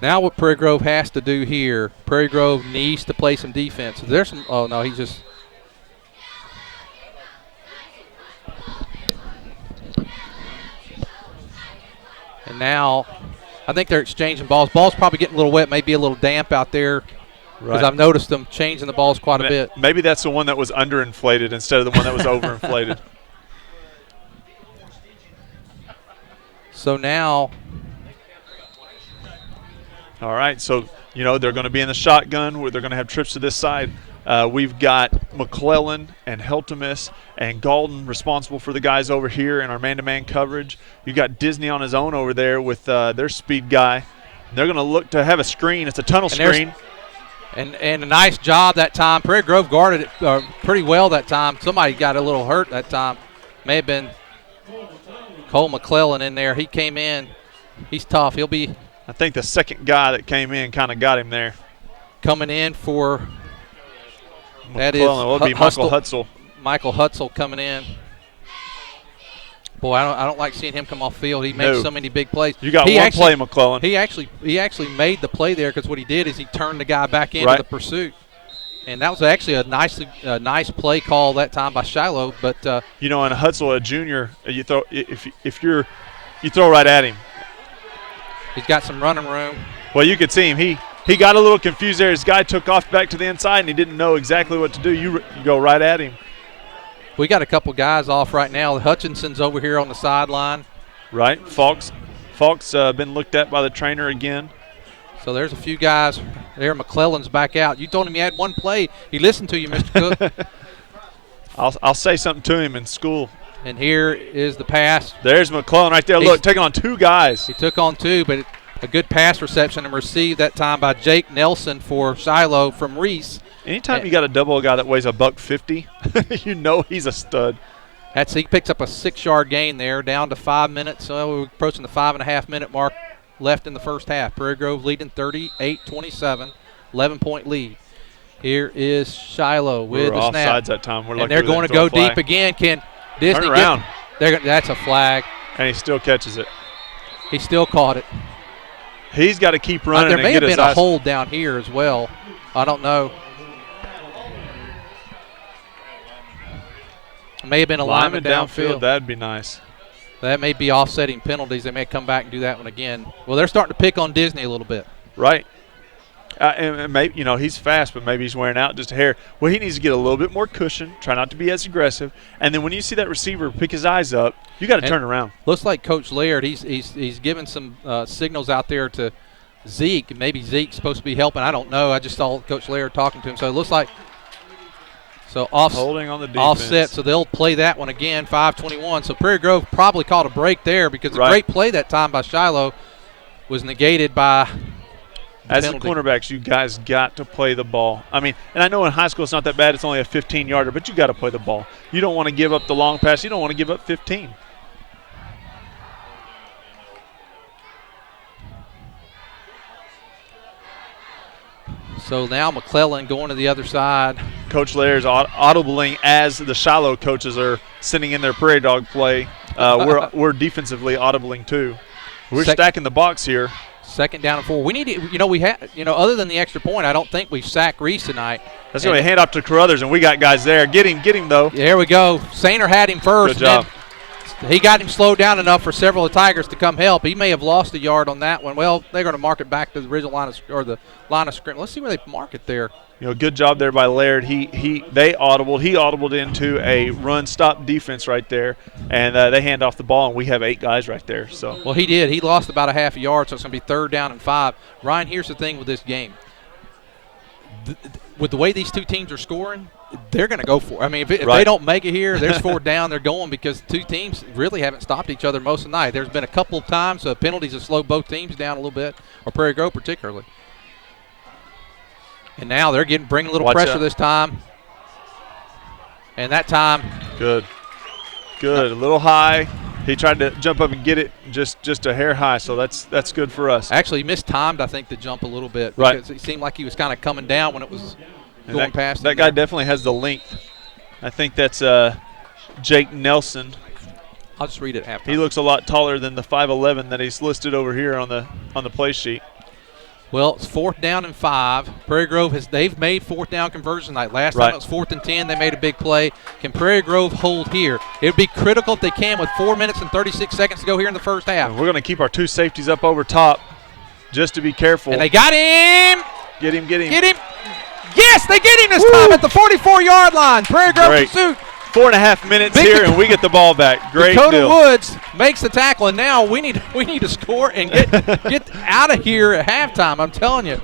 Now what Prairie Grove has to do here, Prairie Grove needs to play some defense. There's some. Oh no, he's just. And now, I think they're exchanging balls. Ball's probably getting a little wet, maybe a little damp out there. Because I've noticed them changing the balls quite a bit. Maybe that's the one that was underinflated instead of the one that was overinflated. So now. All right, so, they're going to be in the shotgun where they're going to have trips to this side. We've got McClellan and Heltemus and Galton responsible for the guys over here in our man-to-man coverage. You've got Disney on his own over there with their speed guy. They're going to look to have a screen. It's a tunnel screen. And a nice job that time. Prairie Grove guarded it pretty well that time. Somebody got a little hurt that time. May have been Cole McClellan in there. He came in. He's tough. He'll be. I think the second guy that came in kind of got him there. Coming in for. McClellan. That is. Well, it'll be Michael Hutzel. Michael Hutzel coming in. Boy, I don't like seeing him come off field. He makes so many big plays. You got one play, McClellan. He actually made the play there because what he did is he turned the guy back into the pursuit, and that was actually a nice play call that time by Shiloh. But and Hutzel, a junior, you throw you throw right at him. He's got some running room. Well, you could see him. He got a little confused there. His guy took off back to the inside, and he didn't know exactly what to do. You go right at him. We got a couple guys off right now. Hutchinson's over here on the sideline. Right. Falk's been looked at by the trainer again. So there's a few guys there. McClellan's back out. You told him he had one play. He listened to you, Mr. Cook. I'll say something to him in school. And here is the pass. There's McClellan right there. Look, taking on two guys. He took on two, but a good pass reception and received that time by Jake Nelson for Shiloh from Reese. Anytime you got a double guy that weighs $150, he's a stud. He picks up a 6-yard gain there, down to 5 minutes. So we're approaching the 5.5-minute mark left in the first half. Prairie Grove leading 38-27, 11-point lead. Here is Shiloh with the snap. Offsides that time. And they're going to go deep again. Can Disney turn around? That's a flag. And he still catches it. He still caught it. He's got to keep running. There may have been a eyes. hold down here as well. I don't know. It may have been a lineman downfield. That'd be nice. That may be offsetting penalties. They may come back and do that one again. Well, they're starting to pick on Disney a little bit. Right. And maybe, he's fast, but maybe he's wearing out just a hair. Well, he needs to get a little bit more cushion, try not to be as aggressive. And then when you see that receiver pick his eyes up, you got to turn around. Looks like Coach Laird, he's giving some signals out there to Zeke. Maybe Zeke's supposed to be helping. I don't know. I just saw Coach Laird talking to him. So it looks like holding on the defense. Offset, so they'll play that one again, 5:21. So Prairie Grove probably caught a break there because the great play that time by Shiloh was negated by As the cornerbacks, you guys got to play the ball. I mean, and I know in high school it's not that bad. It's only a 15-yarder, but you got to play the ball. You don't want to give up the long pass. You don't want to give up 15. So now McClellan going to the other side. Coach Laird's audibling as the Shiloh coaches are sending in their Prairie Dog play. We're defensively audibling too. We're stacking the box here. 2nd down and 4. We need to, other than the extra point, I don't think we've sacked Reese tonight. That's going to hand off to Carruthers, and we got guys there. Get him though. There we go. Sainer had him first. Good job. He got him slowed down enough for several of the Tigers to come help. He may have lost a yard on that one. Well, they're going to mark it back to the original line of scrimmage. Let's see where they mark it there. Good job there by Laird. They audibled. He audibled into a run-stop defense right there, and they hand off the ball, and we have 8 guys right there. So. Well, he did. He lost about a half a yard, so it's going to be 3rd down and 5. Ryan, here's the thing with this game. With the way these two teams are scoring, they're going to go for it. I mean, if they don't make it here, there's 4th down, they're going because two teams really haven't stopped each other most of the night. There's been a couple of times penalties have slowed both teams down a little bit, or Prairie Grove particularly. And now they're bringing a little pressure this time. And that time. Good. A little high. He tried to jump up and get it just a hair high, so that's good for us. Actually, he mistimed, I think, the jump a little bit. Right. Because it seemed like he was kind of coming down when it was going past. That guy definitely has the length. I think that's Jake Nelson. I'll just read it after. He looks a lot taller than the 5'11" that he's listed over here on the play sheet. Well, it's 4th down and 5. Prairie Grove they've made 4th down conversions tonight. Last time it was 4th and 10. They made a big play. Can Prairie Grove hold here? It would be critical if they can with 4 minutes and 36 seconds to go here in the first half. And we're going to keep our 2 safeties up over top just to be careful. And they got him. Get him. Yes, they get him this time at the 44-yard line. Prairie Grove pursuit. 4.5 minutes here, and we get the ball back. Great Dakota deal. Woods makes the tackle, and now we need to score and get out of here at halftime. I'm telling you.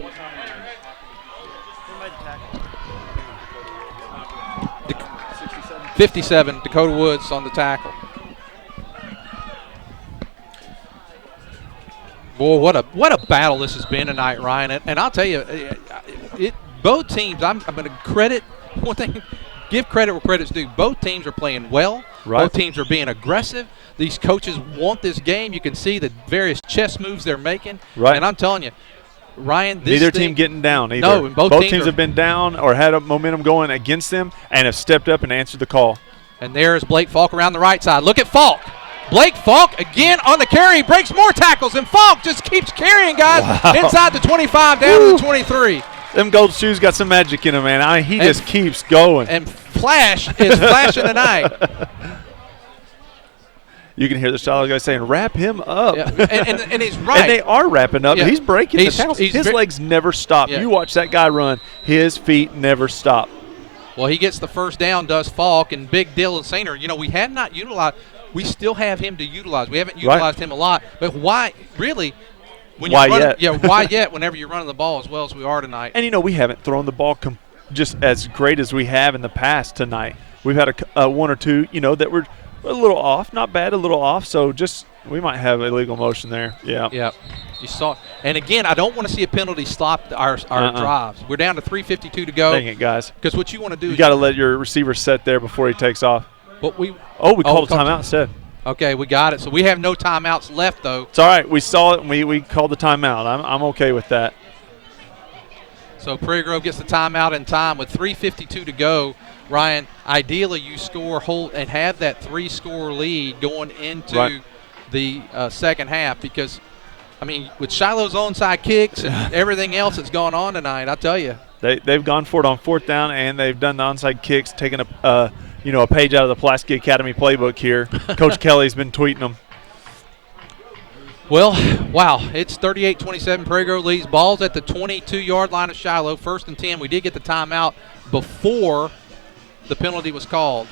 57, Dakota Woods on the tackle. Boy, what a battle this has been tonight, Ryan. And I'll tell you, both teams. I'm going to credit one thing. Give credit where credit's due. Both teams are playing well. Right. Both teams are being aggressive. These coaches want this game. You can see the various chess moves they're making. Right. And I'm telling you, Ryan, neither team getting down either. No, and both teams have been down or had a momentum going against them and have stepped up and answered the call. And there's Blake Falk around the right side. Look at Falk. Blake Falk again on the carry. He breaks more tackles, and Falk just keeps carrying guys inside the 25 down to the 23. Them gold shoes got some magic in them, man. He just keeps going. And Flash is flashing tonight. You can hear the Shiloh guy saying, wrap him up. Yeah. And he's right. And they are wrapping up. Yeah. He's breaking the tackles. His legs never stop. Yeah. You watch that guy run. His feet never stop. Well, he gets the first down, does Falk, and big Dylan Sainer. We have not utilized. We still have him to utilize. We haven't utilized him a lot. But why, really? Why yet? Yeah, why yet whenever you're running the ball as well as we are tonight? And, we haven't thrown the ball just as great as we have in the past tonight. We've had one or two, that were a little off. Not bad, a little off. So we might have illegal motion there. Yeah. Yeah. You saw. And, again, I don't want to see a penalty stop our drives. We're down to 3:52 to go. Dang it, guys. Because what you want to do is you got to let your receiver set there before he takes off. But we called a timeout instead. Okay, we got it. So we have no timeouts left, though. It's all right. We saw it, and we called the timeout. I'm okay with that. So Prairie Grove gets the timeout in time with 3:52 to go. Ryan, ideally you score, hold, and have that 3-score lead going into the second half because I mean, with Shiloh's onside kicks and everything else that's going on tonight, I'll tell you. They've gone for it on 4th down, and they've done the onside kicks, taking a page out of the Pulaski Academy playbook here. Coach Kelly's been tweeting them. Well, wow, it's 38-27. Prairie Grove leads. Ball's at the 22-yard line of Shiloh. 1st and 10. We did get the timeout before the penalty was called.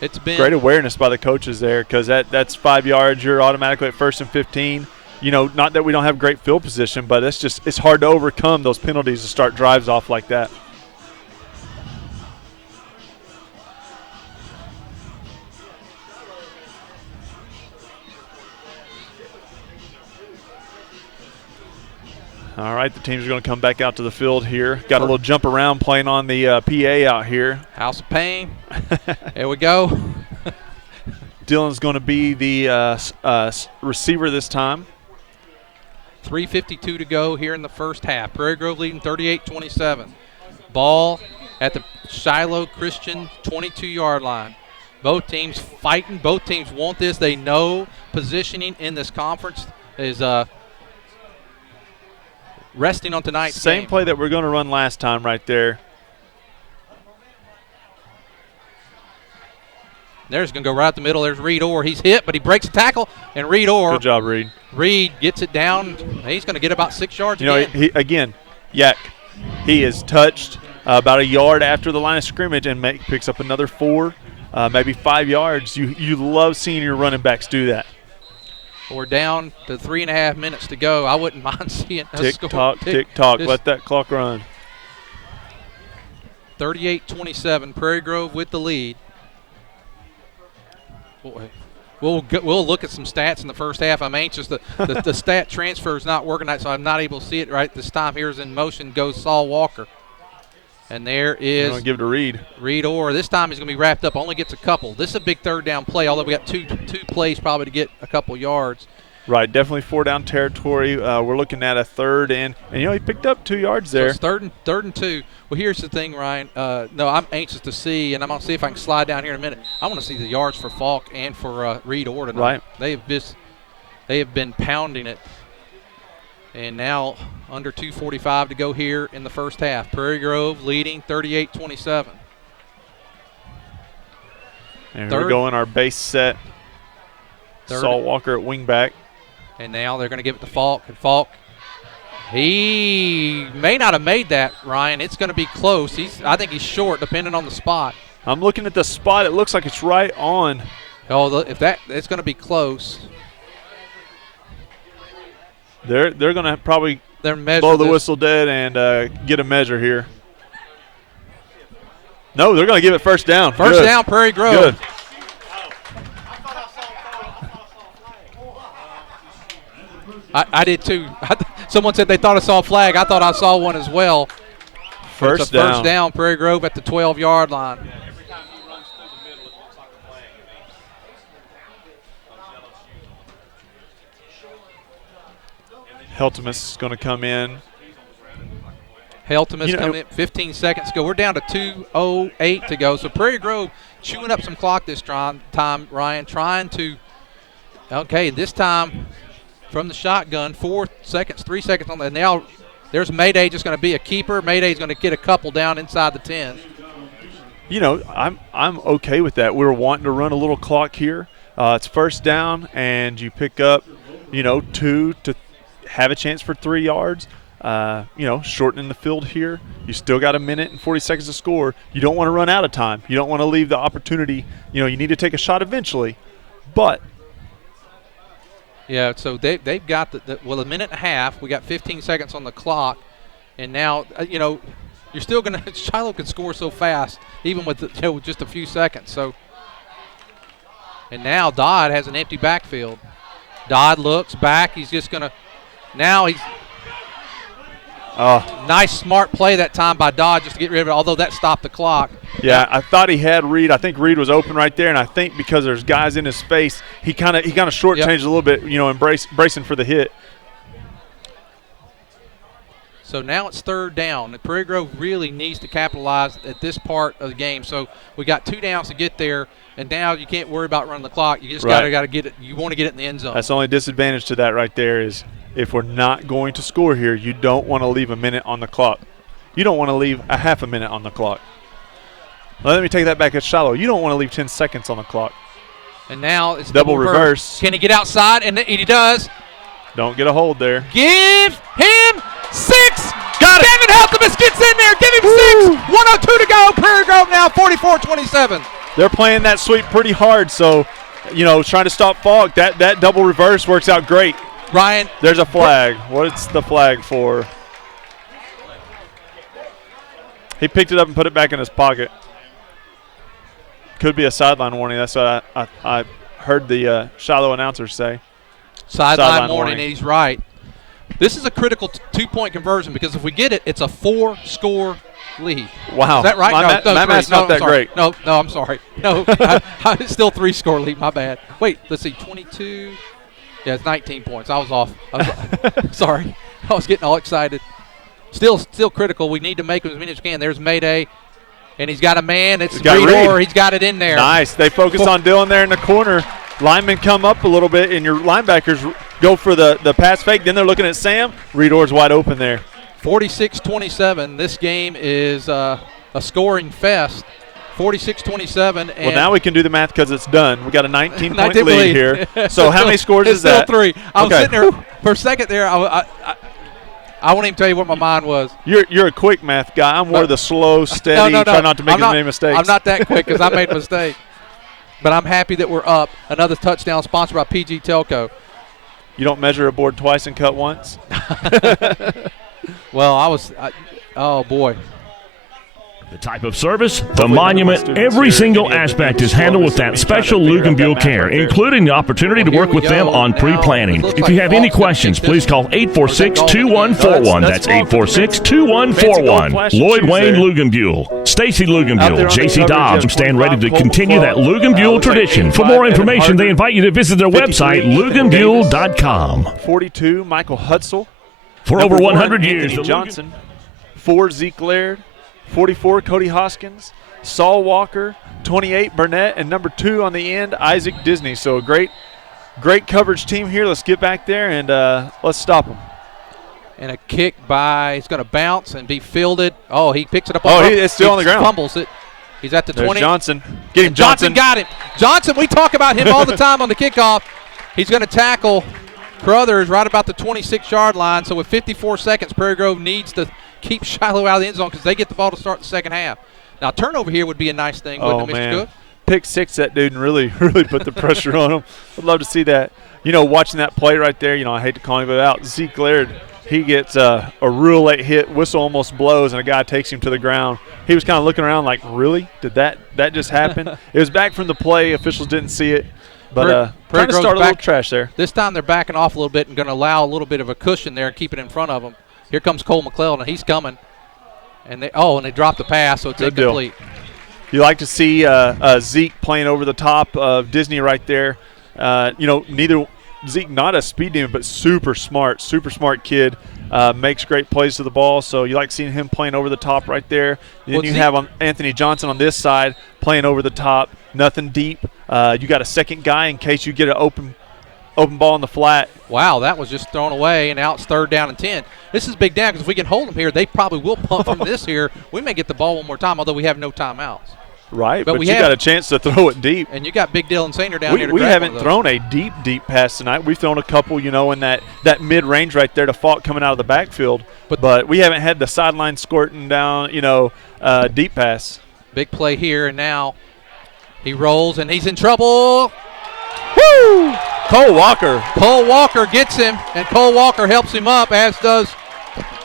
It's been great awareness by the coaches there, because that's 5 yards. You're automatically at 1st and 15. Not that we don't have great field position, but it's hard to overcome those penalties to start drives off like that. All right, the teams are going to come back out to the field here. Got a little jump around playing on the PA out here. House of Pain. There we go. Dylan's going to be the receiver this time. 3:52 to go here in the first half. Prairie Grove leading 38-27. Ball at the Shiloh Christian 22-yard line. Both teams fighting. Both teams want this. They know positioning in this conference is resting on tonight's Same game. play that we're going to run last time right there. There's going to go right up the middle. There's Reed Orr. He's hit, but he breaks the tackle, and Reed Orr. Good job, Reed. Reed gets it down. He's going to get about 6 yards again. He is touched about a yard after the line of scrimmage and picks up another 4, maybe 5 yards. You love seeing your running backs do that. We're down to 3.5 minutes to go. I wouldn't mind seeing a tick score. Tock, tick tock. Let that clock run. 38-27. Prairie Grove with the lead. Boy, we'll look at some stats in the first half. I'm anxious. The stat transfer is not working tonight, so I'm not able to see it right this time. Here's in motion goes Saul Walker. And there is. Give it to Reed. Reed Orr. This time he's going to be wrapped up. Only gets a couple. This is a big 3rd down play, although we got two plays probably to get a couple yards. Right, definitely 4 down territory. We're looking at a 3rd and he picked up 2 yards there. So it's third and 2. Well, here's the thing, Ryan. I'm anxious to see, and I'm going to see if I can slide down here in a minute. I want to see the yards for Falk and for Reed Orr tonight. Right. They have been pounding it. And now under 2:45 to go here in the first half. Prairie Grove leading 38-27. And we're going our base set. Saul Walker at wingback. And now they're going to give it to Falk. And Falk, he may not have made that, Ryan. It's going to be close. I think he's short, depending on the spot. I'm looking at the spot. It looks like it's right on. Oh, it's going to be close. They're going to probably blow the whistle dead and get a measure here. No, they're going to give it 1st down. First down, Prairie Grove. Good. I did too. Someone said they thought I saw a flag. I thought I saw one as well. First down. First down, Prairie Grove at the 12-yard line. Heltemus is going to come in. Heltemus coming in. 15 seconds to go. We're down to 2:08 to go. So Prairie Grove chewing up some clock this time, Ryan, trying to. Okay, this time from the shotgun, 4 seconds, 3 seconds on that. Now there's Mayday just going to be a keeper. Mayday's going to get a couple down inside the 10. I'm okay with that. We were wanting to run a little clock here. It's 1st down, and you pick up, 2 to have a chance for 3 yards. Shortening the field here. You still got 1 minute and 40 seconds to score. You don't want to run out of time. You don't want to leave the opportunity. You need to take a shot eventually. But yeah, so they've got a minute and a half. We got 15 seconds on the clock, and now you're still going to. Shiloh can score so fast, even with just a few seconds. So, and now Dodd has an empty backfield. Dodd looks back. He's just going to. Now he's. Nice, smart play that time by Dodd just to get rid of it, although that stopped the clock. Yeah, I thought he had Reed. I think Reed was open right there, and I think because there's guys in his face, he kind of shortchanged a little bit, bracing for the hit. So now it's 3rd down. The Prairie Grove really needs to capitalize at this part of the game. So we got 2 downs to get there. and now you can't worry about running the clock. You just Right. got to get it. You want to get it in the end zone. That's the only disadvantage to that right there is if we're not going to score here, you don't want to leave a minute on the clock. You don't want to leave a half a minute on the clock. Well, let me take that back at Shiloh. You don't want to leave 10 seconds on the clock. And now it's Double reverse. Can he get outside? And he does. Don't get a hold there. Give him 6. Got it. Devin Heltemus gets in there. Give him 6. 1:02 to go. Prairie Grove now 44-27. They're playing that sweep pretty hard, so, trying to stop Falk. That double reverse works out great. Ryan. There's a flag. What's the flag for? He picked it up and put it back in his pocket. Could be a sideline warning. That's what I heard the Shiloh announcer say. Sideline warning. He's right. This is a critical 2-point conversion because if we get it, it's a 4-score lead. Wow. Is that right? My math's not that great. No, I'm sorry. No, it's still 3-score lead. My bad. Wait, let's see. 22. Yeah, it's 19 points. I was off. Sorry. I was getting all excited. Still critical. We need to make them as many as we can. There's Mayday. And he's got a man. It's Reed. He's got it in there. Nice. They focus on Dylan there in the corner. Linemen come up a little bit, and your linebackers go for the pass fake. Then they're looking at Sam. Reed Orr's wide open there. 46-27. This game is a scoring fest. 46-27. Well, now we can do the math because it's done. We got a 19-point lead here. So how many scores is that? It's still 3. I was sitting there for a second there. I won't even tell you what my mind was. You're a quick math guy. I'm more the slow, steady, try not to make as many mistakes. I'm not that quick because I made a mistake. But I'm happy that we're up. Another touchdown sponsored by PG Telco. You don't measure a board twice and cut once? Well, oh, boy. The type of service, the monument, every single aspect is handled with that special Luganbuehl care, including the opportunity to work with them on pre-planning. If you have any questions, please call 846-2141. That's 846-2141. Lloyd Wayne Luganbuehl, Stacy Luganbuehl, J.C. Dobbs stand ready to continue that Luganbuehl tradition. For more information, they invite you to visit their website, luganbuehl.com. 42, Michael Hutzel. For over 100 years, Anthony Johnson. 4, Zeke Laird. 44, Cody Hoskins. Saul Walker. 28, Burnett. And number 2 on the end, Isaac Disney. So a great coverage team here. Let's get back there and let's stop them. And a kick he's going to bounce and be fielded. Oh, he picks it up. It's still on the ground. Fumbles it. He's at the 20. There's Johnson. Get him, Johnson. Got him. Johnson, we talk about him all the time on the kickoff. He's going to tackle Crothers right about the 26-yard line. So with 54 seconds, Prairie Grove needs to keep Shiloh out of the end zone because they get the ball to start the second half. Now, turnover here would be a nice thing, wouldn't it, Mr. Cook? Pick 6 that dude and really put the pressure on him. I'd love to see that. Watching that play right there, I hate to call him out. Zeke Laird, he gets a real late hit. Whistle almost blows, and a guy takes him to the ground. He was kind of looking around like, really? Did that just happen? It was back from the play. Officials didn't see it. But trying to start a little trash there. This time they're backing off a little bit and going to allow a little bit of a cushion there and keep it in front of them. Here comes Cole McClellan, and he's coming. And they dropped the pass, so it's incomplete. You like to see Zeke playing over the top of Disney right there. Neither Zeke, not a speed demon, but super smart kid. Makes great plays to the ball, so you like seeing him playing over the top right there. Then you have Anthony Johnson on this side playing over the top, nothing deep. You got a second guy in case you get an open ball in the flat. Wow, that was just thrown away, and now it's 3rd down and 10. This is big down because if we can hold them here, they probably will punt from this here. We may get the ball one more time, although we have no timeouts. Right, but you got a chance to throw it deep. And you got Big Dylan Senior down here. We haven't thrown a deep pass tonight. We've thrown a couple, in that mid-range right there to Falk coming out of the backfield. But we haven't had the sideline squirting down, deep pass. Big play here, and now he rolls, and he's in trouble. Woo! Cole Walker gets him, and Cole Walker helps him up, as does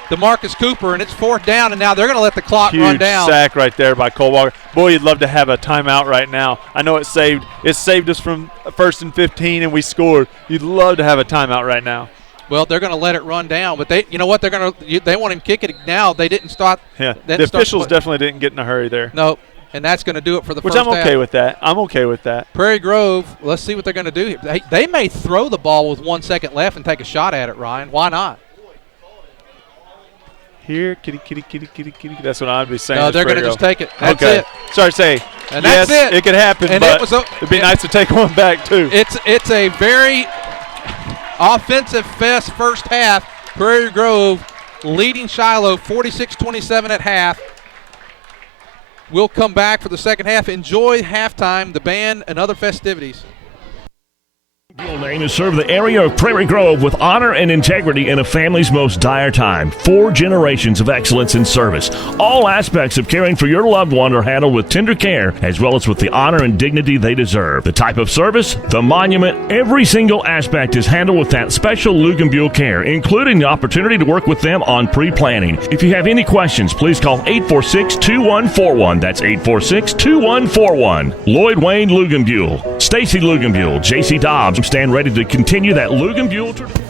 DeMarcus Cooper, and it's 4th down, and now they're going to let the clock run down. Huge sack right there by Cole Walker. Boy, you'd love to have a timeout right now. I know it saved us from 1st and 15, and we scored. You'd love to have a timeout right now. Well, they're going to let it run down, but they want him kick it now. They didn't start. Yeah, the officials definitely didn't get in a hurry there. No. And that's going to do it for the first half. Which I'm okay with that. I'm okay with that. Prairie Grove, let's see what they're going to do here. They may throw the ball with 1 second left and take a shot at it, Ryan. Why not? Here, kitty, kitty, kitty, kitty, kitty. That's what I'd be saying. No, they're going to just take it. That's okay. it. Sorry to say. And yes, that's it. It could happen, and but it'd be nice to take one back, too. It's a very offensive fest first half. Prairie Grove leading Shiloh 46-27 at half. We'll come back for the second half. Enjoy halftime, the band, and other festivities. Name has served the area of Prairie Grove with honor and integrity in a family's most dire time. 4 generations of excellence in service. All aspects of caring for your loved one are handled with tender care, as well as with the honor and dignity they deserve. The type of service, the monument, every single aspect is handled with that special Luganbuhl care, including the opportunity to work with them on pre-planning. If you have any questions, please call 846-2141. That's 846-2141. Lloyd Wayne Luganbuhl, Stacy Luganbuhl, J.C. Dobbs, stand ready to continue that Luganbuhl tradition.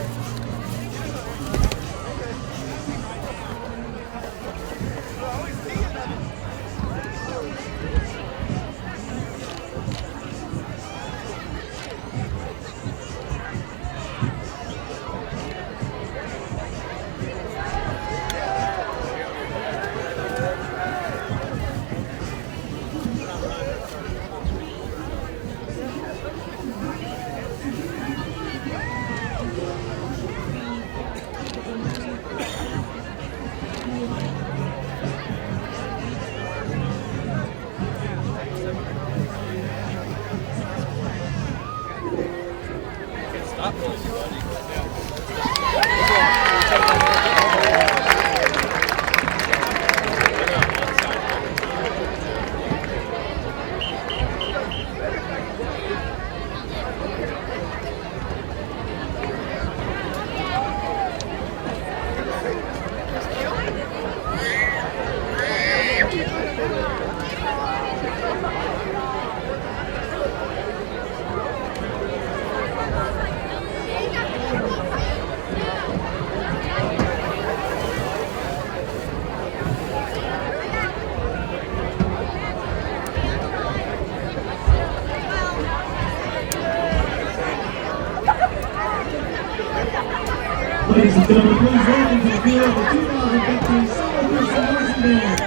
Ladies and gentlemen, please welcome to the field the 2015 Shiloh Christian Marching Band.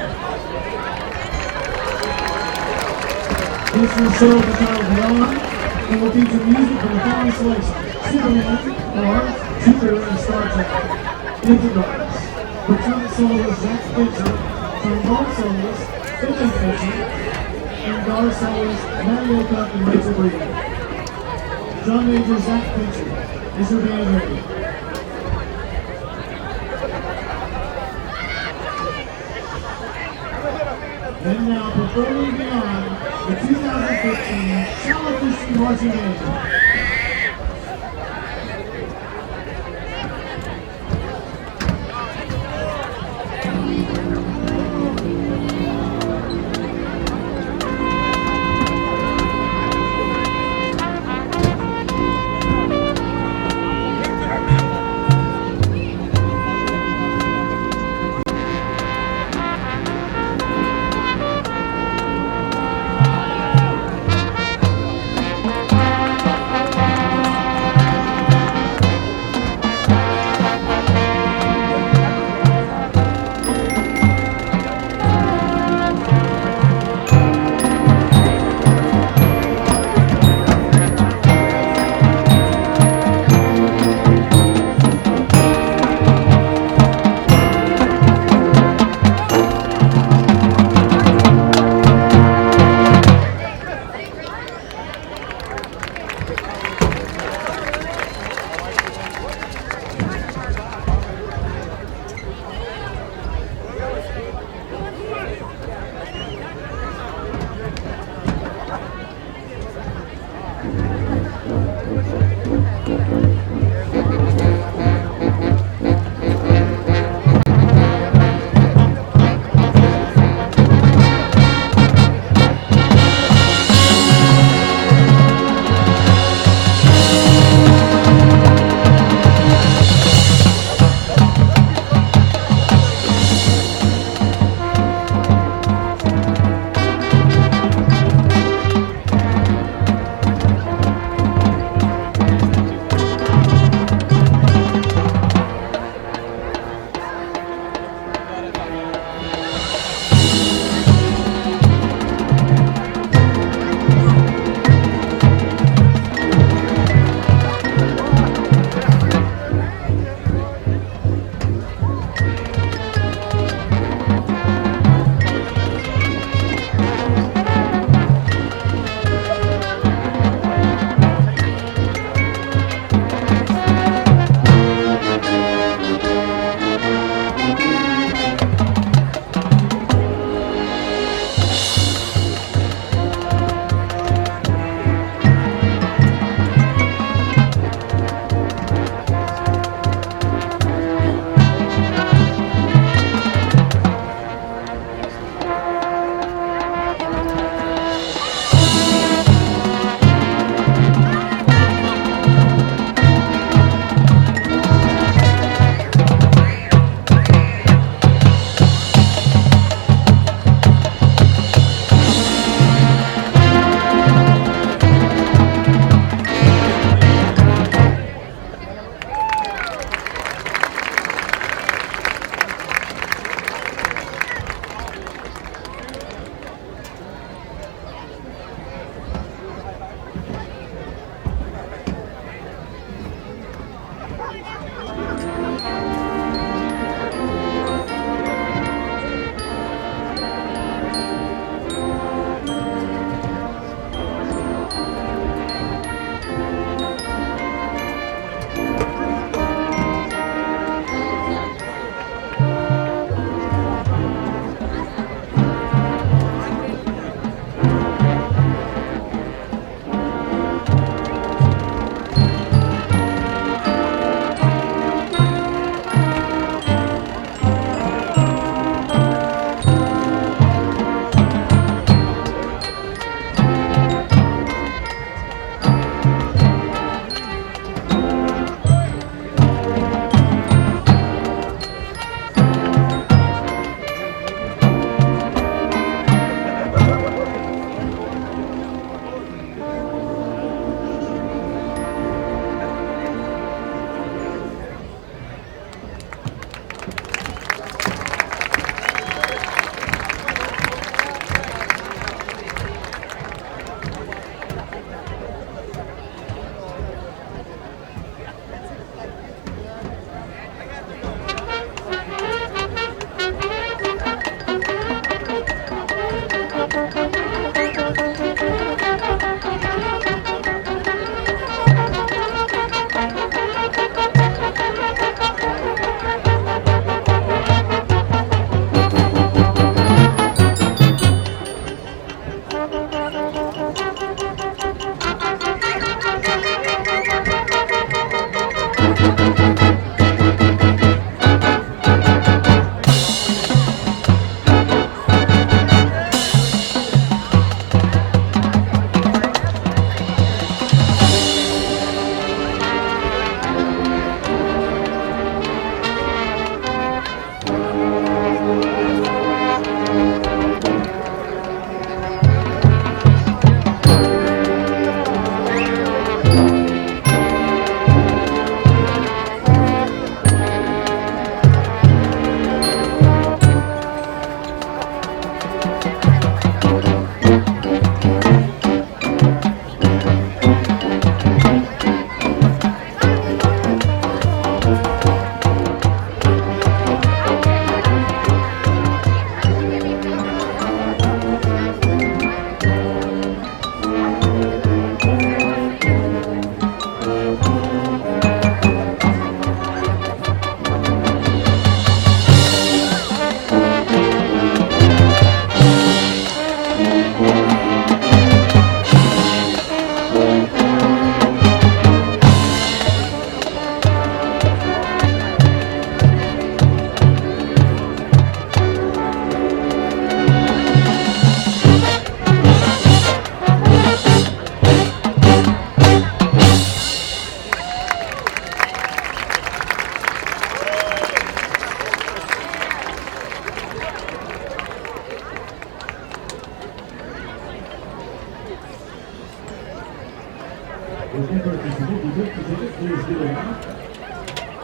This will show the child beyond and will feature music from the following selections: Superman, Mars, Jupiter, and Star Trek. Interception. For trumpet soloist Zach Fincher, trombone soloist Finley Fincher, and guitar soloist Mario Cup and Rachel Breeden. Drum major Zach Fincher. Is your band ready? And now, performing beyond the 2015 Shiloh Christian Marching Band.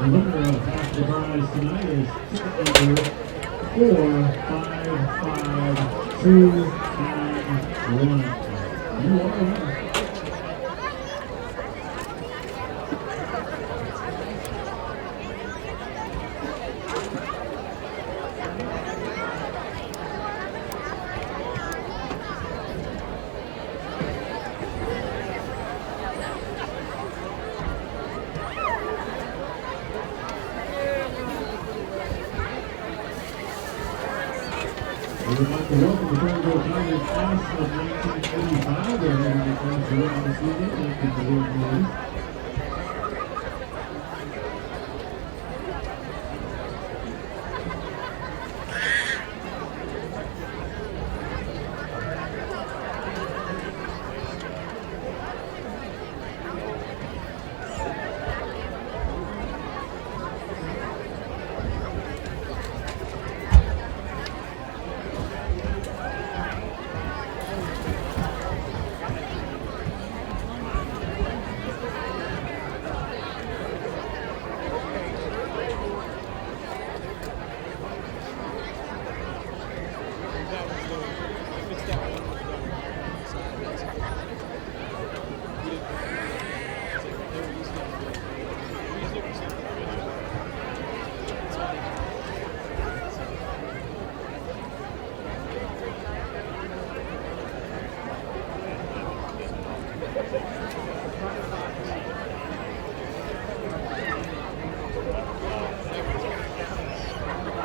The winner of half the prize tonight is ticket number 455291. You are the winner. We would like to welcome the Prairie Grove Tigers class of 1985. They're having their class around this weekend. Thank you for being here.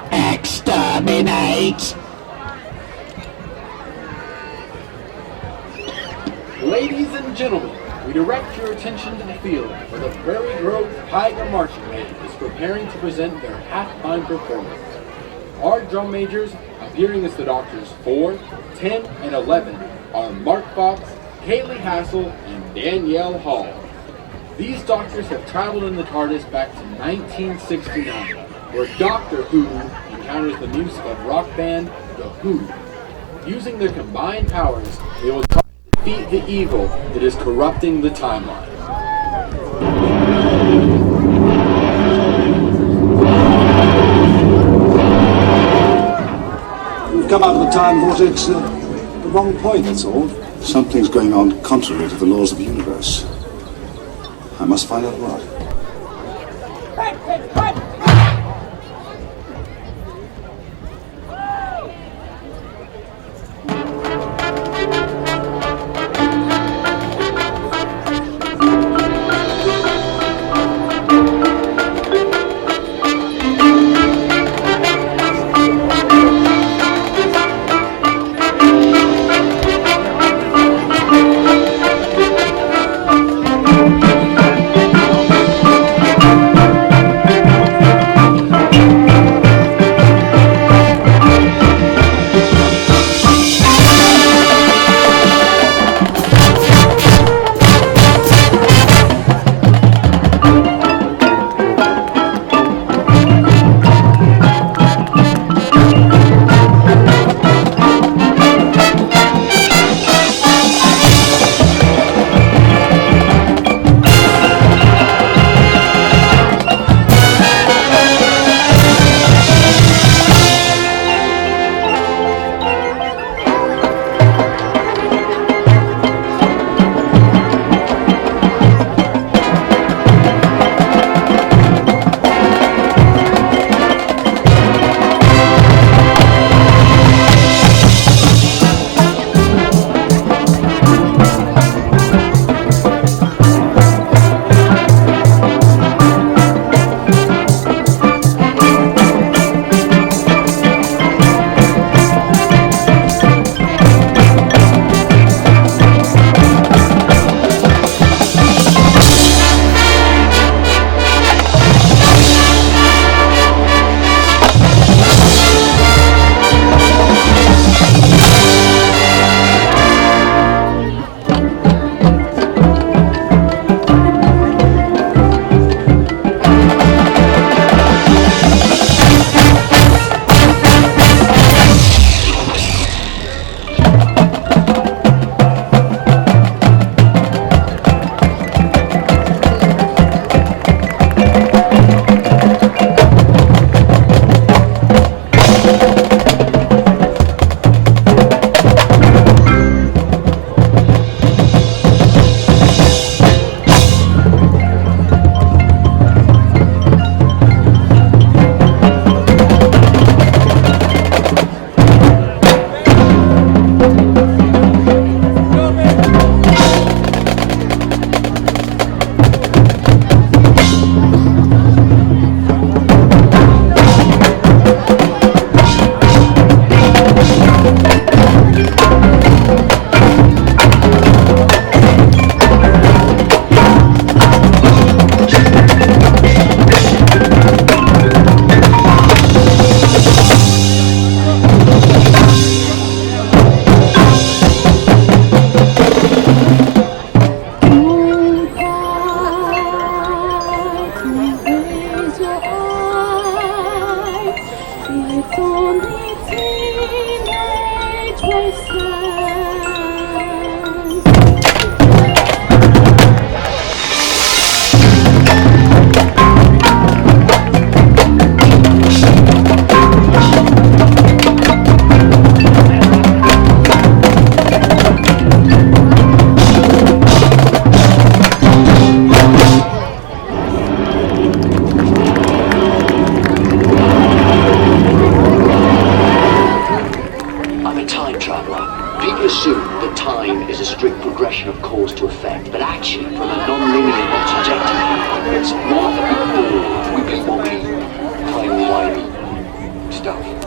Exterminate! Ladies and gentlemen, we direct your attention to the field where the Prairie Grove Tiger Marching Band is preparing to present their halftime performance. Our drum majors, appearing as the Doctors 4, 10, and 11, are Mark Fox, Kaylee Hassel, and Danielle Hall. These Doctors have traveled in the TARDIS back to 1969, where Doctor Who encounters the music of rock band The Who. Using their combined powers, they will try to defeat the evil that is corrupting the timeline. We've come out of the time vortex at the wrong point, that's all. Something's going on contrary to the laws of the universe. I must find out what. detach from a non-linear trajectory. It's more with the wobbly, play-away stuff.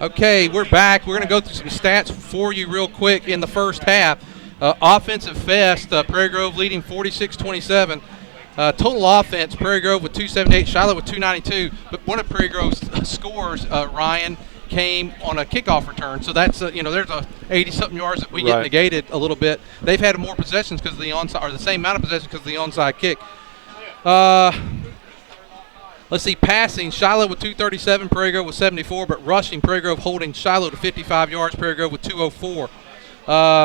Okay, we're back. We're going to go through some stats for you real quick in the first half. Offensive fest, Prairie Grove leading 46-27. Total offense, Prairie Grove with 278, Shiloh with 292. But one of Prairie Grove's scores, Ryan, came on a kickoff return. So that's, there's a 80-something yards that we get negated a little bit. They've had more possessions because of the onside, or the same amount of possessions because of the onside kick. Let's see, passing, Shiloh with 237, Prairie Grove with 74, but rushing, Prairie Grove holding Shiloh to 55 yards, Prairie Grove with 204.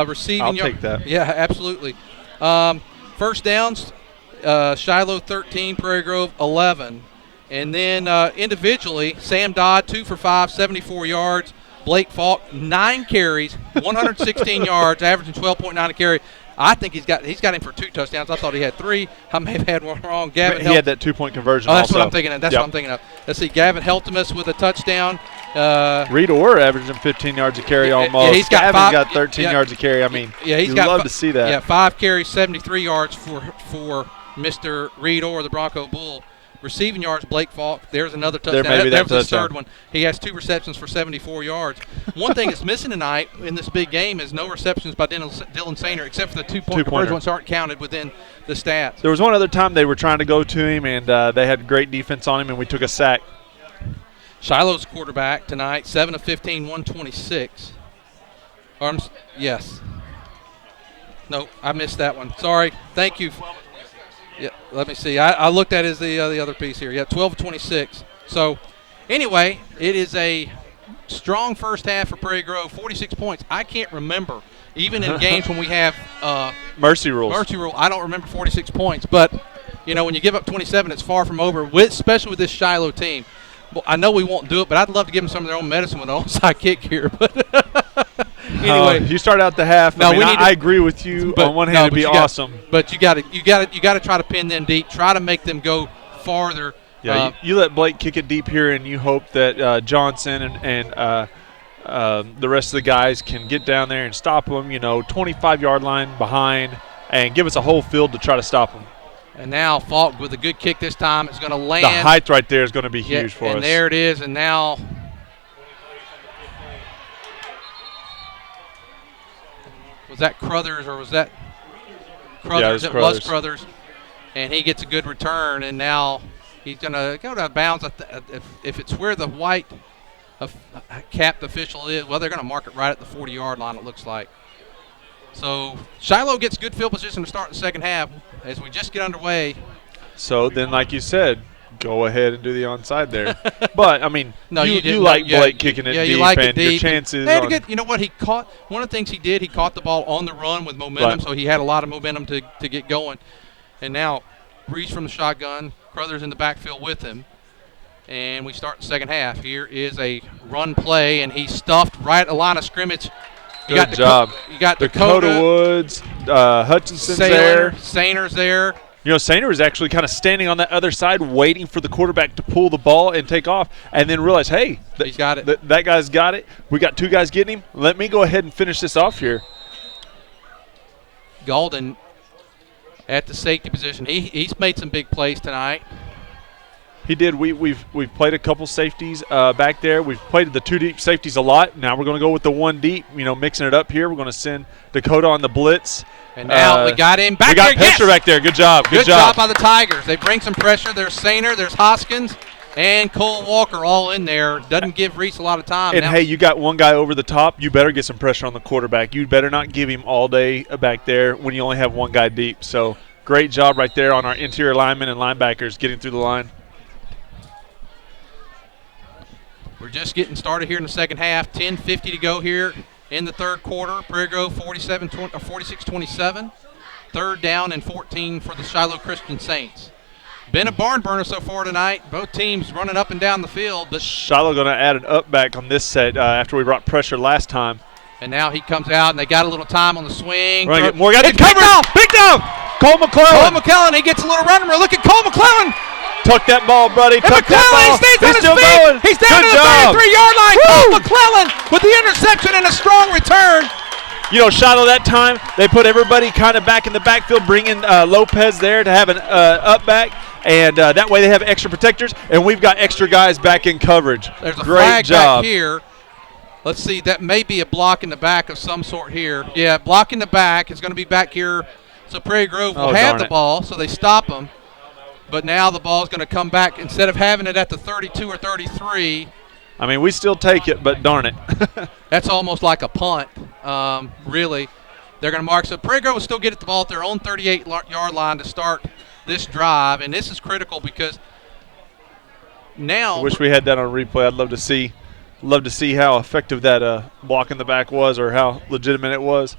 Receiving I'll take that. Yeah, absolutely. First downs, Shiloh 13, Prairie Grove 11. And then individually, Sam Dodd 2 for 5, 74 yards. Blake Falk 9 carries, 116 yards, averaging 12.9 a carry. I think he's got him for 2 touchdowns. I thought he had 3. I may have had one wrong. Gavin, he had that 2-point conversion. That's also. what I'm thinking of. That's what I'm thinking of. Let's see, Gavin Heltemus with a touchdown. Reed Orr averaging 15 yards a carry almost. Yeah, he's got Gavin's got 13 yards a carry. I mean, he's got love to see that. Yeah, 5 carries, 73 yards for Mr. Reed Orr, the Bronco Bull. Receiving yards, Blake Falk. There's another touchdown. That was his third one. He has 2 receptions for 74 yards. One thing that's missing tonight in this big game is no receptions by Dylan Sainer, except for the 2-point conversion, which aren't counted within the stats. There was one other time they were trying to go to him, and they had great defense on him, and we took a sack. Shiloh's quarterback tonight, 7 of 15, 126. Yes. No, I missed that one. Sorry. Thank you. Yeah, let me see. I looked at it as the other piece here. Yeah, 12 of 26. So, anyway, it is a strong first half for Prairie Grove, 46 points. I can't remember, even in games when we have mercy rules. I don't remember 46 points. But, when you give up 27, it's far from over, especially with this Shiloh team. Well, I know we won't do it, but I'd love to give them some of their own medicine with an onside kick here. But anyway, you start out the half. No, I agree with you. On one hand, it'd be awesome. But you got to try to pin them deep. Try to make them go farther. Yeah, you let Blake kick it deep here, and you hope that Johnson and the rest of the guys can get down there and stop them. 25-yard line behind, and give us a whole field to try to stop them. And now Falk with a good kick this time is going to land. The height right there is going to be huge for us. And there it is. And now was that Crothers or was that Crothers? Yeah, it was Crothers. And he gets a good return. And now he's going to go out of bounds. If it's where the white capped official is, well, they're going to mark it right at the 40-yard line, it looks like. So Shiloh gets good field position to start the second half as we just get underway. So then, like you said, go ahead and do the onside there. But, I mean, no, you like Blake kicking it deep, and deep. your chances you know what, he caught – one of the things he did, he caught the ball on the run with momentum, so he had a lot of momentum to get going. And now Reese from the shotgun, Crothers in the backfield with him. And we start the second half. Here is a run play, and he's stuffed right at the line of scrimmage. Good job. You got Dakota Woods, Hutchinson's there. Sainer's there. Sainer was actually kind of standing on that other side waiting for the quarterback to pull the ball and take off, and then realize, hey, he's got it. That guy's got it. We got 2 guys getting him. Let me go ahead and finish this off here. Golden at the safety position. He's made some big plays tonight. He did. We've played a couple safeties back there. We've played the 2 deep safeties a lot. Now we're going to go with the 1 deep, mixing it up here. We're going to send Dakota on the blitz. And now we got him back there. We got pressure back there. Good job. Good job by the Tigers. They bring some pressure. There's Sainer, there's Hoskins, and Cole Walker all in there. Doesn't give Reese a lot of time. And, hey, you got one guy over the top. You better get some pressure on the quarterback. You better not give him all day back there when you only have 1 guy deep. So great job right there on our interior linemen and linebackers getting through the line. We're just getting started here in the second half. 10:50 to go here in the third quarter. Prairie Grove 46-27. Third down and 14 for the Shiloh Christian Saints. Been a barn burner so far tonight. Both teams running up and down the field. But Shiloh going to add an up back on this set after we brought pressure last time. And now he comes out, and they got a little time on the swing. We're going to get more guys covered. Big down. Cole McClellan. He gets a little run. Look at Cole McClellan. Tuck that ball, buddy. Tuck that ball. Stays on his feet. Going. He's down to the 33-yard line. Cole McClellan with the interception and a strong return. Shiloh that time, they put everybody kind of back in the backfield, bringing Lopez there to have an up back. And that way they have extra protectors, and we've got extra guys back in coverage. There's a Great flag job back here. Let's see. That may be a block in the back of some sort here. Yeah, block in the back. It's going to be back here. So Prairie Grove will have the ball, so they stop them. But now the ball is going to come back. Instead of having it at the 32 or 33. I mean, we still take it, but darn it. That's almost like a punt, really. They're going to mark. So Prairie Grove will still get the ball at their own 38-yard line to start this drive. And this is critical because now. I wish we had that on replay. I'd love to see. Love to see how effective that block in the back was, or how legitimate it was.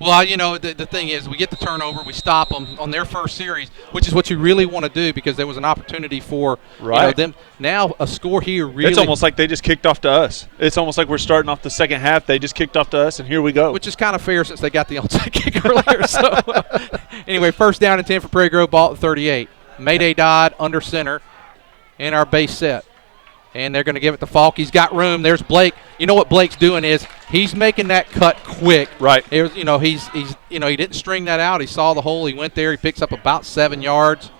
Well, you know, the thing is, we get the turnover, we stop them on their first series, which is what you really want to do because there was an opportunity for them. Now a score here really. It's almost like they just kicked off to us. It's almost like we're starting off the second half. They just kicked off to us, and here we go. Which is kind of fair since they got the onside kick earlier. So anyway, first down and 10 for Prairie Grove, ball at 38. Mayday Dodd under center in our base set. And they're going to give it to Falk. He's got room. There's Blake. You know what Blake's doing is he's making that cut quick. Right. It was, he didn't string that out. He saw the hole. He went there. He picks up about 7 yards,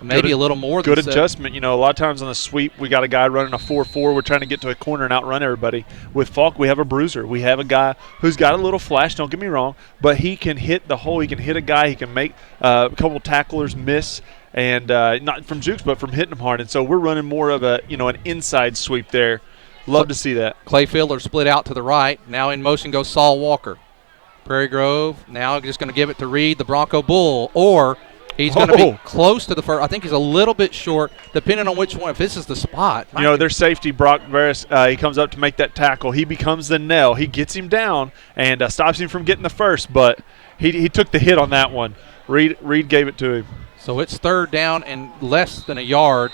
maybe a little more. Good adjustment. You know, a lot of times on the sweep, we got a guy running a 4-4. We're trying to get to a corner and outrun everybody. With Falk, we have a bruiser. We have a guy who's got a little flash. Don't get me wrong, but he can hit the hole. He can hit a guy. He can make a couple tacklers miss. And not from jukes, but from hitting them hard. And so we're running more of an inside sweep there. Love to see that. Clay Fiddler split out to the right. Now in motion goes Saul Walker. Prairie Grove now just going to give it to Reed, the Bronco Bull. Or he's going to be close to the first. I think he's a little bit short, depending on which one. If this is the spot. Their safety, Brock Veras, he comes up to make that tackle. He becomes the nail. He gets him down and stops him from getting the first. But he took the hit on that one. Reed gave it to him. So it's third down and less than a yard.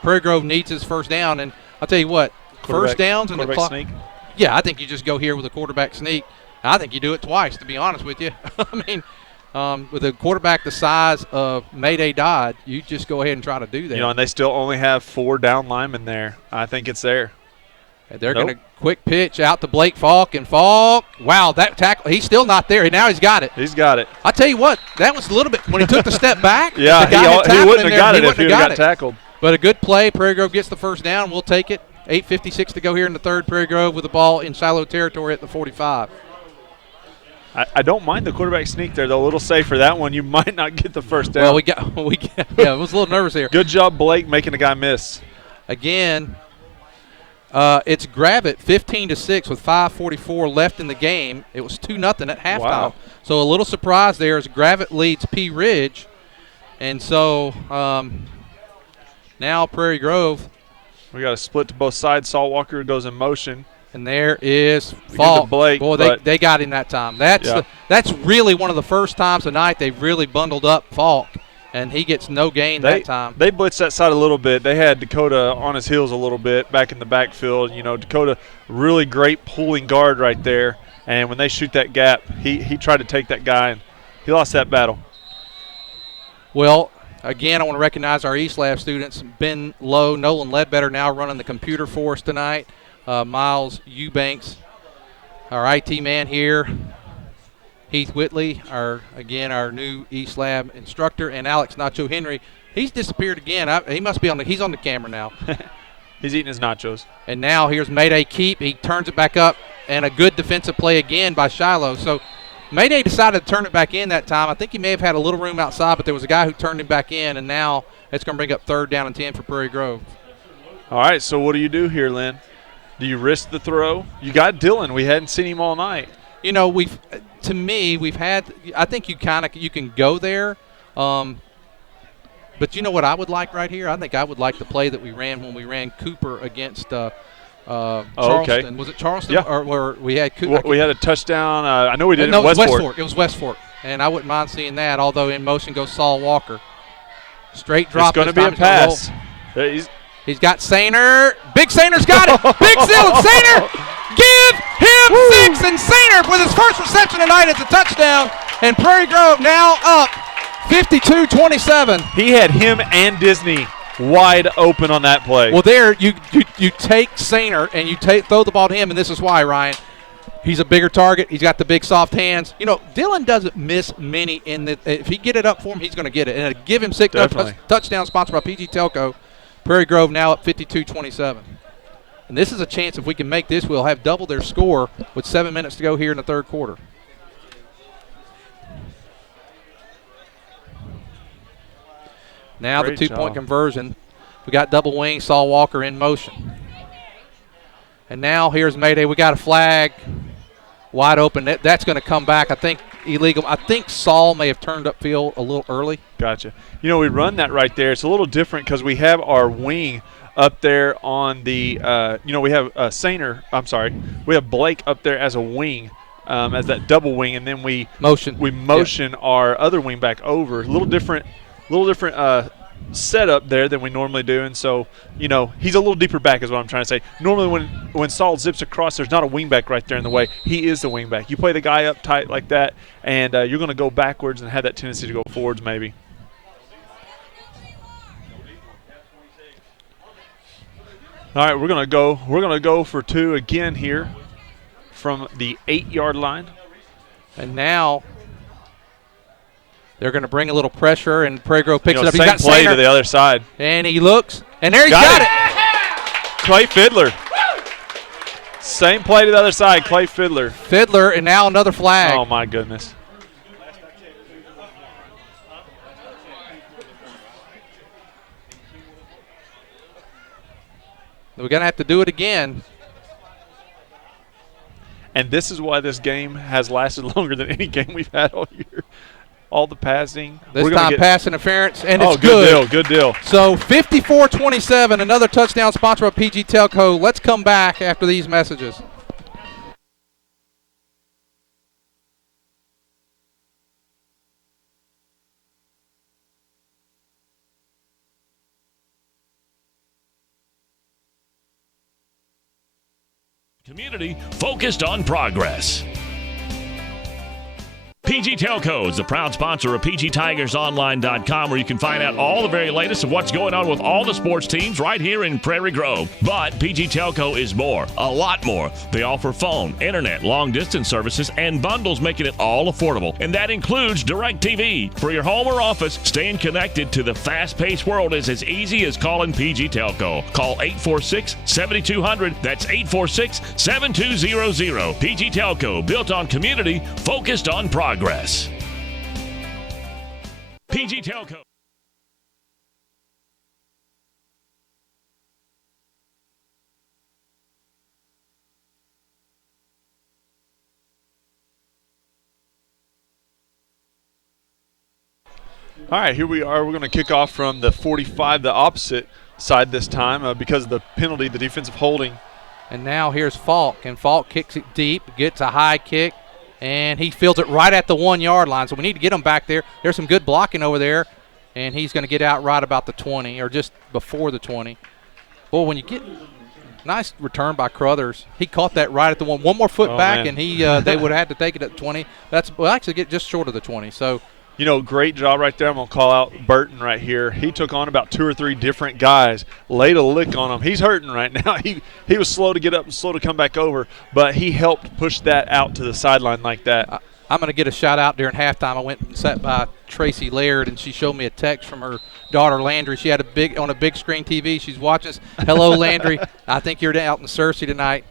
Prairie Grove needs his first down. And I'll tell you what, first downs and the clock. Sneak. Yeah, I think you just go here with a quarterback sneak. I think you do it twice, to be honest with you. I mean, with a quarterback the size of Mayday Dodd, you just go ahead and try to do that. And they still only have 4 down linemen there. I think it's there. And they're going to quick pitch out to Blake Falk, and Falk, wow, that tackle, he's still not there. Now he's got it. He's got it. I tell you what, that was a little bit, when he took the step back, yeah, the guy he wouldn't have got it if he would have got tackled. But a good play. Prairie Grove gets the first down. We'll take it. 8:56 to go here in the third. Prairie Grove with the ball in Shiloh territory at the 45. I don't mind the quarterback sneak there, though. A little safer. That one, you might not get the first down. Well, yeah, I was a little nervous here. Good job, Blake, making a guy miss. Again, it's Gravett 15-6 with 5:44 left in the game. It was 2-0 at halftime. Wow. So a little surprise there as Gravett leads P. Ridge. And so now Prairie Grove. We got a split to both sides. Saul Walker goes in motion. And there is Falk. Blake, boy, they got him that time. That's really one of the first times tonight they've really bundled up Falk. And he gets no gain that time. They blitzed that side a little bit. They had Dakota on his heels a little bit back in the backfield. Dakota, really great pulling guard right there. And when they shoot that gap, he tried to take that guy, and he lost that battle. Well, again, I want to recognize our East Lab students. Ben Lowe, Nolan Ledbetter now running the computer for us tonight. Miles Eubanks, our IT man here. Heath Whitley, our new East Lab instructor, and Alex Nacho Henry. He's disappeared again. He must be he's on the camera now. He's eating his nachos. And now here's Mayday Keep. He turns it back up, and a good defensive play again by Shiloh. So Mayday decided to turn it back in that time. I think he may have had a little room outside, but there was a guy who turned him back in, and now it's going to bring up third down and 10 for Prairie Grove. All right, so what do you do here, Lynn? Do you risk the throw? You got Dylan. We hadn't seen him all night. We've had – I think you can go there. But you know what I would like right here? I think I would like the play that we ran when we ran Cooper against Charleston. Okay. Was it Charleston? Yeah. Or where we had Cooper? We had a touchdown. I know we did it in West Fork. It was West Fork. And I wouldn't mind seeing that, although in motion goes Saul Walker. Straight drop. It's going to be a pass. He's got Sainer. Big Sainer's got it. Big Dylan Sainer. Give him 6, and Sainer with his first reception tonight is a touchdown. And Prairie Grove now up 52-27. He had him and Disney wide open on that play. Well, there you take Sainer and you throw the ball to him, and this is why, Ryan. He's a bigger target. He's got the big soft hands. Dylan doesn't miss many if he get it up for him, he's going to get it. And give him 6 touchdown sponsored by PG Telco. Prairie Grove now up 52-27. And this is a chance if we can make this, we'll have double their score with 7 minutes to go here in the third quarter. Now Great the two-point job. conversion. We got double wing, Saul Walker in motion. And now here's Mayday. We got a flag wide open. That's going to come back. I think illegal. I think Saul may have turned upfield a little early. Gotcha. You know, we run that right there. It's a little different because we have our wing up there on the, we have we have Blake up there as a wing, as that double wing, and then we motion our other wing back over. A little different setup there than we normally do, and so, you know, he's a little deeper back is what I'm trying to say. Normally when Saul zips across, there's not a wing back right there in the way. He is the wing back. You play the guy up tight like that, and you're going to go backwards and have that tendency to go forwards maybe. All right, we're gonna go for two again here from the 8-yard line. And now they're going to bring a little pressure, and Prairie Grove picks it up. Same He's got play Sainer, to the other side. and he looks, and there he's got it. Clay Fiddler. Same play to the other side, Clay Fiddler. Fiddler, and now another flag. Oh, my goodness. We're going to have to do it again. And this is why this game has lasted longer than any game we've had all year. All the passing. This time pass interference, and it's good. Good deal. So 54-27, another touchdown sponsored by PG Telco. Let's come back after these messages. Community focused on progress. PG Telco is the proud sponsor of PGTigersOnline.com, where you can find out all the very latest of what's going on with all the sports teams right here in Prairie Grove. But PG Telco is more, a lot more. They offer phone, internet, long-distance services, and bundles, making it all affordable. And that includes DirecTV. For your home or office, staying connected to the fast-paced world is as easy as calling PG Telco. Call 846-7200. That's 846-7200. PG Telco, built on community, focused on progress. PG Telco. All right, here we are. We're going to kick off from the 45, the opposite side this time because of the penalty, the defensive holding. And now here's Falk, and Falk kicks it deep, gets a high kick, and he fields it right at the 1-yard line. So we need to get him back there. There's some good blocking over there, and he's going to get out right about the 20 or just before the 20. Boy, when you get nice return by Crothers. He caught that right at the one more foot back, man. and they would have had to take it at 20. We'll actually get just short of the 20. So. You know, great job right there. I'm going to call out Burton right here. He took on about 2 or 3 different guys, laid a lick on him. He's hurting right now. He was slow to get up and slow to come back over, but he helped push that out to the sideline like that. I'm going to get a shout out during halftime. I went and sat by Tracy Laird, and she showed me a text from her daughter Landry. She had on a big screen TV. She's watching us. Hello, Landry. I think you're out in Searcy tonight.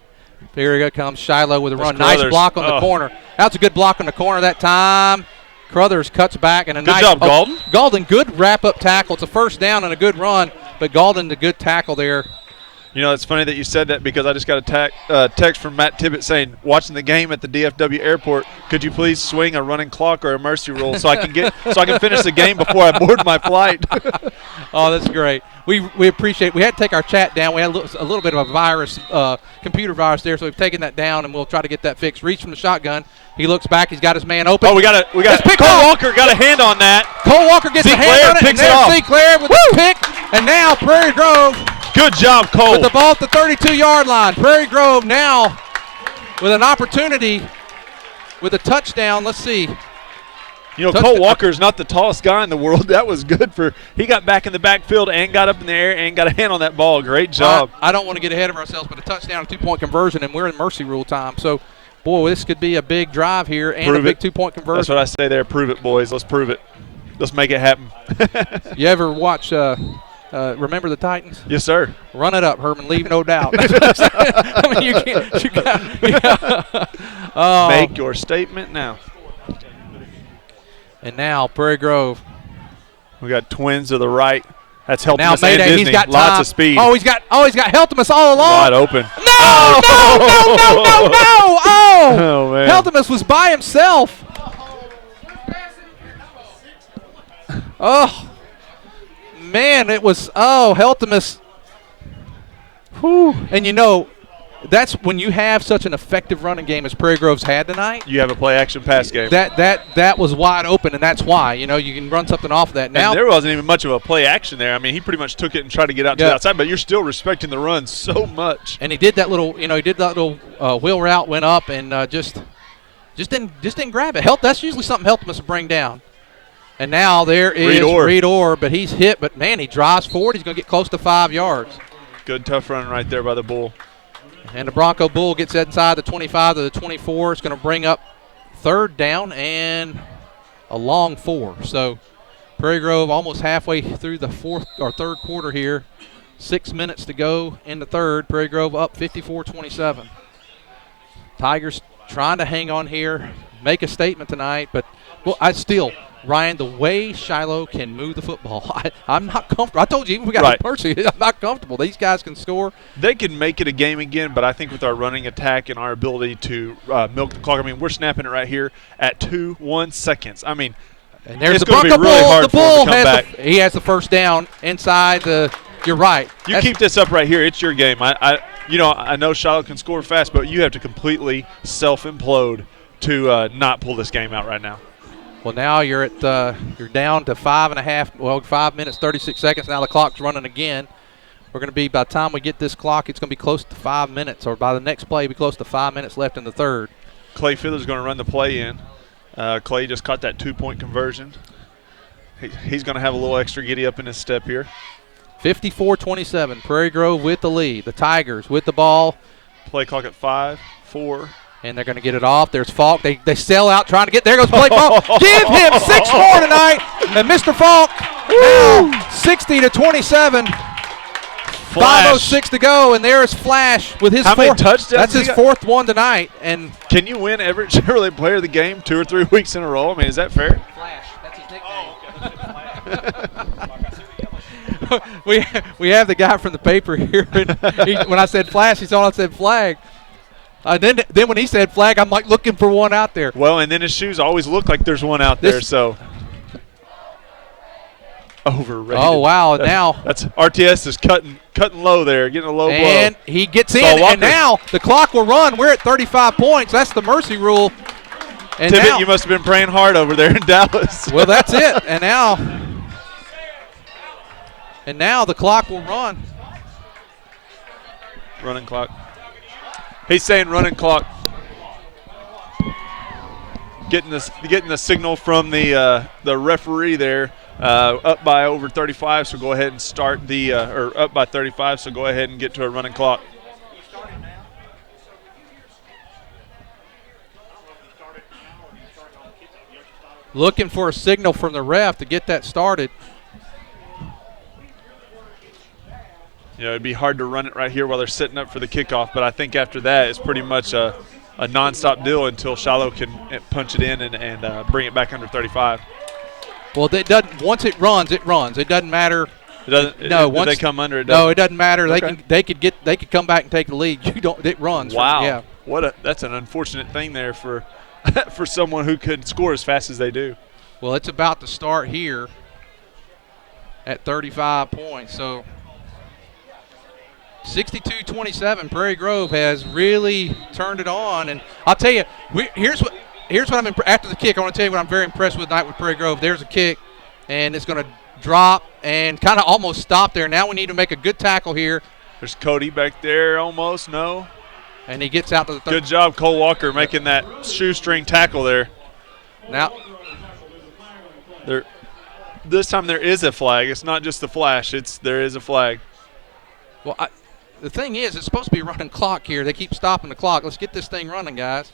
Here comes Shiloh with a run. Nice block on the corner. That's a good block on the corner that time. Crothers cuts back and a nice job, Galden. Galden, good wrap-up tackle. It's a first down and a good run, but Galden, the good tackle there. You know, it's funny that you said that because I just got a text from Matt Tibbett saying, watching the game at the DFW airport, could you please swing a running clock or a mercy rule so I can finish the game before I board my flight? Oh, that's great. We appreciate it. We had to take our chat down. We had a little bit of a virus, computer virus there, so we've taken that down, and we'll try to get that fixed. Reach from the shotgun. He looks back. He's got his man open. Oh, we got Cole Walker got a hand on that. Cole Walker gets a hand on it, and there's Sinclair with the pick. And now Prairie Grove. Good job, Cole. With the ball at the 32-yard line. Prairie Grove now with an opportunity with a touchdown. Let's see. You know, Cole Walker is not the tallest guy in the world. That was good he got back in the backfield and got up in the air and got a hand on that ball. Great job. I don't want to get ahead of ourselves, but a touchdown, a 2-point conversion, and we're in mercy rule time. So, boy, this could be a big drive here and a big 2-point conversion. That's what I say there. Prove it, boys. Let's prove it. Let's make it happen. You ever watch Remember the Titans? Yes, sir. Run it up, Herman. Leave no doubt. I mean, you can't. You got, Make your statement now. And now Prairie Grove. We got twins to the right. That's helping now us. Mayday, and he's got lots time. of speed. Oh, he's got Heltemus all along. Wide open. No! Oh, man. Heltemus was by himself. Oh, man, it was, Heltemus. Whew. And, that's when you have such an effective running game as Prairie Grove's had tonight. You have a play-action pass game. That was wide open, and that's why. You can run something off of that. Now and there wasn't even much of a play-action there. I mean, he pretty much took it and tried to get out to the outside, but you're still respecting the run so much. And he did that little, wheel route, went up, and just didn't grab it. That's usually something Heltemus will bring down. And now there is Reed Orr, but he's hit. But, man, he drives forward. He's going to get close to 5 yards. Good, tough run right there by the Bull. And the Bronco Bull gets inside the 25 to the 24. It's going to bring up 3rd down and a long 4. So Prairie Grove almost halfway through the 3rd quarter here. 6 minutes to go in the 3rd. Prairie Grove up 54-27. Tigers trying to hang on here, make a statement tonight. But, Ryan, the way Shiloh can move the football, I'm not comfortable. I told you, even if we got Percy, I'm not comfortable. These guys can score. They can make it a game again, but I think with our running attack and our ability to milk the clock, we're snapping it right here at 2-1 seconds. And there's it's the Bronco really Bull. Hard the Bull he has the 1st down inside the. You're right. You keep this up right here. It's your game. I know Shiloh can score fast, but you have to completely self-implode to not pull this game out right now. Well, now you're down to 5 minutes, 36 seconds. Now the clock's running again. We're going to be, by the time we get this clock, it's going to be close to 5 minutes, or by the next play, it'll be close to 5 minutes left in the 3rd. Clay Fiddler's going to run the play in. Clay just caught that 2-point conversion. He's going to have a little extra giddy up in his step here. 54-27, Prairie Grove with the lead. The Tigers with the ball. Play clock at 5, 4. And they're going to get it off. There's Falk. They sell out trying to get. There goes Blake Falk. Give him 6 more tonight. And Mr. Falk now 60-27. 5:06 to go, and there is Flash with his 4th touchdowns. That's his 4th one tonight. And can you win every Chevrolet Player of the Game 2 or 3 weeks in a row? Is that fair? Flash. That's his nickname. we have the guy from the paper here. And when I said Flash, he thought I said flag. Then when he said flag, I'm like looking for one out there. Well, and then his shoes always look like there's one out there. So overrated. Oh wow! Now that's RTS is cutting low there, getting a low blow. And he gets in, and now the clock will run. We're at 35 points. That's the mercy rule. And Tibbet, now, you must have been praying hard over there in Dallas. Well, that's it. And now the clock will run. Running clock. He's saying running clock. Getting the signal from the referee there. Up by over 35, so go ahead and start or up by 35, so go ahead and get to a running clock. Looking for a signal from the ref to get that started. It'd be hard to run it right here while they're setting up for the kickoff, but I think after that it's pretty much a nonstop deal until Shiloh can punch it in and bring it back under 35. Well, once it runs, it runs. It doesn't matter. It doesn't. No, once they come under, it doesn't. No, it doesn't matter. Okay. They could come back and take the lead. You don't. It runs. Wow. That's an unfortunate thing there for for someone who could score as fast as they do. Well, it's about to start here at 35 points. So 62-27, Prairie Grove has really turned it on. And I'll tell you, here's what I'm after the kick. I want to tell you what I'm very impressed with tonight with Prairie Grove. There's a kick, and it's going to drop and kind of almost stop there. Now we need to make a good tackle here. There's Cody back there almost, no. And he gets out to the third. Good job, Cole Walker, making that shoestring tackle there. Now, this time there is a flag. It's not just the flash. There is a flag. Well, the thing is, it's supposed to be a running clock here. They keep stopping the clock. Let's get this thing running, guys.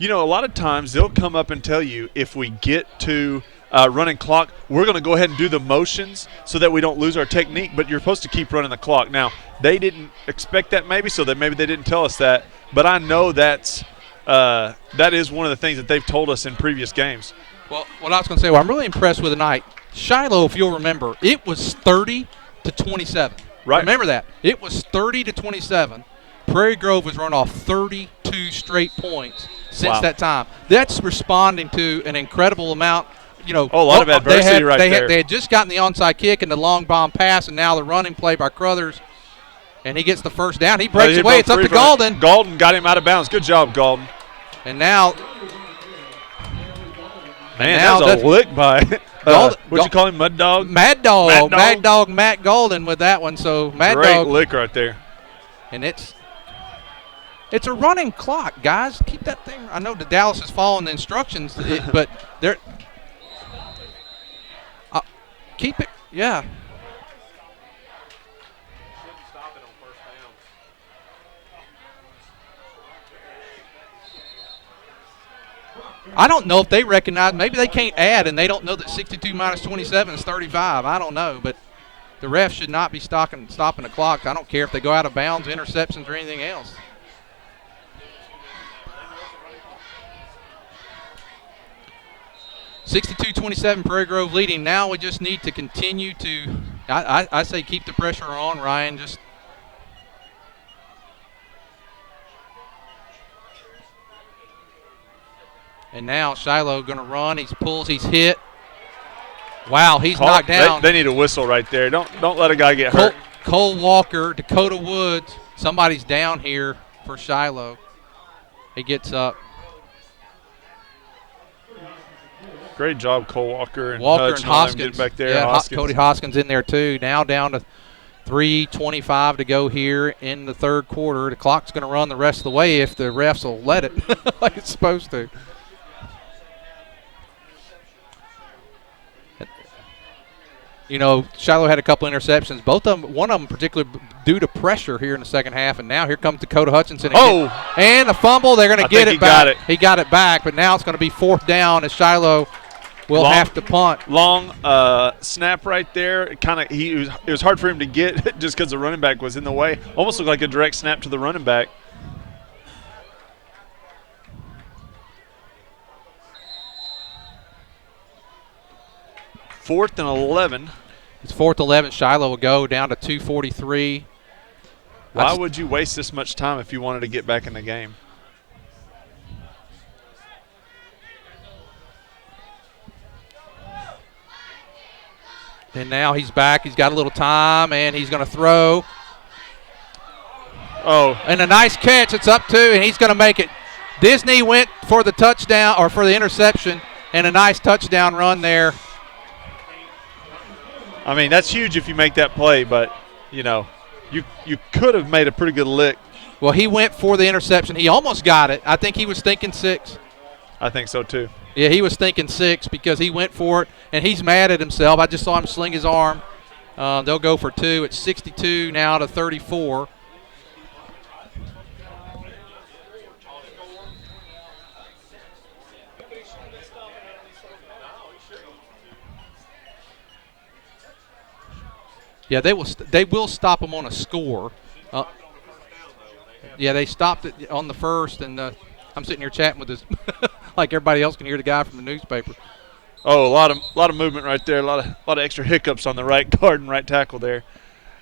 A lot of times they'll come up and tell you if we get to running clock. We're going to go ahead and do the motions so that we don't lose our technique, but you're supposed to keep running the clock. Now, they didn't expect that maybe, so that maybe they didn't tell us that, but I know that is one of the things that they've told us in previous games. Well, what I was going to say, I'm really impressed with tonight. Shiloh, if you'll remember, it was 30-27. Right. Remember that. It was 30-27. Prairie Grove was run off 32 straight points since that time. That's responding to an incredible amount. A lot of adversity there. They had just gotten the onside kick and the long bomb pass, and now the running play by Crothers, and he gets the first down. He breaks away. It's up to Golden. Golden got him out of bounds. Good job, Golden. And now – Man, that was a lick by what'd you call him, Mud Dog? Mad Dog Matt Golden with that one. So Mad Great Dog. lick right there. And it's a running clock, guys. Keep that thing. I know the Dallas is following the instructions, but they're keep it. Yeah. I don't know if they recognize. Maybe they can't add, and they don't know that 62 minus 27 is 35. I don't know, but the ref should not be stopping the clock. I don't care if they go out of bounds, interceptions, or anything else. (62-27) Prairie Grove leading. Now we just need to continue to. I say keep the pressure on, Ryan. Just. And now Shiloh going to run. He pulls. He's hit. Wow, he's knocked down. They need a whistle right there. Don't let a guy get hurt. Cole Walker, Dakota Woods. Somebody's down here for Shiloh. He gets up. Great job, Cole Walker and Hoskins back there. Yeah, Cody Hoskins in there too. Now down to 3:25 to go here in the third quarter. The clock's going to run the rest of the way if the refs will let it like it's supposed to. Shiloh had a couple interceptions. Both of them, one of them particularly due to pressure here in the second half. And now here comes Dakota Hutchinson. And a fumble. They're going to get it back. He got it back, but now it's going to be fourth down as Shiloh will have to punt. Long snap right there. It was hard for him to get just because the running back was in the way. Almost looked like a direct snap to the running back. Fourth and 11. It's 4th 11. Shiloh will go down to 2:43. Why would you waste this much time if you wanted to get back in the game? And now he's back. He's got a little time, and he's going to throw. Oh. And a nice catch. It's up to, and he's going to make it. Disney went for the touchdown or for the interception, and a nice touchdown run there. I mean, that's huge if you make that play, but, you could have made a pretty good lick. Well, he went for the interception. He almost got it. I think he was thinking 6. I think so, too. Yeah, he was thinking 6 because he went for it, and he's mad at himself. I just saw him sling his arm. They'll go for 2. It's 62 now to 34. Yeah, they will stop them on a score. Yeah, they stopped it on the first, and I'm sitting here chatting with this like everybody else can hear the guy from the newspaper. Oh, a lot of movement right there, a lot of extra hiccups on the right guard and right tackle there.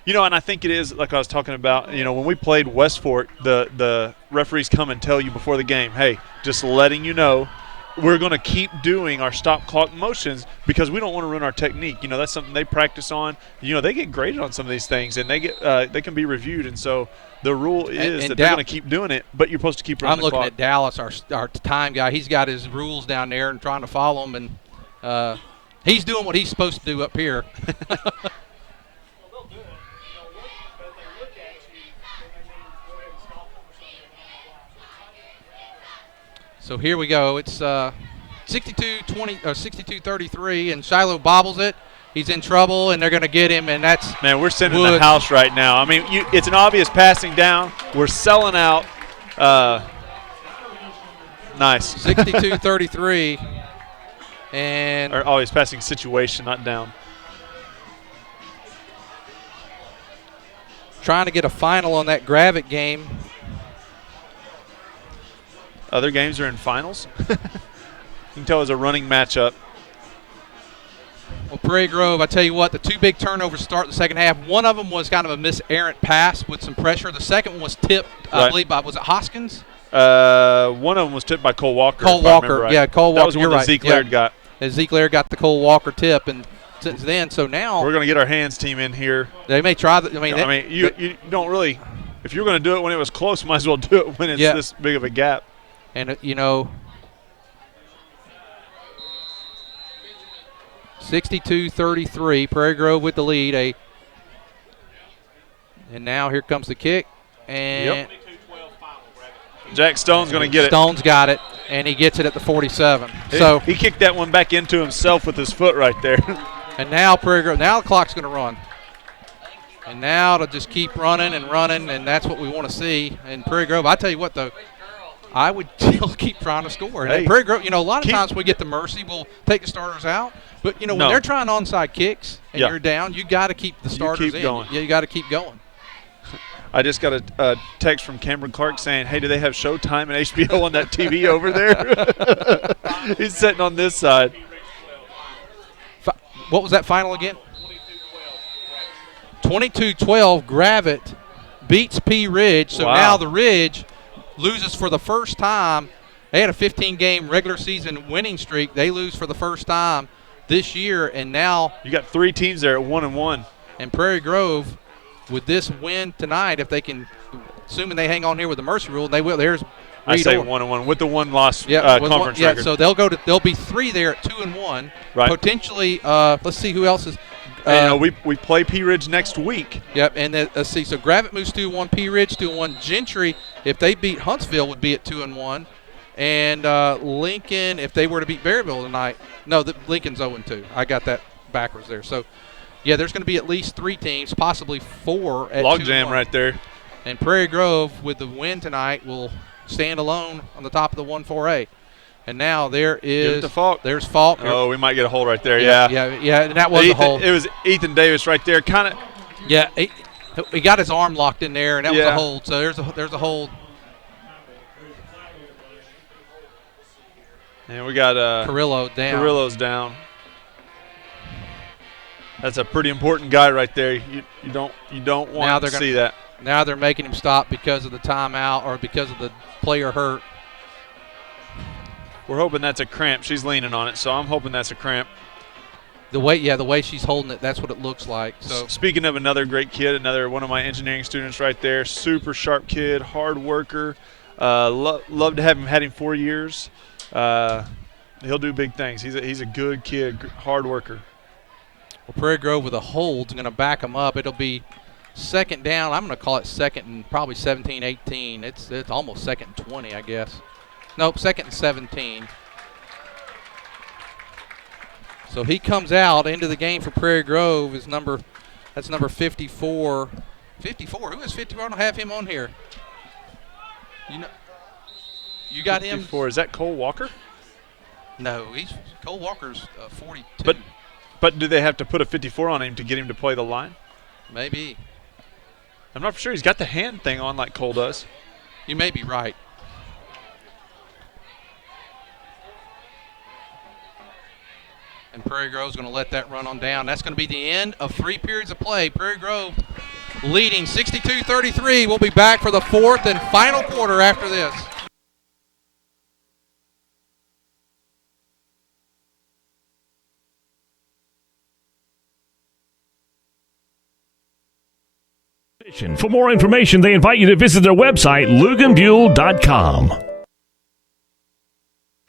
And I think it is like I was talking about. When we played West Fork, the referees come and tell you before the game, hey, just letting you know, we're going to keep doing our stop clock motions because we don't want to ruin our technique. That's something they practice on. They get graded on some of these things, and they can be reviewed. And so the rule is that they're going to keep doing it, but you're supposed to keep running the clock. I'm looking at Dallas, our time guy. He's got his rules down there and trying to follow them, and he's doing what he's supposed to do up here. So here we go. It's 62-33, and Shiloh bobbles it. He's in trouble, and they're going to get him, and that's Man, we're sending the house right now. I mean, it's an obvious passing down. We're selling out. Nice. 62-33. And he's passing situation, not down. Trying to get a final on that Gravett game. Other games are in finals. You can tell it's a running matchup. Well, Prairie Grove, I tell you what, the two big turnovers start the second half. One of them was kind of a miserrant pass with some pressure. The second one was tipped, I believe, by, was it Hoskins? One of them was tipped by Cole Walker. Cole Walker, right. Yeah, Cole Walker. That was one that Zeke Laird got. And Zeke Laird got the Cole Walker tip, and since then, so now we're going to get our hands team in here. They may try. You don't really. If you're going to do it when it was close, might as well do it when it's this big of a gap. And 62-33, Prairie Grove with the lead. And now here comes the kick. And Jack Stone's going to get it. Stone's got it, and he gets it at the 47. So he kicked that one back into himself with his foot right there. And now Prairie Grove, now the clock's going to run. And now to just keep running, and that's what we want to see. And Prairie Grove, I tell you what, though, I would still keep trying to score. And Prairie Grove, a lot of times we get the mercy, we'll take the starters out. But, when they're trying onside kicks and you're down, you got to keep the starters in. Going. Yeah, you got to keep going. I just got a text from Cameron Clark saying, hey, do they have Showtime and HBO on that TV over there? He's sitting on this side. What was that final again? 22-12, Gravett beats P. Ridge. So now the Ridge loses for the first time. They had a 15-game regular season winning streak. They lose for the first time this year, and now you got three teams there at 1-1. And Prairie Grove, with this win tonight, if they can, assuming they hang on here with the mercy rule, they will. There's I say 1-1 with the one loss conference record. So they'll be 3 there at 2-1. Right. Potentially, let's see who else is. We play P Ridge next week. Yep, and then let's see. So Gravett moves 2-1, P Ridge 2-1. Gentry, if they beat Huntsville, would be at 2-1. And Lincoln, if they were to beat Berryville tonight, Lincoln's 0-2. I got that backwards there. So, yeah, there's going to be at least 3 teams, possibly 4 at 2-1. Logjam right there. And Prairie Grove, with the win tonight, will stand alone on the top of the 1-4A. And now there's Falk. Oh, we might get a hold right there. Yeah, and that was a hold. It was Ethan Davis right there, kind of. Yeah, he got his arm locked in there, and that was a hold. So there's a hold. And we got Carrillo down. Carrillo's down. That's a pretty important guy right there. You don't want to see that. Now they're making him stop because of the timeout or because of the player hurt. We're hoping that's a cramp. She's leaning on it, so I'm hoping that's a cramp. The way she's holding it, that's what it looks like. So speaking of another great kid, another one of my engineering students right there, super sharp kid, hard worker. Love to have him. Had him 4 years. He'll do big things. He's a good kid, hard worker. Well, Prairie Grove with a hold is going to back him up. It'll be second down. I'm going to call it second and probably 17, 18. It's almost second and 20, I guess. Nope, second and 17. So he comes out into the game for Prairie Grove. That's number 54. 54. Who is 54? I don't have him on here. You got 54. him. Is that Cole Walker? No, Cole Walker's 42. But do they have to put a 54 on him to get him to play the line? Maybe. I'm not for sure. He's got the hand thing on like Cole does. You may be right. And Prairie Grove's going to let that run on down. That's going to be the end of 3 periods of play. Prairie Grove leading 62-33. We'll be back for the 4th and final quarter after this. For more information, they invite you to visit their website, luganbuell.com.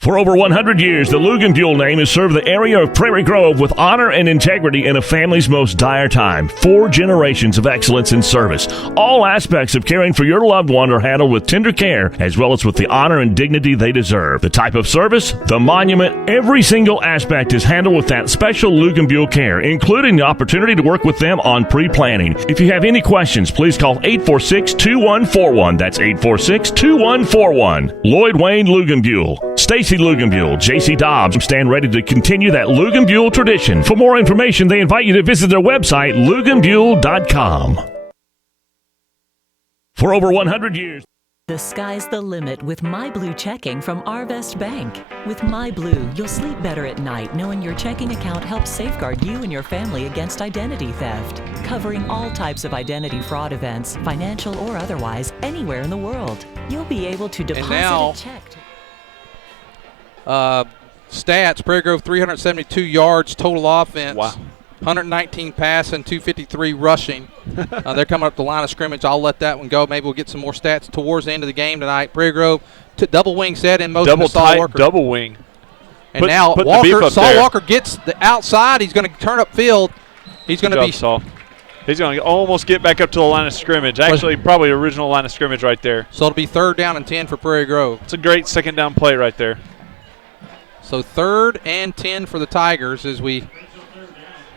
For over 100 years, the Luganbuell name has served the area of Prairie Grove with honor and integrity in a family's most dire time. 4 generations of excellence in service. All aspects of caring for your loved one are handled with tender care, as well as with the honor and dignity they deserve. The type of service, the monument, every single aspect is handled with that special Luganbuell care, including the opportunity to work with them on pre-planning. If you have any questions, please call 846-2141. That's 846-2141. Lloyd Wayne Luganbuell. Stay Tracy Luganbuehl, J.C. Dobbs stand ready to continue that Luganbuehl tradition. For more information, they invite you to visit their website, luganbuehl.com. For over 100 years. The sky's the limit with My Blue checking from Arvest Bank. With My Blue, you'll sleep better at night knowing your checking account helps safeguard you and your family against identity theft, covering all types of identity fraud events, financial or otherwise, anywhere in the world. You'll be able to deposit a check. Stats: Prairie Grove 372 yards total offense. Wow. 119 passing, 253 rushing. They're coming up the line of scrimmage. I'll let that one go. Maybe we'll get some more stats towards the end of the game tonight. Prairie Grove double wing set in motion to Saul Walker. Double wing. And now Saul Walker gets the outside. He's going to turn up field. He's going to be. Saul. He's going to almost get back up to the line of scrimmage. Actually, probably original line of scrimmage right there. So it'll be 3rd down and 10 for Prairie Grove. It's a great second down play right there. So 3rd and 10 for the Tigers as we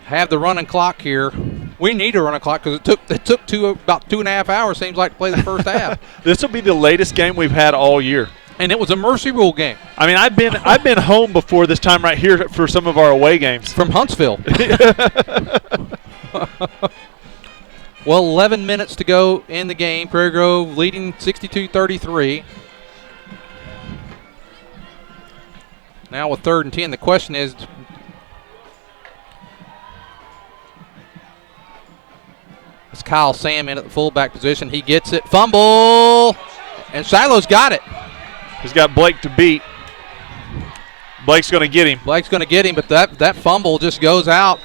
have the running clock here. We need a running clock because it took about 2.5 hours, seems like, to play the first half. This will be the latest game we've had all year. And it was a mercy rule game. I mean, I've been home before this time right here for some of our away games. From Huntsville. Well, 11 minutes to go in the game. Prairie Grove leading 62-33. Now with 3rd and 10, the question is, it's Kyle Sam in at the fullback position. He gets it. Fumble. And Shiloh's got it. He's got Blake to beat. Blake's going to get him. Blake's going to get him, but that fumble just goes out.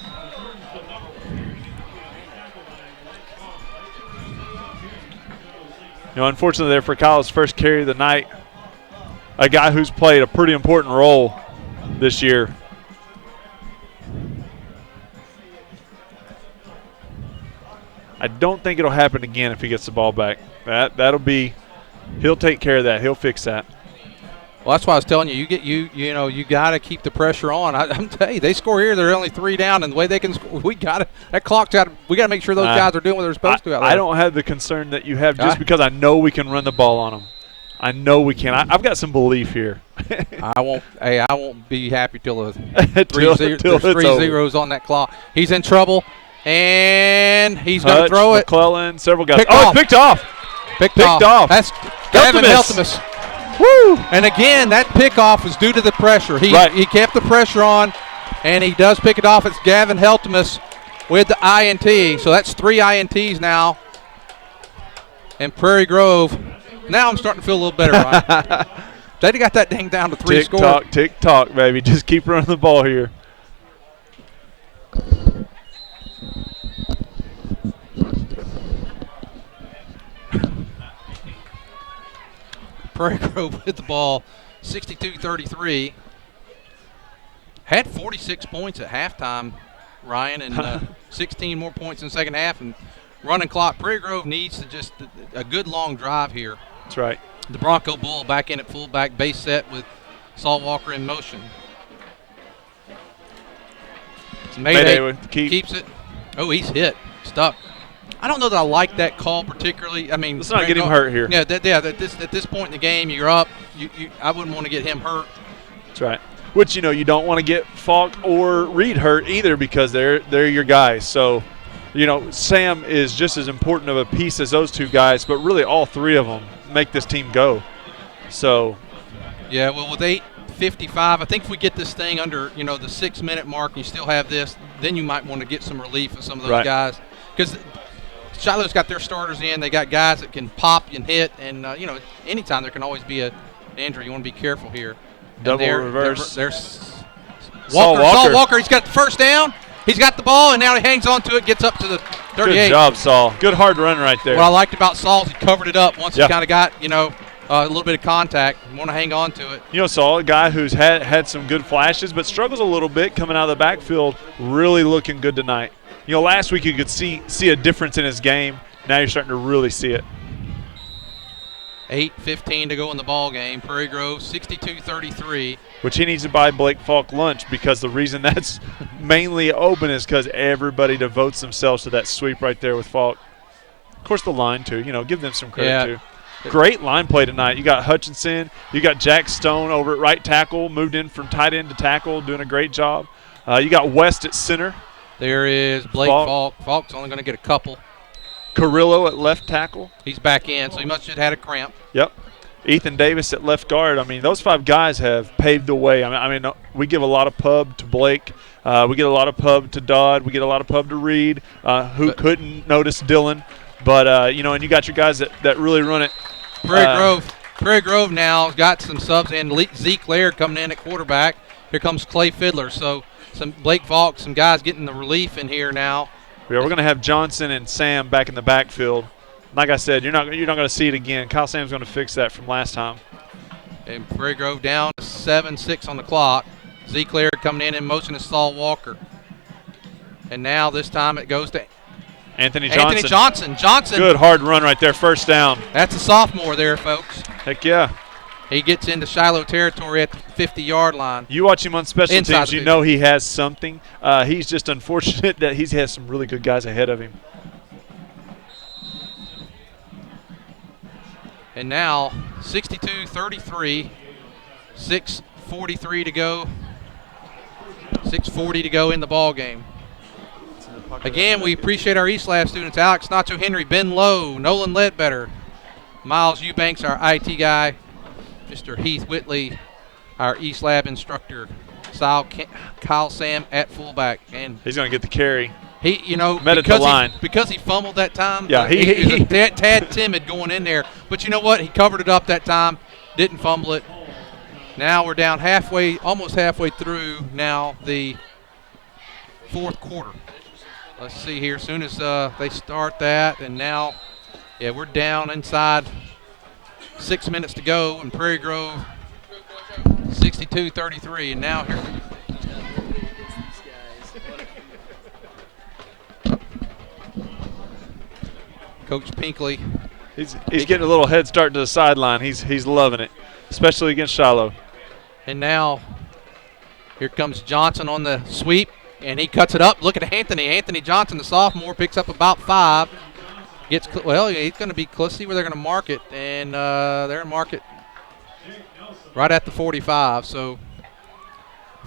You know, unfortunately there for Kyle's first carry of the night, a guy who's played a pretty important role this year. I don't think it'll happen again if he gets the ball back. He'll take care of that. He'll fix that. Well, that's why I was telling you, you got to keep the pressure on. I'm telling you, they score here, they're only 3 down, and the way they can score, we got to make sure those guys are doing what they're supposed to out there. I don't have the concern that you have just because I know we can run the ball on them. I know we can. I've got some belief here. I won't be happy till there's 3 zeros on that clock. He's in trouble, and he's going to throw it. McClellan, several guys. Picked off. Picked off. Picked off. That's Gavin Heltemus. Woo! And again, that pickoff was due to the pressure. He kept the pressure on, and he does pick it off. It's Gavin Heltemus with the INT. So that's 3 INTs now. And Prairie Grove. Now I'm starting to feel a little better, Ryan. They got that thing down to 3 scores. Tick tock, baby. Just keep running the ball here. Prairie Grove with the ball, 62-33. Had 46 points at halftime, Ryan, and 16 more points in the second half. And running clock, Prairie Grove needs to just a good long drive here. That's right. The Bronco Bull back in at fullback, base set with Saul Walker in motion. Mayday keeps it. Oh, he's hit, stuck. I don't know that I like that call particularly. I mean, let's not get him hurt here. Yeah, at this point in the game, you're up. I wouldn't want to get him hurt. That's right. Which, you don't want to get Falk or Reed hurt either because they're your guys. So, Sam is just as important of a piece as those 2 guys, but really all 3 of them make this team go. So. Yeah, well, with 8:55, I think if we get this thing under, the 6-minute mark and you still have this, then you might want to get some relief of some of those guys. Because Shiloh's got their starters in. They got guys that can pop and hit. And, anytime there can always be an injury. You want to be careful here. Double reverse. There's Saul Walker. He's got the first down. He's got the ball, and now he hangs on to it, gets up to the 38. Good job, Saul. Good hard run right there. What I liked about Saul is he covered it up once he kind of got, a little bit of contact. You want to hang on to it. Saul, a guy who's had some good flashes but struggles a little bit coming out of the backfield, really looking good tonight. Last week you could see a difference in his game. Now you're starting to really see it. 8:15 to go in the ball game. Prairie Grove 62-33. Which he needs to buy Blake Falk lunch because the reason that's mainly open is because everybody devotes themselves to that sweep right there with Falk. Of course, the line too. Give them some credit too. great line play tonight. You got Hutchinson, you got Jack Stone over at right tackle, moved in from tight end to tackle, doing a great job. You got West at center. There is Blake Falk. Falk's only going to get a couple. Carrillo at left tackle. He's back in, so he must have had a cramp. Yep. Ethan Davis at left guard. I mean, those 5 guys have paved the way. I mean, we give a lot of pub to Blake. We get a lot of pub to Dodd. We get a lot of pub to Reed, who couldn't notice Dylan. But, and you got your guys that really run it. Prairie Grove now got some subs in. Zeke Laird coming in at quarterback. Here comes Clay Fiddler. So some Blake Falk, some guys getting the relief in here now. Yeah, we're going to have Johnson and Sam back in the backfield. Like I said, you're not going to see it again. Kyle Sam's going to fix that from last time. And Prairie Grove down to 7-6 on the clock. Zeke Laird coming in motion to Saul Walker. And now this time it goes to Anthony Johnson. Johnson. Good hard run right there, first down. That's a sophomore there, folks. Heck yeah. He gets into Shiloh territory at the 50-yard line. You watch him on special teams, you 50. know he has something. He's just unfortunate that he has some really good guys ahead of him. And now 62-33, 6:43 to go. 6:40 to go in the ball game. Again, we appreciate our East Lab students: Alex Nacho Henry, Ben Lowe, Nolan Ledbetter, Miles Eubanks, our IT guy, Mr. Heath Whitley, our East Lab instructor, Kyle Sam at fullback, and he's going to get the carry. He, met at the line because he fumbled that time. Yeah, he was a tad timid going in there, but you know what? He covered it up that time, didn't fumble it. Now we're down almost halfway through now the fourth quarter. Let's see here. As soon as they start that, and now, we're down inside 6 minutes to go, and Prairie Grove 62-33, and now here. Coach Pinkley. He's getting a little head start to the sideline. He's loving it, especially against Shiloh. And now here comes Johnson on the sweep, and he cuts it up. Look at Anthony. Anthony Johnson, the sophomore, picks up about 5. He's going to be close. See where they're going to mark it, and they're going to mark it right at the 45. So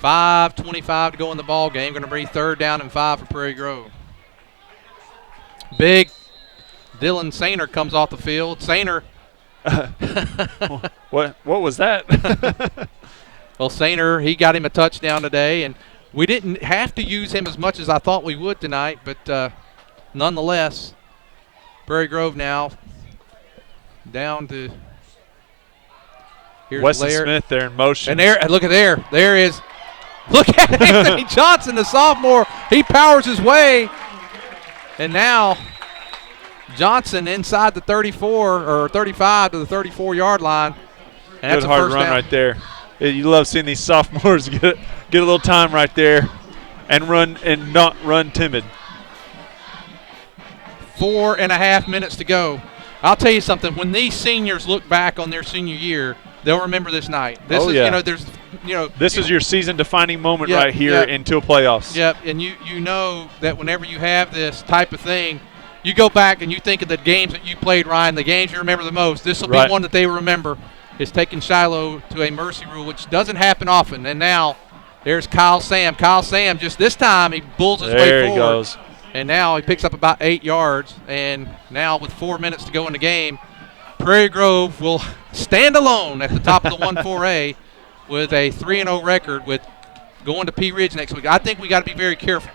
5:25 to go in the ball game. Going to be 3rd down and 5 for Prairie Grove. Big Dylan Sainer comes off the field. Sainer. What was that? Well, Sainer, he got him a touchdown today, and we didn't have to use him as much as I thought we would tonight, but nonetheless, Prairie Grove now down to here's Weston Laird. Smith there in motion. And look at Anthony Johnson, the sophomore. He powers his way, and now Johnson inside the 34 or 35 to the 34-yard line. And that's good hard a first run down. right there. You love seeing these sophomores get a little time right there and not run timid. 4.5 minutes to go. I'll tell you something. When these seniors look back on their senior year, they'll remember this night. This is your season-defining moment right here until playoffs. Yep, and you know that whenever you have this type of thing, you go back and you think of the games that you played, Ryan, the games you remember the most. This will be one that they remember. Is taking Shiloh to a mercy rule, which doesn't happen often. And now there's Kyle Sam. Kyle Sam, just this time, he bulls his way forward. There he goes. And now he picks up about 8 yards. And now with 4 minutes to go in the game, Prairie Grove will stand alone at the top of the 1-4A with a 3-0 record with going to Pea Ridge next week. I think we got to be very careful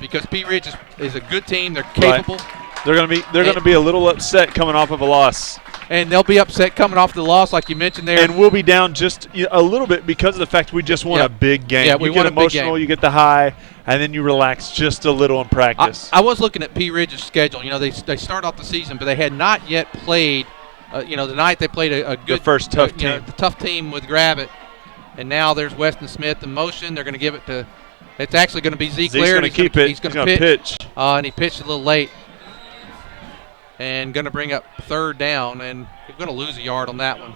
because Pea Ridge is a good team. They're capable. Right. They're going to be a little upset coming off of a loss. And they'll be upset coming off the loss, like you mentioned there. And we'll be down just a little bit because of the fact we just won a big game. Yeah, we you get won a big emotional, game. You get the high, and then you relax just a little in practice. I was looking at Pea Ridge's schedule. They start off the season, but they had not yet played. The night they played a good the first tough team. The tough team with Gravett. And now there's Weston Smith in motion. They're going to give it to. It's actually going to be Zeke Laird. He's going to keep it. He's going to pitch. And he pitched a little late. And going to bring up 3rd down, and we're going to lose a yard on that one.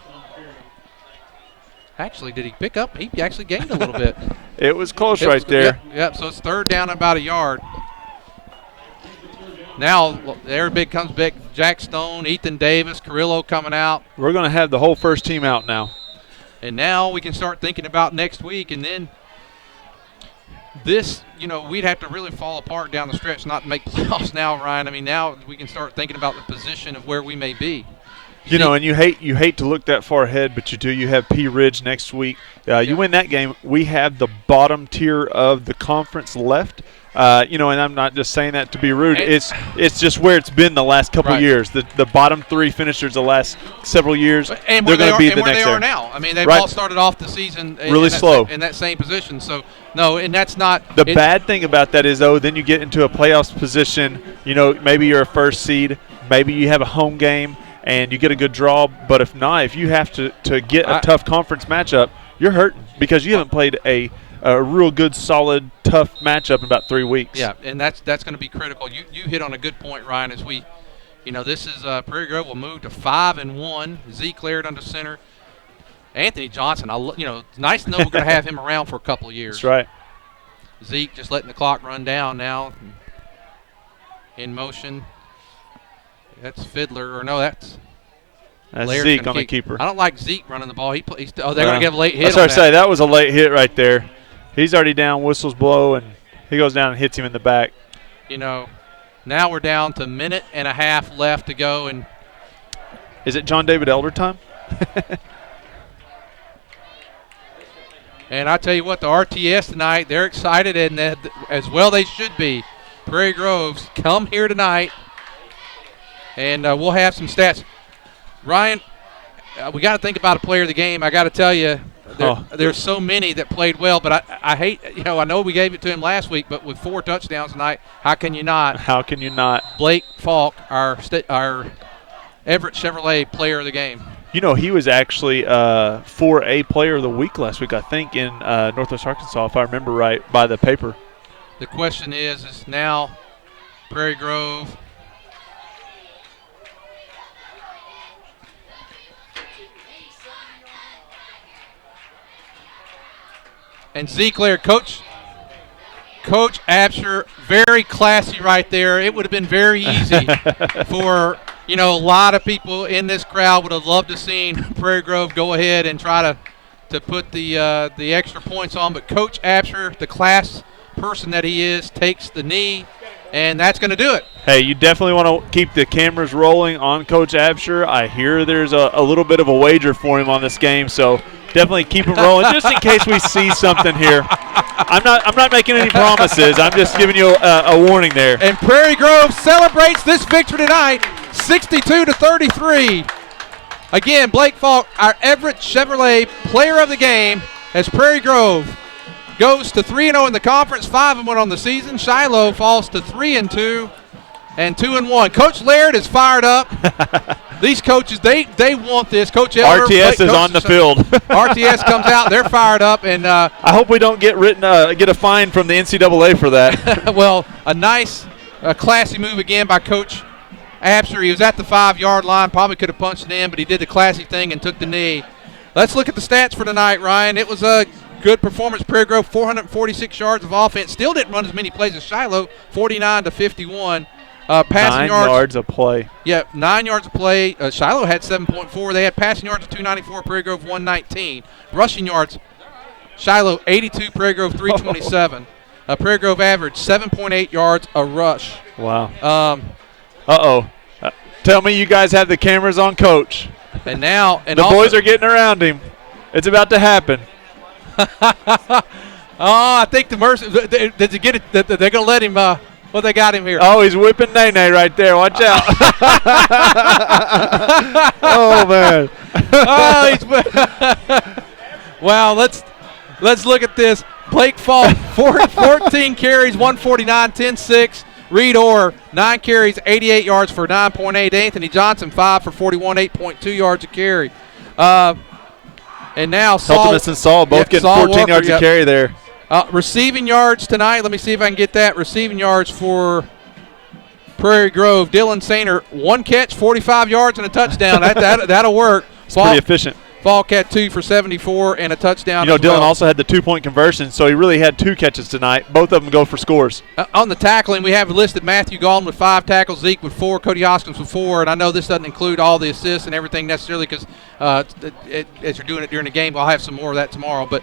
Actually, did he pick up? He actually gained a little bit. It was close right there. Yep, so it's 3rd down and about a yard. Now, every big comes back. Jack Stone, Ethan Davis, Carrillo coming out. We're going to have the whole first team out now. And now we can start thinking about next week. And then this, we'd have to really fall apart down the stretch not to make playoffs now, Ryan. I mean, now we can start thinking about the position of where we may be. And you hate to look that far ahead, but you do. You have P. Ridge next week. You win that game, we have the bottom tier of the conference left. And I'm not just saying that to be rude. It's just where it's been the last couple of years. The bottom 3 finishers the last several years, and they're going to be the next where they there. are now. I mean, they've all started off the season really slow in that same position. So, no, and that's not – The bad thing about that is, though, then you get into a playoffs position. Maybe you're a first seed. Maybe you have a home game and you get a good draw. But if not, if you have to get a tough conference matchup, you're hurting because you haven't played a real good, solid, tough matchup in about 3 weeks. Yeah, and that's going to be critical. You hit on a good point, Ryan, as we, this is Prairie Grove will move to 5-1. Zeke Laird under center. Anthony Johnson, it's nice to know we're going to have him around for a couple of years. That's right. Zeke just letting the clock run down now. In motion. That's Fiddler, or no, that's Laird's Zeke on the keeper. I don't like Zeke running the ball. They're going to give a late hit. That's what I say. That was a late hit right there. He's already down, whistles blow, and he goes down and hits him in the back. Now we're down to a minute and a half left to go. And is it John David Elder time? And I tell you what, the RTS tonight, they're excited, and as well they should be. Prairie Grove's come here tonight, and we'll have some stats. Ryan, we got to think about a player of the game. I got to tell you, there's so many that played well, but I hate, I know we gave it to him last week, but with 4 touchdowns tonight, how can you not? How can you not? Blake Falk, our Everett Chevrolet player of the game. He was actually 4A player of the week last week, I think, in Northwest Arkansas, if I remember right, by the paper. The question is now Prairie Grove. And Zeke Laird, Coach Absher, very classy right there. It would have been very easy for, a lot of people in this crowd would have loved to seen Prairie Grove go ahead and try to put the extra points on. But Coach Absher, the class person that he is, takes the knee, and that's going to do it. Hey, you definitely want to keep the cameras rolling on Coach Absher. I hear there's a little bit of a wager for him on this game, so definitely keep it rolling just in case we see something here. I'm not making any promises. I'm just giving you a warning there. And Prairie Grove celebrates this victory tonight, 62-33. Again, Blake Falk, our Everett Chevrolet player of the game, as Prairie Grove goes to 3-0 in the conference, 5-1 on the season. Shiloh falls to 3-2 and 2-1. Coach Laird is fired up. These coaches, they want this. Coach Elder, RTS is on the field. RTS comes out, they're fired up, and I hope we don't get a fine from the NCAA for that. Well, a nice, classy move again by Coach Absher. He was at the 5-yard line, probably could have punched it in, but he did the classy thing and took the knee. Let's look at the stats for tonight, Ryan. It was a good performance. Prairie Grove, 446 yards of offense. Still didn't run as many plays as Shiloh, 49-51. Passing 9 yards of play. Yeah, 9 yards of play. Shiloh had 7.4. They had passing yards of 294. Prairie Grove 119. Rushing yards, Shiloh 82. Prairie Grove 327. Prairie Grove averaged 7.8 yards a rush. Wow. Tell me you guys have the cameras on Coach. And now, the boys are getting around him. It's about to happen. I think the Mercy. Did you get it? They're going to let him. Well, they got him here. Oh, he's whipping Nene right there. Watch out. Oh, man. Well, let's look at this. Blake Falk, 14 carries, 149, 10-6. Reed Orr, 9 carries, 88 yards for 9.8. Anthony Johnson, 5 for 41, 8.2 yards a carry. And now Heltomus and Saul both getting 14 yards a carry there. Receiving yards tonight, let me see if I can get that. Receiving yards for Prairie Grove. Dylan Sainer, 1 catch, 45 yards and a touchdown. That'll work. It's pretty efficient. Falk had 2 for 74 and a touchdown. Dylan also had the 2-point conversion, so he really had 2 catches tonight. Both of them go for scores. On the tackling, we have listed Matthew Galton with 5 tackles, Zeke with 4, Cody Hoskins with 4, and I know this doesn't include all the assists and everything necessarily because as you're doing it during the game, I'll have some more of that tomorrow. But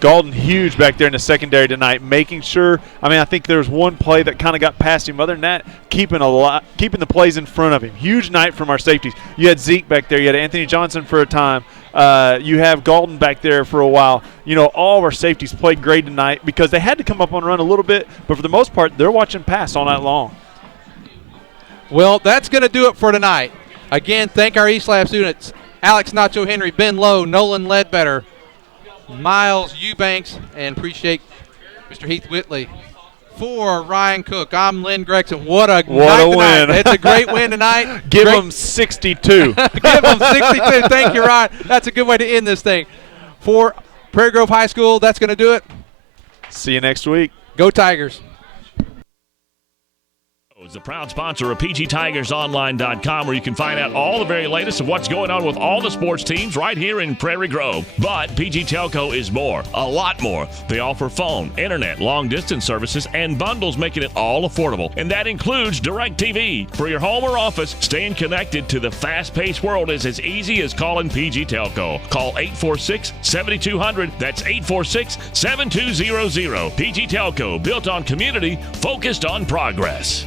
Galton huge back there in the secondary tonight, making sure. I think there was one play that kind of got past him. Other than that, keeping the plays in front of him. Huge night from our safeties. You had Zeke back there. You had Anthony Johnson for a time. You have Galton back there for a while. All of our safeties played great tonight because they had to come up on run a little bit, but for the most part, they're watching pass all night long. Well, that's going to do it for tonight. Again, thank our East Lab students, Alex Nacho Henry, Ben Lowe, Nolan Ledbetter, Miles Eubanks, and appreciate Mr. Heath Whitley. For Ryan Cook, I'm Lynn Gregson. What a win. It's a great win tonight. Give them 62. Give them 62. Thank you, Ryan. That's a good way to end this thing. For Prairie Grove High School, that's going to do it. See you next week. Go Tigers. is the proud sponsor of PGTigersOnline.com, where you can find out all the very latest of what's going on with all the sports teams right here in Prairie Grove. But PG Telco is more, a lot more. They offer phone, internet, long-distance services, and bundles, making it all affordable. And that includes DirecTV. For your home or office, staying connected to the fast-paced world is as easy as calling PG Telco. Call 846-7200. That's 846-7200. PG Telco, built on community, focused on progress.